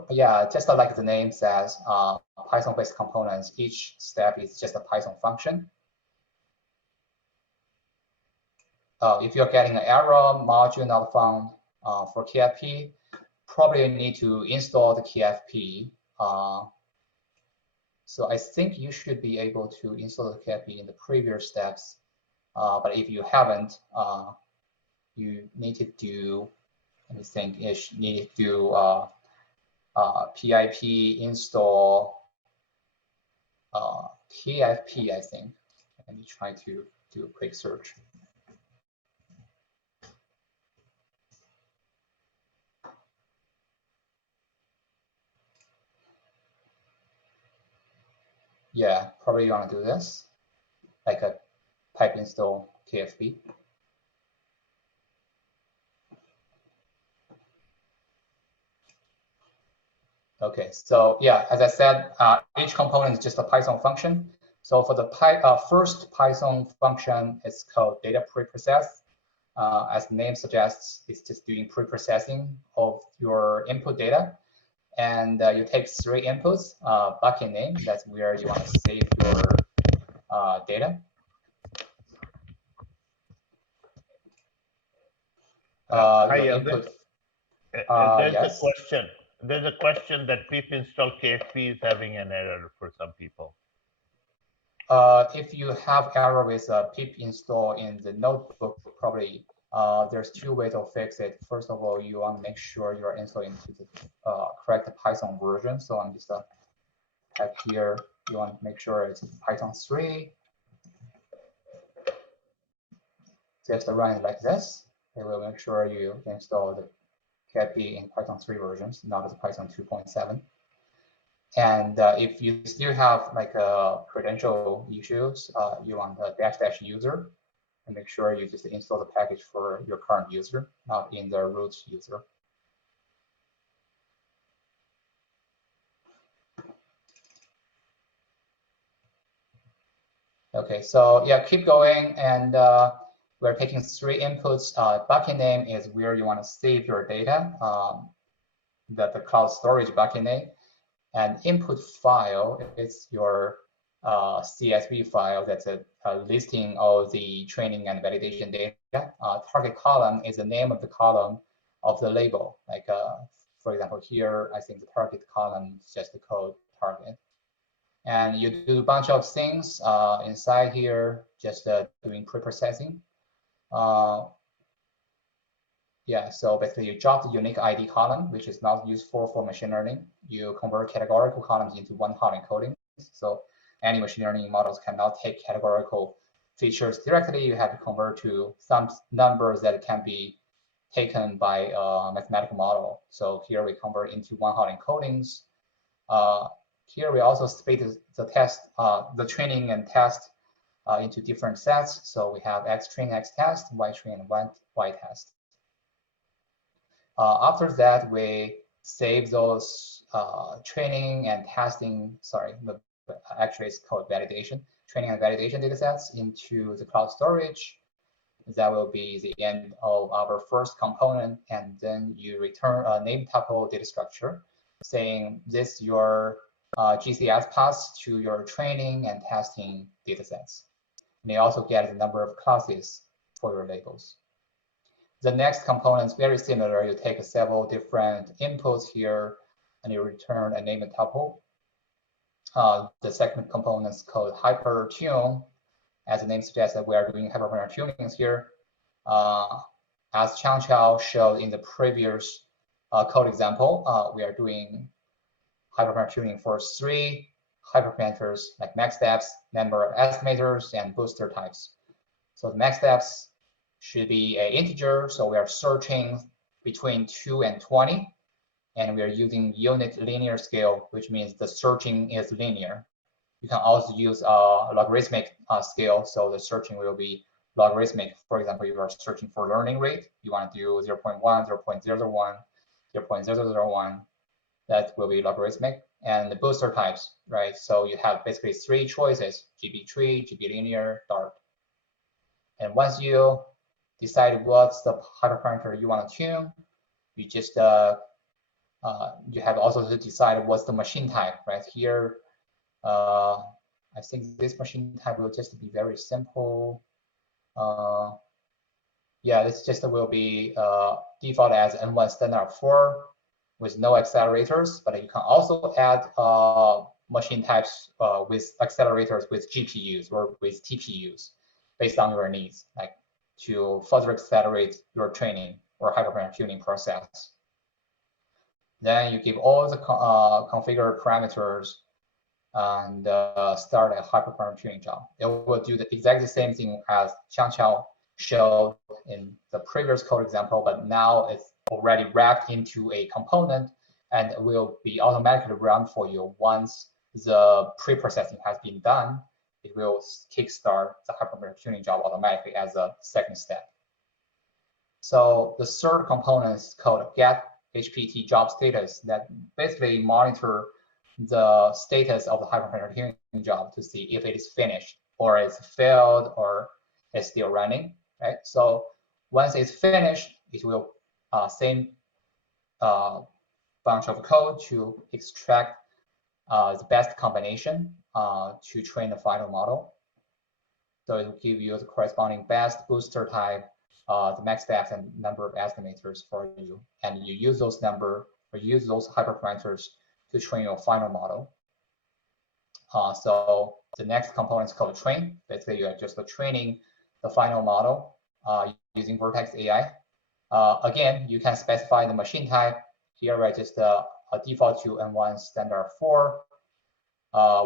yeah, just like the name says, Python-based components, each step is just a Python function. If you're getting an error, module not found for KIP, probably you need to install the KIP. So I think you should be able to install the KIP in the previous steps. But if you haven't, you need to do, let me think, you need to do PIP install KIP, I think. Let me try to do a quick search. Yeah, probably you want to do this, like a pipe install KFP. Okay, so yeah, as I said, each component is just a Python function. So for the first Python function, it's called data preprocess. As the name suggests, it's just doing preprocessing of your input data. And you take three inputs, bucket name, that's where you want to save your data. Hi, Elvin. Yes. There's a question that pip install KFP is having an error for some people. If you have error with pip install in the notebook, probably there's two ways to fix it. First of all, you want to make sure you're installing to the correct Python version. So I'm just type here. You want to make sure it's Python 3. Just run it like this. It will make sure you install the KIP in Python 3 versions, not the Python 2.7. And if you still have like credential issues, you want the -- user, and make sure you just install the package for your current user, not in the root user. Okay, so yeah, keep going, and we're taking three inputs. Bucket name is where you want to save your data, the cloud storage bucket name, and input file is your CSV file. That's a listing of the training and validation data. Target column is the name of the column of the label. Like for example, here I think the target column is just the code target. And you do a bunch of things inside here, just doing preprocessing. Yeah, so basically you drop the unique ID column, which is not useful for machine learning. You convert categorical columns into one-hot encoding. So any machine learning models cannot take categorical features directly. You have to convert to some numbers that can be taken by a mathematical model. So here we convert into one-hot encodings. Here we also split the test, the training and test into different sets. So we have X train, X test, Y train, and Y test. After that, we save those training and testing, actually it's called validation, training and validation data sets into the cloud storage. That will be the end of our first component. And then you return a name tuple data structure saying this your GCS path to your training and testing data sets. And you also get the number of classes for your labels. The next component is very similar. You take several different inputs here, and you return a name tuple. The second component is called hypertune. As the name suggests, that we are doing hyperparameter tunings here. As Chanchal showed in the previous code example, we are doing hyperparameter tuning for 3 hyperparameters like max steps, number of estimators, and booster types. So the max steps should be an integer, so we are searching between 2 and 20, and we are using unit linear scale, which means the searching is linear. You can also use a logarithmic scale, so the searching will be logarithmic. For example, you are searching for learning rate, you want to do 0.1, 0.001, 0.001, that will be logarithmic. And the booster types, right? So you have basically 3 choices, GB tree, GB linear, dart. And once you decide what's the hyperparameter you want to tune, you just you have also to decide what's the machine type, right? Here, I think this machine type will just be very simple. Yeah, this just will be default as N1 standard 4 with no accelerators, but you can also add machine types with accelerators with GPUs or with TPUs based on your needs, like to further accelerate your training or hyperparameter tuning process. Then you give all the configured parameters and start a hyperparameter tuning job. It will do the exactly same thing as Chanchal showed in the previous code example, but now it's already wrapped into a component and it will be automatically run for you once the pre-processing has been done. It will kickstart the hyperparameter tuning job automatically as a second step. So the third component is called get HPT job status that basically monitor the status of the hyperparameter tuning job to see if it is finished or it's failed or it's still running, right? So once it's finished, it will send a bunch of code to extract the best combination to train the final model. So it will give you the corresponding best booster type, the max steps and number of estimators for you. And you use those use those hyperparameters to train your final model. So the next component is called train. Basically, you are just training the final model using Vertex AI. Again, you can specify the machine type. Here, I just a default to N1 standard 4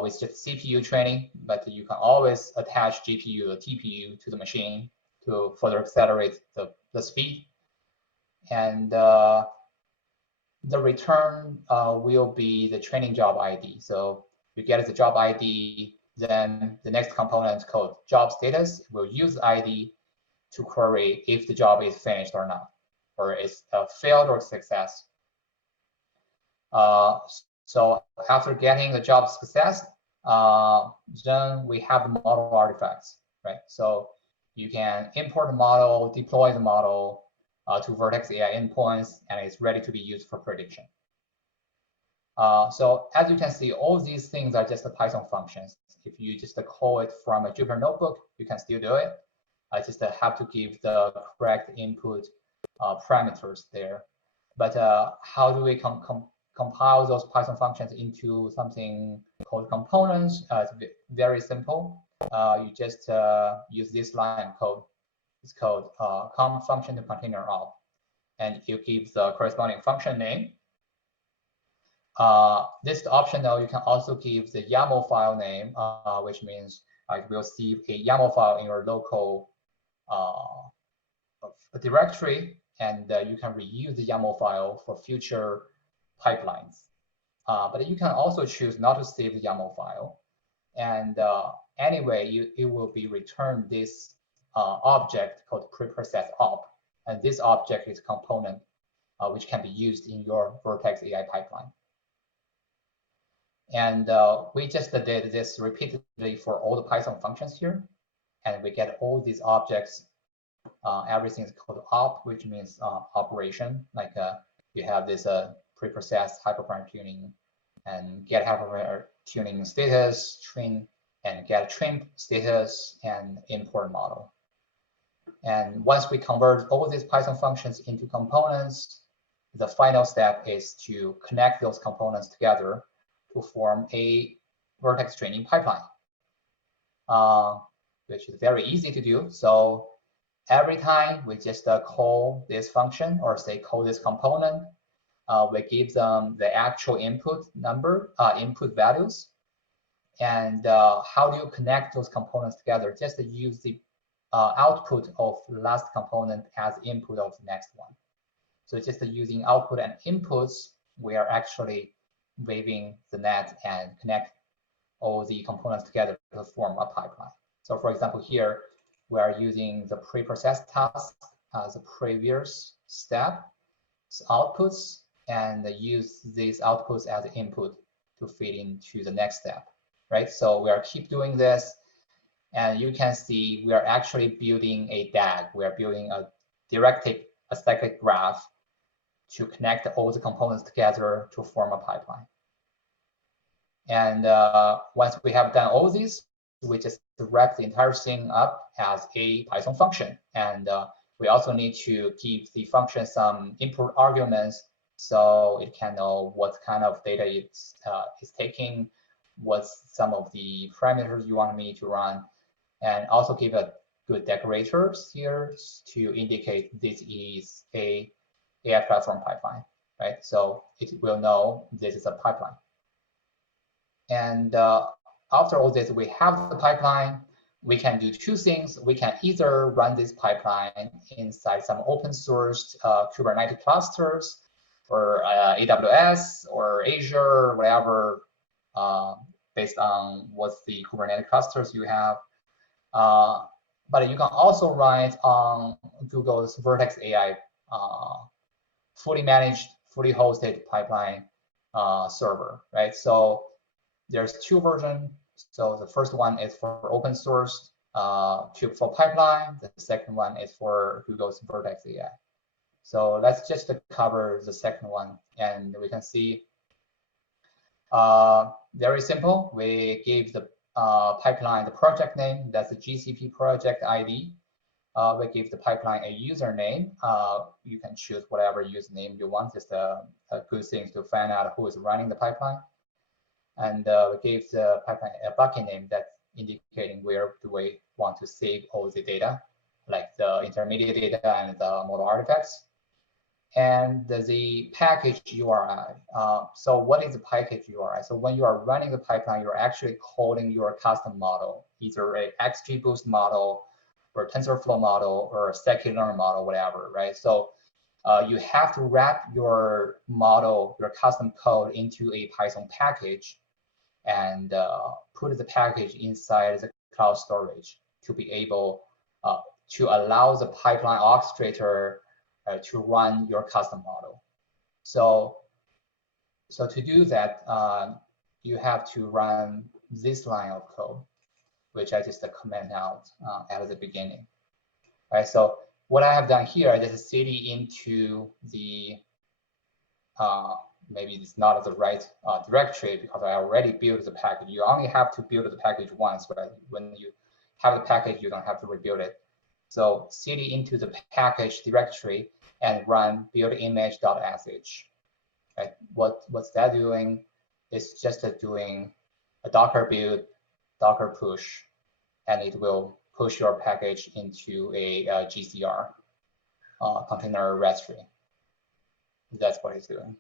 with just CPU training, but you can always attach GPU or TPU to the machine to further accelerate the speed. And the return will be the training job ID. So you get the job ID, then the next component called job status will use ID to query if the job is finished or not, or is failed or success. So after getting the job success, then we have the model artifacts, right? So you can import the model, deploy the model to Vertex AI endpoints, and it's ready to be used for prediction. So as you can see, all these things are just the Python functions. If you just call it from a Jupyter notebook, you can still do it. I just have to give the correct input parameters there. But how do we compile those Python functions into something called components? It's very simple. You just use this line code. It's called com function to container of. and you give the corresponding function name. This is optional. You can also give the YAML file name, which means you will see a YAML file in your local directory, and you can reuse the YAML file for future pipelines. But you can also choose not to save the YAML file. And anyway, it will be returned this object called preprocess op. And this object is a component which can be used in your Vertex AI pipeline. And we just did this repeatedly for all the Python functions here. And we get all these objects. Everything is called op, which means operation. Like you have this preprocessed hyperparameter tuning and get hyperparameter tuning status, train, and get train status, and import model. And once we convert all these Python functions into components, the final step is to connect those components together to form a Vertex training pipeline, which is very easy to do. So every time we just call this function, or say call this component, we give them the actual input number, input values. And how do you connect those components together? Just use the output of the last component as input of the next one. So just using output and inputs, we are actually waving the net and connect all the components together to form a pipeline. So for example, here, we are using the preprocessed task as a previous step, outputs, and use these outputs as input to feed into the next step, right? So we are keep doing this, and you can see we are actually building a DAG. We are building a directed acyclic graph to connect all the components together to form a pipeline. And once we have done all these, we just wrap the entire thing up as a Python function. And we also need to give the function some input arguments so it can know what kind of data it's taking, what's some of the parameters you want me to run, and also give a good decorators here to indicate this is a AI platform pipeline, right? So it will know this is a pipeline. And after all this, we have the pipeline. We can do two things. We can either run this pipeline inside some open source Kubernetes clusters, or AWS or Azure, or whatever, based on what's the Kubernetes clusters you have. But you can also run it on Google's Vertex AI fully managed, fully hosted pipeline server, right? So there's two versions. So the first one is for open source kubeflow pipeline. The second one is for Google's Vertex AI. So let's just cover the second one, and we can see very simple. We gave the pipeline the project name. That's the GCP project ID. We give the pipeline a username. You can choose whatever username you want. Just a good thing to find out who is running the pipeline. And we gave the pipeline a bucket name that's indicating where do we want to save all the data, like the intermediate data and the model artifacts. And the package URI. So what is the package URI? So when you are running the pipeline, you're actually calling your custom model, either a XGBoost model or a TensorFlow model or a scikit-learn model, whatever, right? So you have to wrap your model, your custom code into a Python package and put the package inside the cloud storage to be able to allow the pipeline orchestrator to run your custom model. So to do that, you have to run this line of code, which I just comment out at the beginning. All right, so what I have done here, I just cd into the, maybe it's not the right directory because I already built the package. You only have to build the package once, right? When you have the package, you don't have to rebuild it. So cd into the package directory and run build image.sh. Right? What's that doing? It's just doing a Docker build, Docker push, and it will push your package into a GCR container registry. That's what it's doing.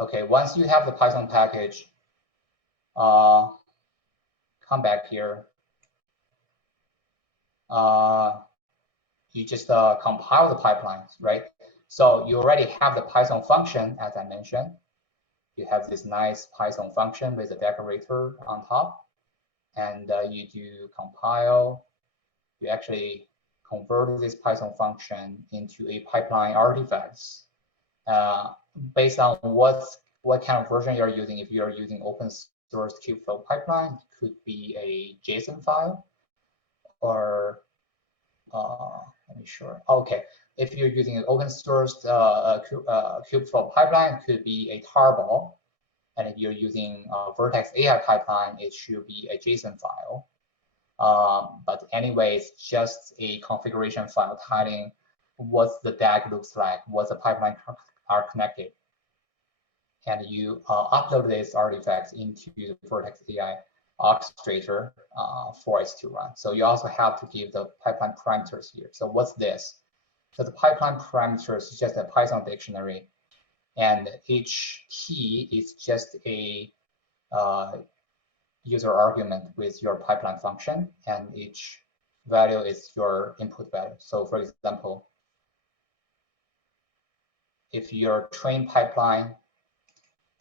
Okay, once you have the Python package, come back here. You just compile the pipelines, right? So you already have the Python function, as I mentioned. You have this nice Python function with a decorator on top, and you do compile. You actually convert this Python function into a pipeline artifacts based on what kind of version you're using. If you're using open source Kubeflow pipeline, it could be a JSON file, or let me sure. Okay, if you're using an open source Kubeflow pipeline, it could be a tarball. And if you're using Vertex AI pipeline, it should be a JSON file. But anyway, it's just a configuration file telling what the DAG looks like, what the pipeline are connected. And you upload these artifacts into the Vertex AI orchestrator for it to run. So you also have to give the pipeline parameters here. So what's this? So the pipeline parameters is just a Python dictionary, and each key is just a user argument with your pipeline function, and each value is your input value. So for example, if your train pipeline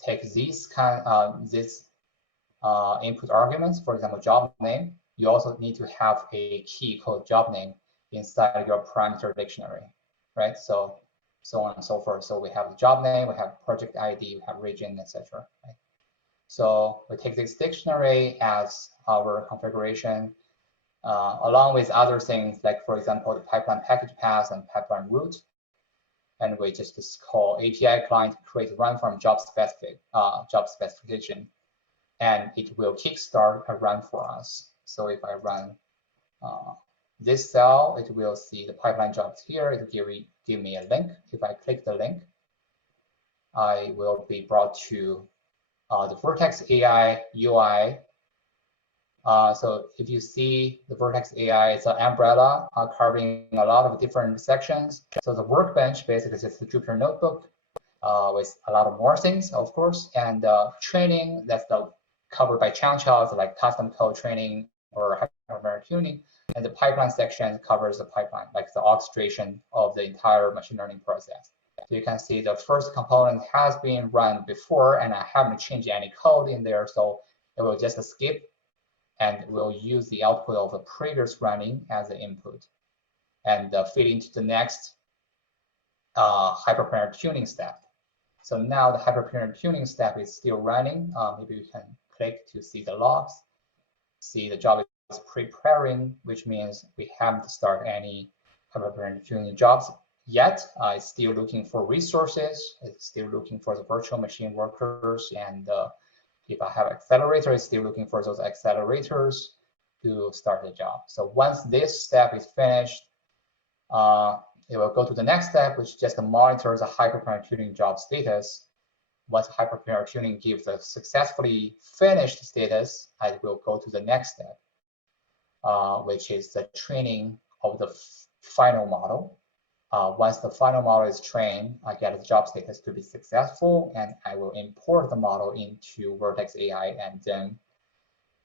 takes these input arguments, for example, job name, you also need to have a key called job name inside your parameter dictionary, right? So on and so forth. So we have the job name, we have project ID, we have region, etc. Right? So we take this dictionary as our configuration, along with other things like, for example, the pipeline package path and pipeline route. And we just call API client create run from job specification, and it will kickstart a run for us. So if I run this cell, it will see the pipeline jobs here. It will give me a link. If I click the link, I will be brought to the Vertex AI UI. So if you see the Vertex AI, it's an umbrella covering a lot of different sections. So the workbench basically is just the Jupyter notebook with a lot of more things, of course, and training that's covered by Chanchal, so like custom code training or hyperparameter tuning. And the pipeline section covers the pipeline, like the orchestration of the entire machine learning process. So you can see the first component has been run before, and I haven't changed any code in there, so it will just skip, and we'll use the output of the previous running as the input, and feed into the next hyperparameter tuning step. So now the hyperparameter tuning step is still running. Maybe you can click to see the logs, see the job is preparing, which means we haven't started any hyperparameter tuning jobs yet. It's still looking for resources. It's still looking for the virtual machine workers, and if I have accelerator, it's still looking for those accelerators to start the job. So once this step is finished, it will go to the next step, which just monitors the hyperparameter tuning job status. Once hyperparameter tuning gives a successfully finished status, I will go to the next step, which is the training of the final model. Once the final model is trained, I get the job status to be successful, and I will import the model into Vertex AI and then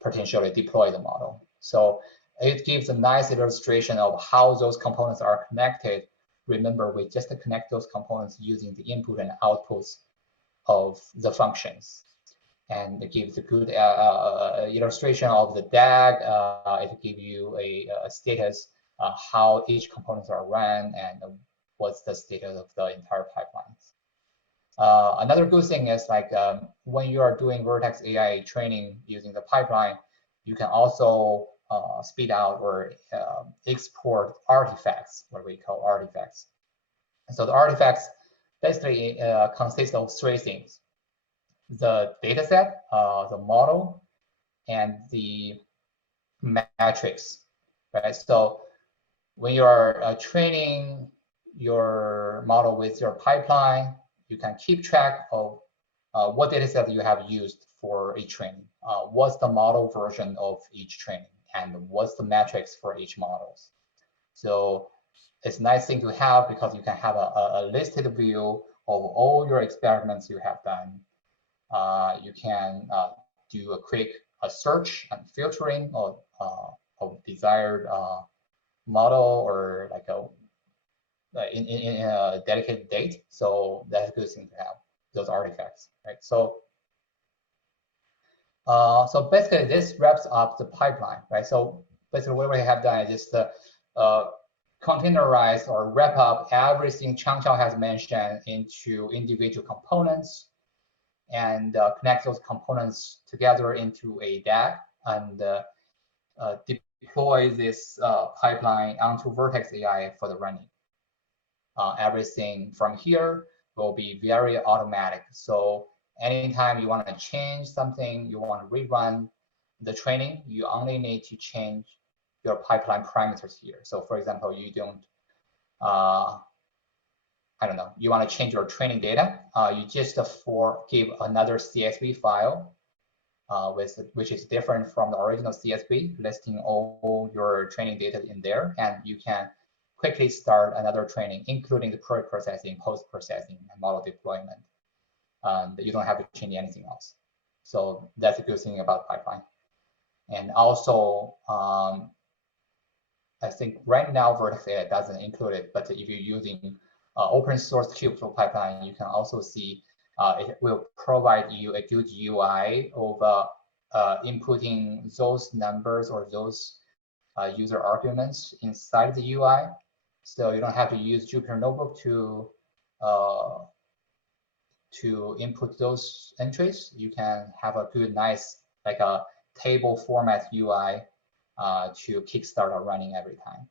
potentially deploy the model. So it gives a nice illustration of how those components are connected. Remember, we just connect those components using the input and outputs of the functions. And it gives a good illustration of the DAG. It gives you a status, how each components are run, and what's the status of the entire pipelines. Another good thing is like when you are doing Vertex AI training using the pipeline, you can also speed out or export artifacts, what we call artifacts. And so the artifacts basically consist of three things: the data set, the model, and the metrics, right? So when you are training your model with your pipeline, you can keep track of what data set you have used for each training, what's the model version of each training, and what's the metrics for each models. So it's a nice thing to have because you can have a listed view of all your experiments you have done. You can do a quick search and filtering of desired model or like in a dedicated date. So that's a good thing to have those artifacts, right? So so basically this wraps up the pipeline, right? So basically what we have done is just containerize or wrap up everything Chanchal has mentioned into individual components and connect those components together into a DAG and deploy this pipeline onto Vertex AI for the running. Everything from here will be very automatic. So anytime you want to change something, you want to rerun the training, you only need to change your pipeline parameters here. So for example, you don't, I don't know, you want to change your training data, you just give another CSV file which is different from the original CSV, listing all your training data in there, and you can quickly start another training, including the pre-processing, post-processing, and model deployment. You don't have to change anything else. So that's a good thing about pipeline. And also, I think right now Vertex AI doesn't include it, but if you're using open source Kubeflow pipeline, you can also see it will provide you a good UI of inputting those numbers or those user arguments inside the UI. So you don't have to use Jupyter Notebook to input those entries. You can have a good, nice, like a table format UI to kickstart or running every time.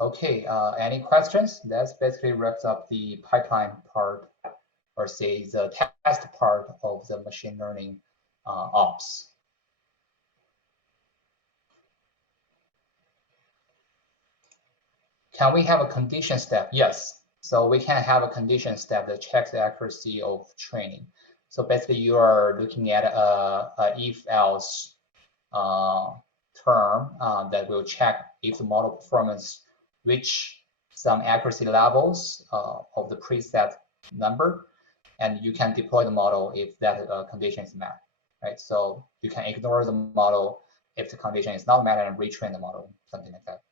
Okay, any questions? That basically wraps up the pipeline part, or say the test part of the machine learning ops. Can we have a condition step? Yes. So we can have a condition step that checks the accuracy of training. So basically, you are looking at a if-else term that will check if the model performance reach some accuracy levels of the preset number, and you can deploy the model if that condition is met, right? So you can ignore the model if the condition is not met and retrain the model, something like that.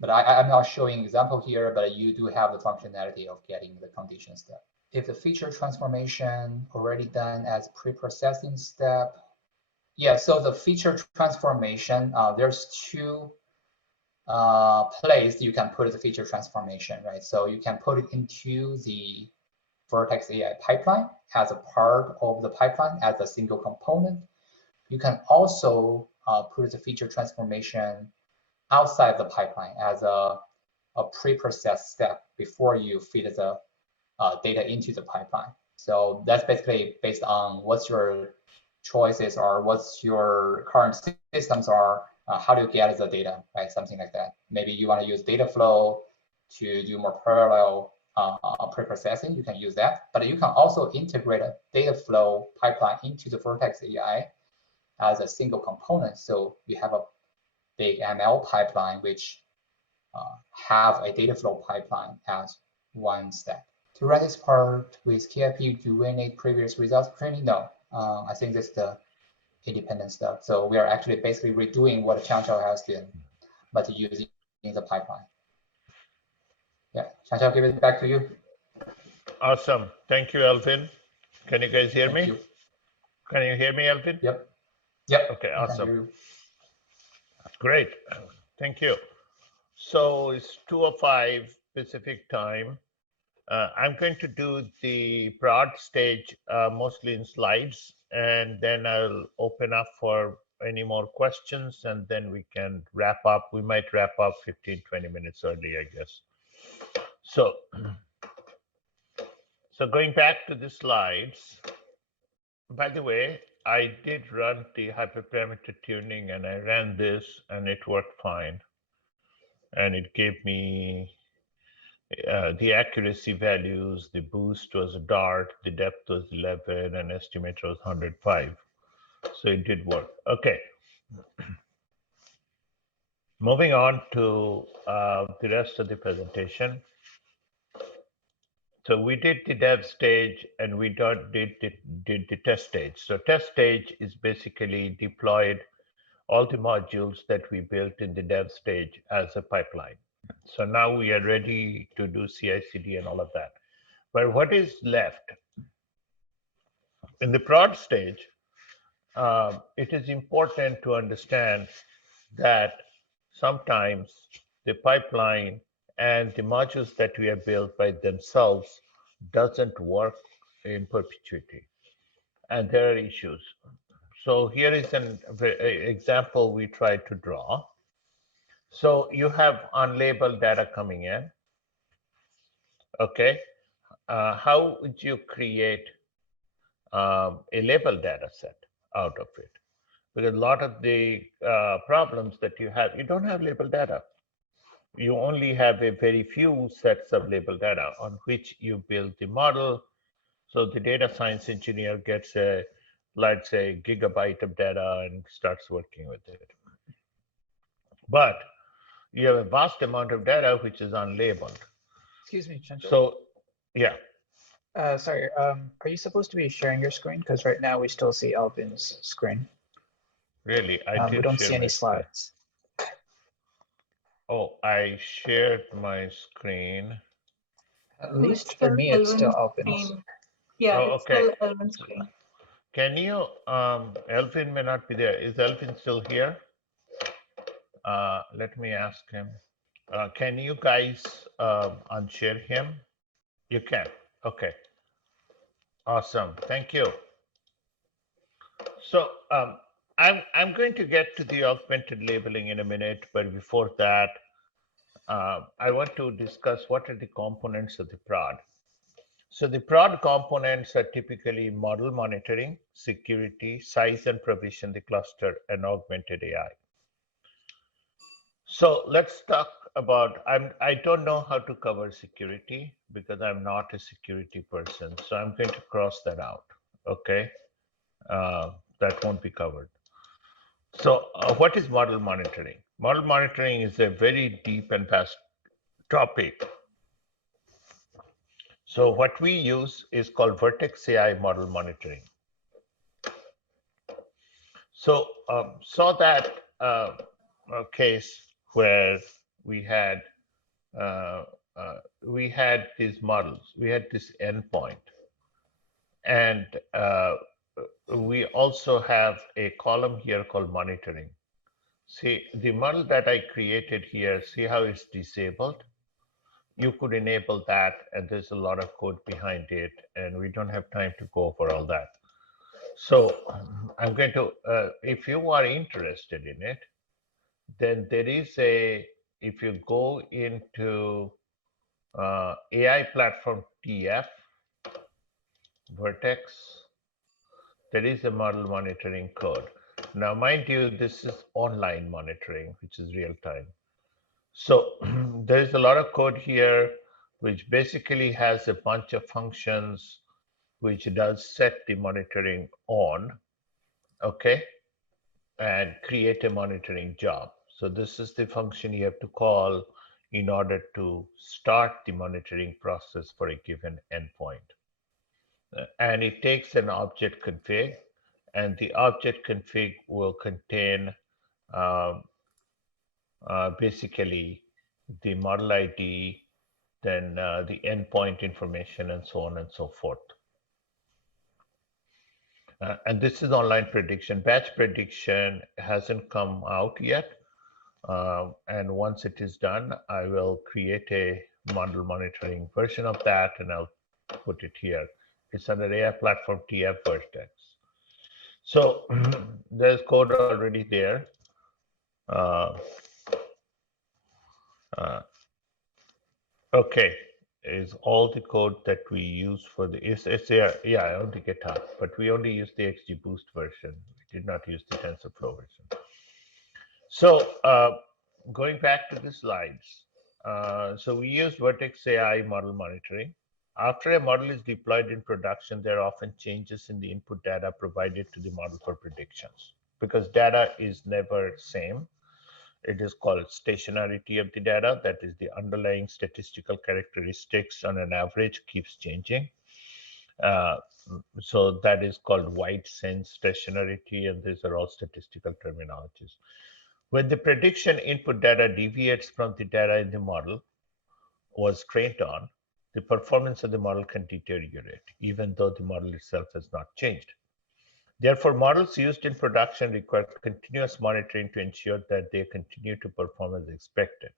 But I'm not showing example here, but you do have the functionality of getting the condition step. If the feature transformation already done as pre-processing step, yeah, so the feature transformation, there's two place you can put the feature transformation, right? So you can put it into the Vertex AI pipeline as a part of the pipeline as a single component. You can also put the feature transformation outside the pipeline as a pre-processed step before you feed the data into the pipeline. So that's basically based on what's your choices are, what's your current systems are, how do you get the data, right? Something like that. Maybe you want to use data flow to do more parallel pre-processing, you can use that. But you can also integrate a data flow pipeline into the Vertex AI as a single component. So you have a big ML pipeline, which have a data flow pipeline as one step. To run this part with KIP, do we need previous results training? No, I think this is the independent stuff. So we are actually basically redoing what Chanchal has done, but using the pipeline. Yeah, Chanchal, give it back to you. Awesome. Thank you, Elvin. Can you guys hear me? Can you hear me, Elvin? Yep. Yep. Okay, awesome. Great. Thank you. So it's 2:05 Pacific time. I'm going to do the broad stage mostly in slides, and then I'll open up for any more questions, and then we can wrap up. We might wrap up 15-20 minutes early, I guess. So going back to the slides, by the way, I did run the hyperparameter tuning, and I ran this and it worked fine. And it gave me the accuracy values. The boost was a dart, the depth was 11, and estimator was 105. So it did work. Okay. Moving on to the rest of the presentation. So we did the dev stage and we did the test stage. So test stage is basically deployed all the modules that we built in the dev stage as a pipeline. So now we are ready to do CI/CD and all of that. But what is left? In the prod stage, it is important to understand that sometimes the pipeline and the modules that we have built by themselves doesn't work in perpetuity, and there are issues. So here is an example we tried to draw. So you have unlabeled data coming in. Okay, how would you create a labeled data set out of it? Because a lot of the problems that you have, you don't have labeled data. You only have a very few sets of labeled data on which you build the model. So the data science engineer gets a, let's say, gigabyte of data and starts working with it. But you have a vast amount of data which is unlabeled. Excuse me, Chanchal. So, yeah. Sorry, are you supposed to be sharing your screen? Because right now we still see Elvin's screen. Really, We don't see any slides. Oh, I shared my screen. At least for me, it's still Elvin's. Yeah, oh, it's okay. still Elvin's screen. Can you, Elvin may not be there. Is Elvin still here? Let me ask him. Can you guys unshare him? You can. Okay. Awesome. Thank you. So I'm going to get to the augmented labeling in a minute, but before that, I want to discuss what are the components of the prod. So the prod components are typically model monitoring, security, size and provision the cluster, and augmented AI. So let's talk about, I don't know how to cover security because I'm not a security person. So I'm going to cross that out, okay? That won't be covered. So what is model monitoring? Model monitoring is a very deep and vast topic. So what we use is called Vertex AI model monitoring. So saw that case where we had these models, we had this endpoint, and we also have a column here called monitoring. See, the model that I created here, see how it's disabled? You could enable that, and there's a lot of code behind it, and we don't have time to go over all that. So I'm going to, if you are interested in it, then there is a, if you go into AI platform TF, Vertex, there is a model monitoring code. Now, mind you, this is online monitoring, which is real time. So there is a lot of code here, which basically has a bunch of functions, which does set the monitoring on, okay, and create a monitoring job. So this is the function you have to call in order to start the monitoring process for a given endpoint. And it takes an object config, and the object config will contain basically the model ID, then the endpoint information, and so on and so forth. And this is online prediction. Batch prediction hasn't come out yet. And once it is done, I will create a model monitoring version of that, and I'll put it here. It's under AI platform TF Vertex. So there's code already there. Okay, is all the code that we use for the, it's there, yeah, on the GitHub, but we only use the XGBoost version. We did not use the TensorFlow version. So going back to the slides, so we use Vertex AI model monitoring. After a model is deployed in production, there are often changes in the input data provided to the model for predictions, because data is never same. It is called stationarity of the data, that is the underlying statistical characteristics on an average keeps changing. So that is called white sense stationarity, and these are all statistical terminologies. When the prediction input data deviates from the data in the model was trained on, the performance of the model can deteriorate, even though the model itself has not changed. Therefore, models used in production require continuous monitoring to ensure that they continue to perform as expected.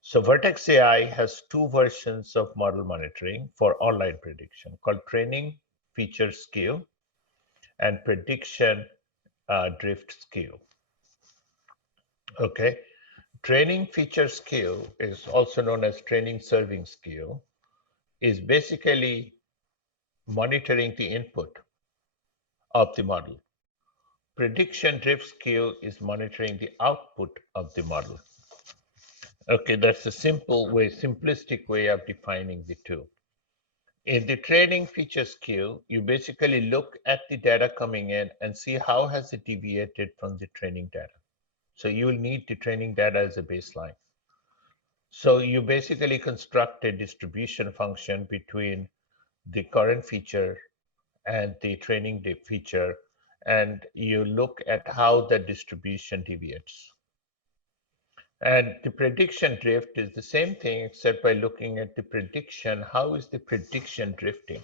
So Vertex AI has two versions of model monitoring for online prediction called training feature skew and prediction drift skew. Okay, training feature skew is also known as training serving skew, is basically monitoring the input of the model. Prediction drift skew is monitoring the output of the model. Okay, that's a simple way, simplistic way of defining the two. In the training feature skew, you basically look at the data coming in and see how has it deviated from the training data. So you will need the training data as a baseline. So you basically construct a distribution function between the current feature and the training feature, and you look at how the distribution deviates. And the prediction drift is the same thing, except by looking at the prediction, how is the prediction drifting?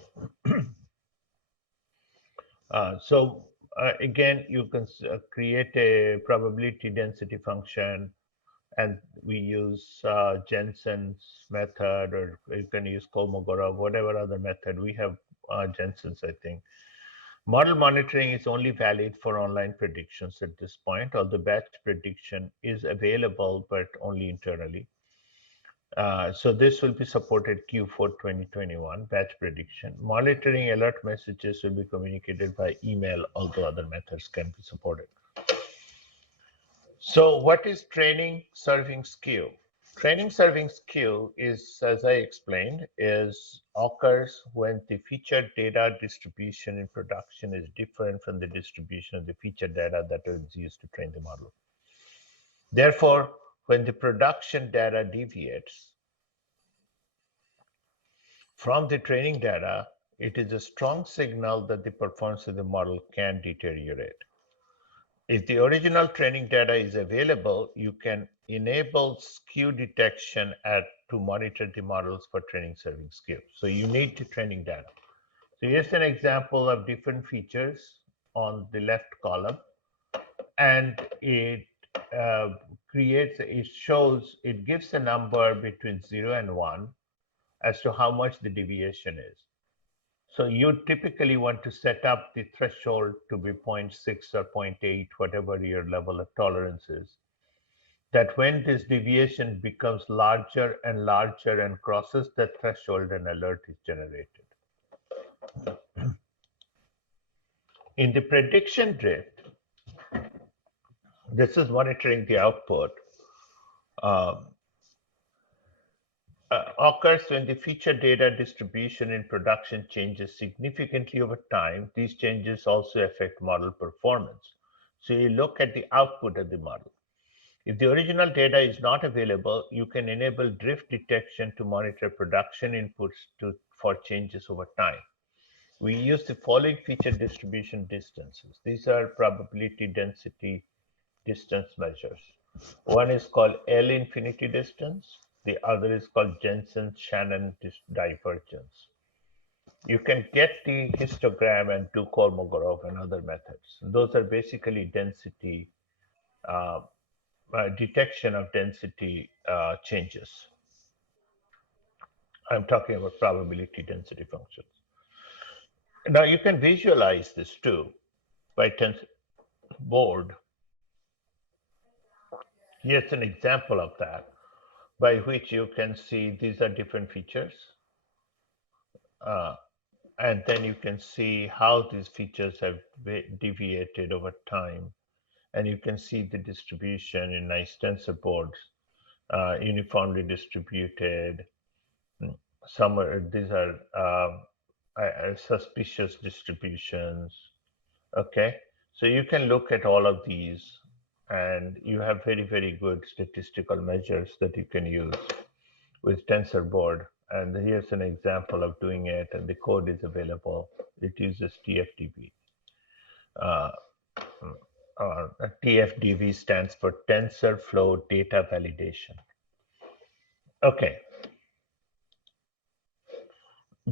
Again, you can create a probability density function, and we use Jensen's method, or you can use Kolmogorov, whatever other method. We have Jensen's, I think. Model monitoring is only valid for online predictions at this point, although batch prediction is available, but only internally. So this will be supported Q4 2021, batch prediction. Monitoring alert messages will be communicated by email, although other methods can be supported. So what is training serving skew? Training serving skew is, as I explained, occurs when the feature data distribution in production is different from the distribution of the feature data that was used to train the model. Therefore, when the production data deviates from the training data, it is a strong signal that the performance of the model can deteriorate. If the original training data is available, you can enable skew detection to monitor the models for training serving skew. So you need the training data. So here's an example of different features on the left column, and it gives a number between 0 and 1 as to how much the deviation is. So you typically want to set up the threshold to be 0.6 or 0.8, whatever your level of tolerance is, that when this deviation becomes larger and larger and crosses the threshold, an alert is generated. In the prediction drift, this is monitoring the output. Occurs when the feature data distribution in production changes significantly over time. These changes also affect model performance. So you look at the output of the model. If the original data is not available, you can enable drift detection to monitor production inputs for changes over time. We use the following feature distribution distances. These are probability density distance measures. One is called L infinity distance. The other is called Jensen-Shannon divergence. You can get the histogram and do Kolmogorov and other methods. Those are basically density, detection of density changes. I'm talking about probability density functions. Now you can visualize this too by board. Here's an example of that, by which you can see these are different features. And then you can see how these features have deviated over time. And you can see the distribution in nice tensor boards, uniformly distributed. These are suspicious distributions. Okay, so you can look at all of these and you have very, very good statistical measures that you can use with TensorBoard. And here's an example of doing it, and the code is available. It uses TFDV. TFDV stands for TensorFlow Data Validation. Okay.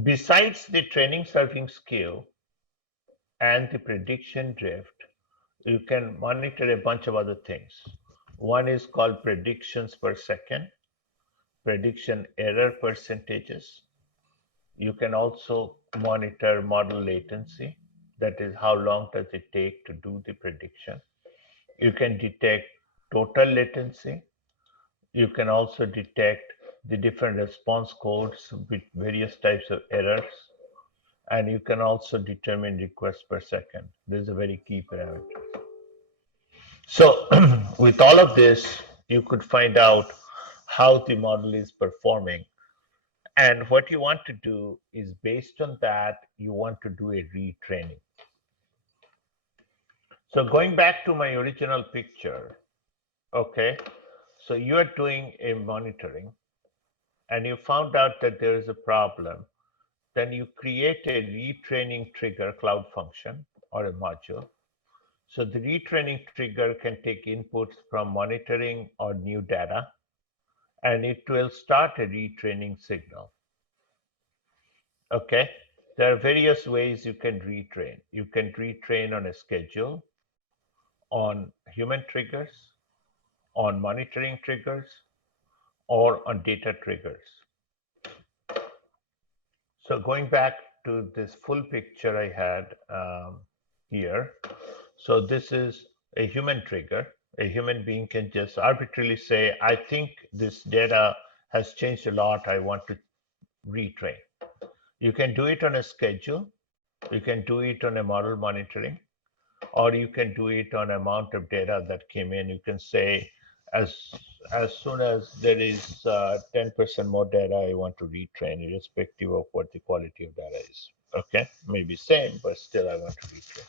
Besides the training serving skew and the prediction drift, you can monitor a bunch of other things. One is called predictions per second, prediction error percentages. You can also monitor model latency. That is, how long does it take to do the prediction. You can detect total latency. You can also detect the different response codes with various types of errors. And you can also determine requests per second. This is a very key parameter. So with all of this, you could find out how the model is performing. And what you want to do is, based on that, you want to do a retraining. So going back to my original picture, okay, so you are doing a monitoring and you found out that there is a problem. Then you create a retraining trigger cloud function or a module. So the retraining trigger can take inputs from monitoring or new data, and it will start a retraining signal. Okay, there are various ways you can retrain. You can retrain on a schedule, on human triggers, on monitoring triggers, or on data triggers. So going back to this full picture I had here. So this is a human trigger. A human being can just arbitrarily say, I think this data has changed a lot. I want to retrain. You can do it on a schedule. You can do it on a model monitoring, or you can do it on amount of data that came in. You can say, as soon as there is 10% more data, I want to retrain, irrespective of what the quality of data is. Okay, maybe same, but still I want to retrain.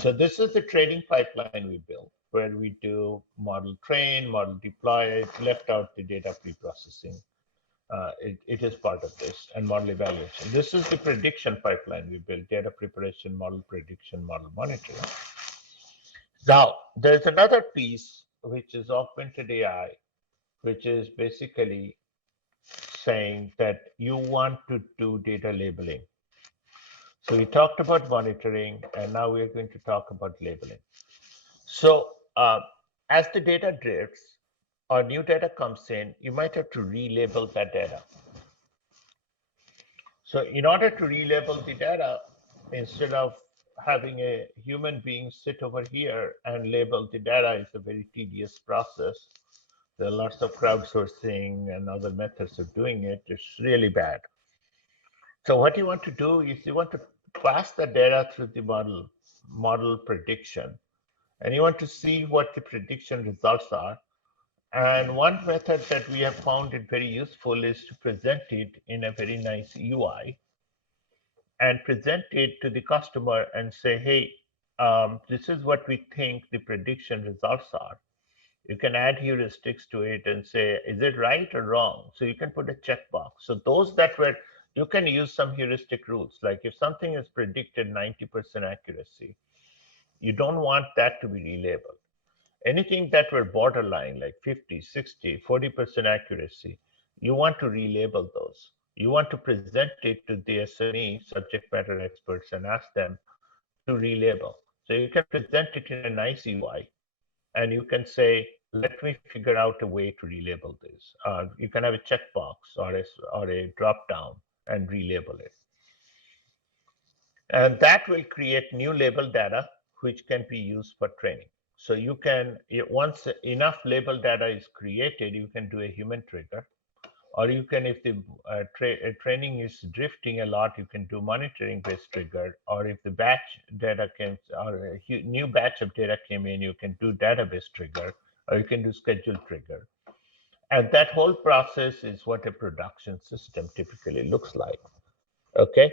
So this is the training pipeline we built, where we do model train, model deploy. I left out the data pre-processing. It is part of this, and model evaluation. This is the prediction pipeline we built: data preparation, model prediction, model monitoring. Now, there's another piece, which is augmented AI, which is basically saying that you want to do data labeling. So we talked about monitoring, and now we're going to talk about labeling. So as the data drifts or new data comes in, you might have to relabel that data. So in order to relabel the data, instead of having a human being sit over here and label the data, is a very tedious process. There are lots of crowdsourcing and other methods of doing it. It's really bad. So what you want to do is you want to pass the data through the model prediction, and you want to see what the prediction results are. And one method that we have found it very useful is to present it in a very nice UI and present it to the customer and say, hey, this is what we think the prediction results are. You can add heuristics to it and say, is it right or wrong? So you can put a checkbox. So those that were, you can use some heuristic rules. Like if something is predicted 90% accuracy, you don't want that to be relabeled. Anything that were borderline, like 50, 60, 40% accuracy, you want to relabel those. You want to present it to the SME, subject matter experts, and ask them to relabel. So you can present it in a nice UI, and you can say, let me figure out a way to relabel this. You can have a checkbox or a drop down and relabel it. And that will create new label data, which can be used for training. So you can, once enough label data is created, you can do a human trigger, or you can, if the training is drifting a lot, you can do monitoring based trigger, or if the batch data came, or a new batch of data came in, you can do database trigger, or you can do schedule trigger. And that whole process is what a production system typically looks like. Okay.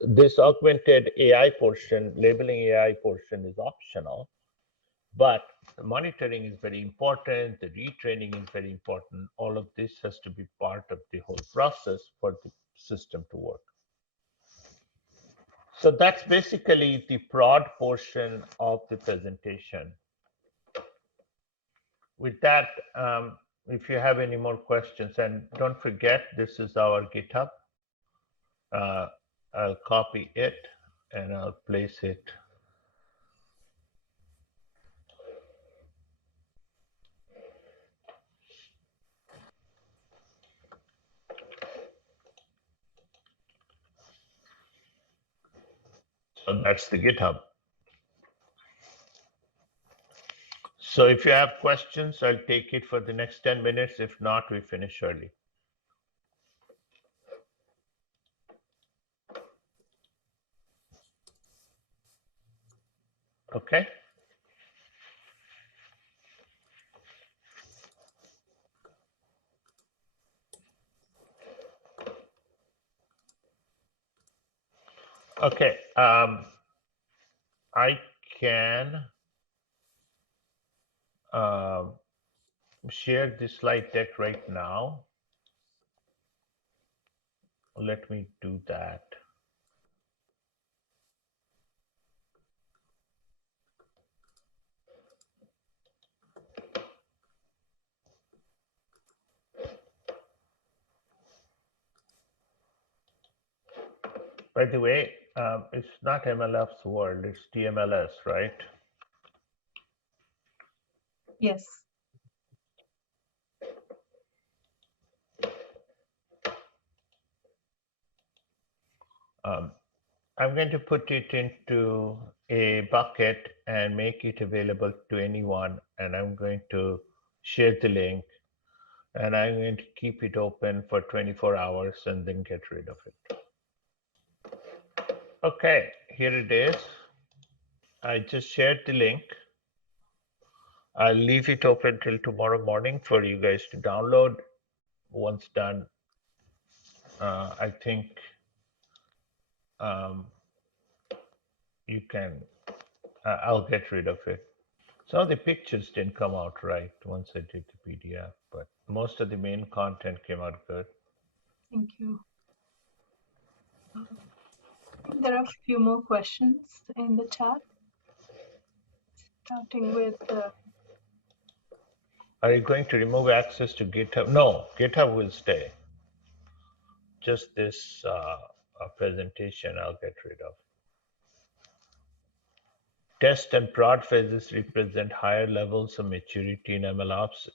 This augmented AI portion, labeling AI portion, is optional. But the monitoring is very important. The retraining is very important. All of this has to be part of the whole process for the system to work. So that's basically the broad portion of the presentation. With that, if you have any more questions, and don't forget, this is our GitHub. I'll copy it and I'll place it. So that's the GitHub. So if you have questions, I'll take it for the next 10 minutes. If not, we finish early. Okay. Okay. I can share this slide deck right now. Let me do that. By the way, it's not MLF's world, it's TMLS, right? Yes. I'm going to put it into a bucket and make it available to anyone. And I'm going to share the link and I'm going to keep it open for 24 hours and then get rid of it. Okay, here it is. I just shared the link. I'll leave it open till tomorrow morning for you guys to download. Once done, I think you can, I'll get rid of it. Some of the pictures didn't come out right once I did the PDF, but most of the main content came out good. Thank you. There are a few more questions in the chat, starting with Are you going to remove access to GitHub? No, GitHub will stay. Just this presentation I'll get rid of. Test and prod phases represent higher levels of maturity in MLOps.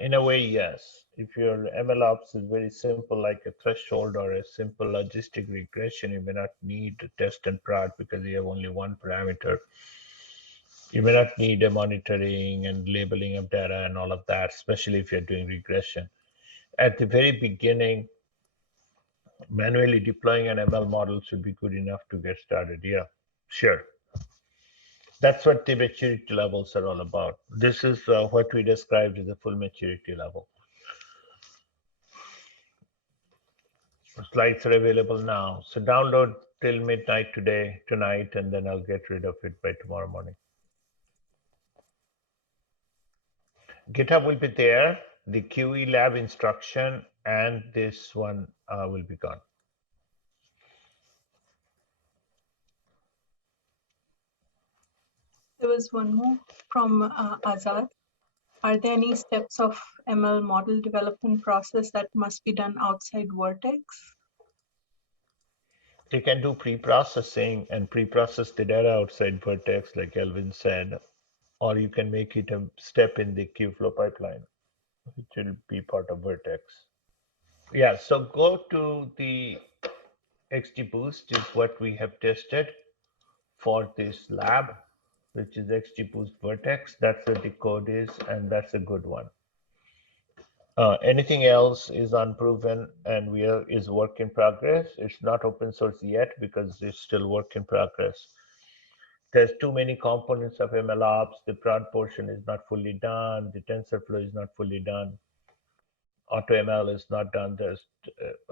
In a way, yes. If your MLOps is very simple, like a threshold or a simple logistic regression, you may not need to test and prod because you have only one parameter. You may not need a monitoring and labeling of data and all of that, especially if you're doing regression. At the very beginning, manually deploying an ML model should be good enough to get started. Yeah, sure. That's what the maturity levels are all about. This is what we described as the full maturity level. Slides are available now. So download till midnight tonight, and then I'll get rid of it by tomorrow morning. GitHub will be there. The QE lab instruction and this one will be gone. there was one more from Azad. Are there any steps of ML model development process that must be done outside Vertex? You can do pre-processing and pre-process the data outside Vertex, like Elvin said, or you can make it a step in the Kubeflow pipeline, which will be part of Vertex. Yeah, so go to the XGBoost is what we have tested for this lab, which is XGBoost Vertex. That's what the code is, and that's a good one. Anything else is unproven and is work in progress. It's not open source yet because it's still work in progress. There's too many components of MLOps. The prod portion is not fully done. The TensorFlow is not fully done. AutoML is not done. There's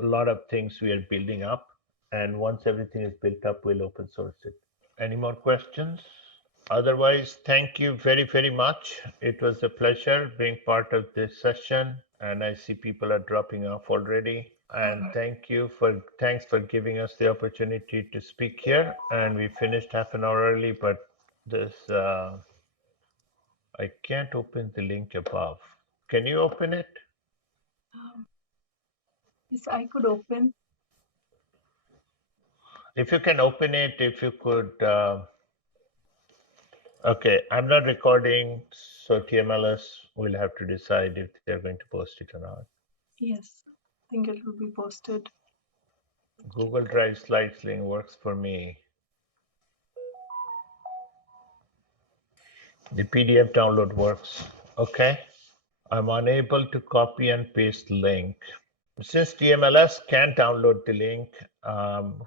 a lot of things we are building up. And once everything is built up, we'll open source it. Any more questions? Otherwise, thank you very, very much. It was a pleasure being part of this session, and I see people are dropping off already. And thanks for giving us the opportunity to speak here. And we finished half an hour early, but this I can't open the link above. Can you open it? Yes, I could open. If you can open it, if you could. Okay, I'm not recording, so TMLS will have to decide if they're going to post it or not. Yes, I think it will be posted. Google Drive slides link works for me. The PDF download works. Okay. I'm unable to copy and paste link. Since TMLS can't download the link,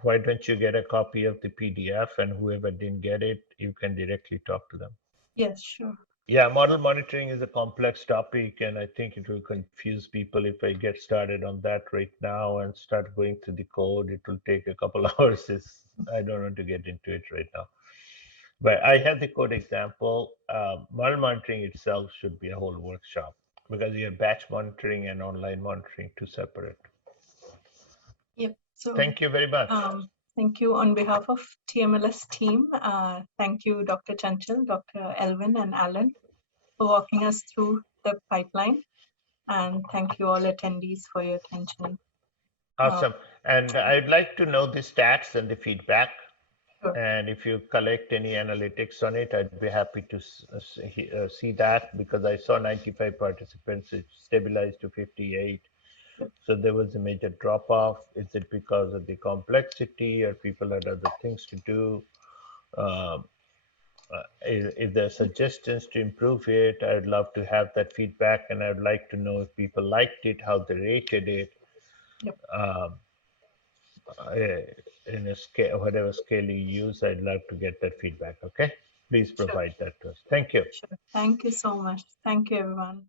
why don't you get a copy of the PDF, and whoever didn't get it, you can directly talk to them. Yes, sure. Yeah, model monitoring is a complex topic, and I think it will confuse people if I get started on that right now and start going through the code. It will take a couple hours. I don't want to get into it right now. But I have the code example. Model monitoring itself should be a whole workshop because you have batch monitoring and online monitoring, two separate. Yep. So thank you very much. Thank you on behalf of TMLS team. Thank you, Dr. Chanchal, Dr. Elvin, and Alan for walking us through the pipeline. And thank you all attendees for your attention. Awesome. And I'd like to know the stats and the feedback. Sure. And if you collect any analytics on it, I'd be happy to see that, because I saw 95 participants, it stabilized to 58. So there was a major drop off. Is it because of the complexity, or people had other things to do? If there are suggestions to improve it, I'd love to have that feedback, and I'd like to know if people liked it, how they rated it. Yep. In a scale, whatever scale you use, I'd love to get that feedback. Okay, please provide that to us. Thank you. Sure. Thank you so much. Thank you, everyone.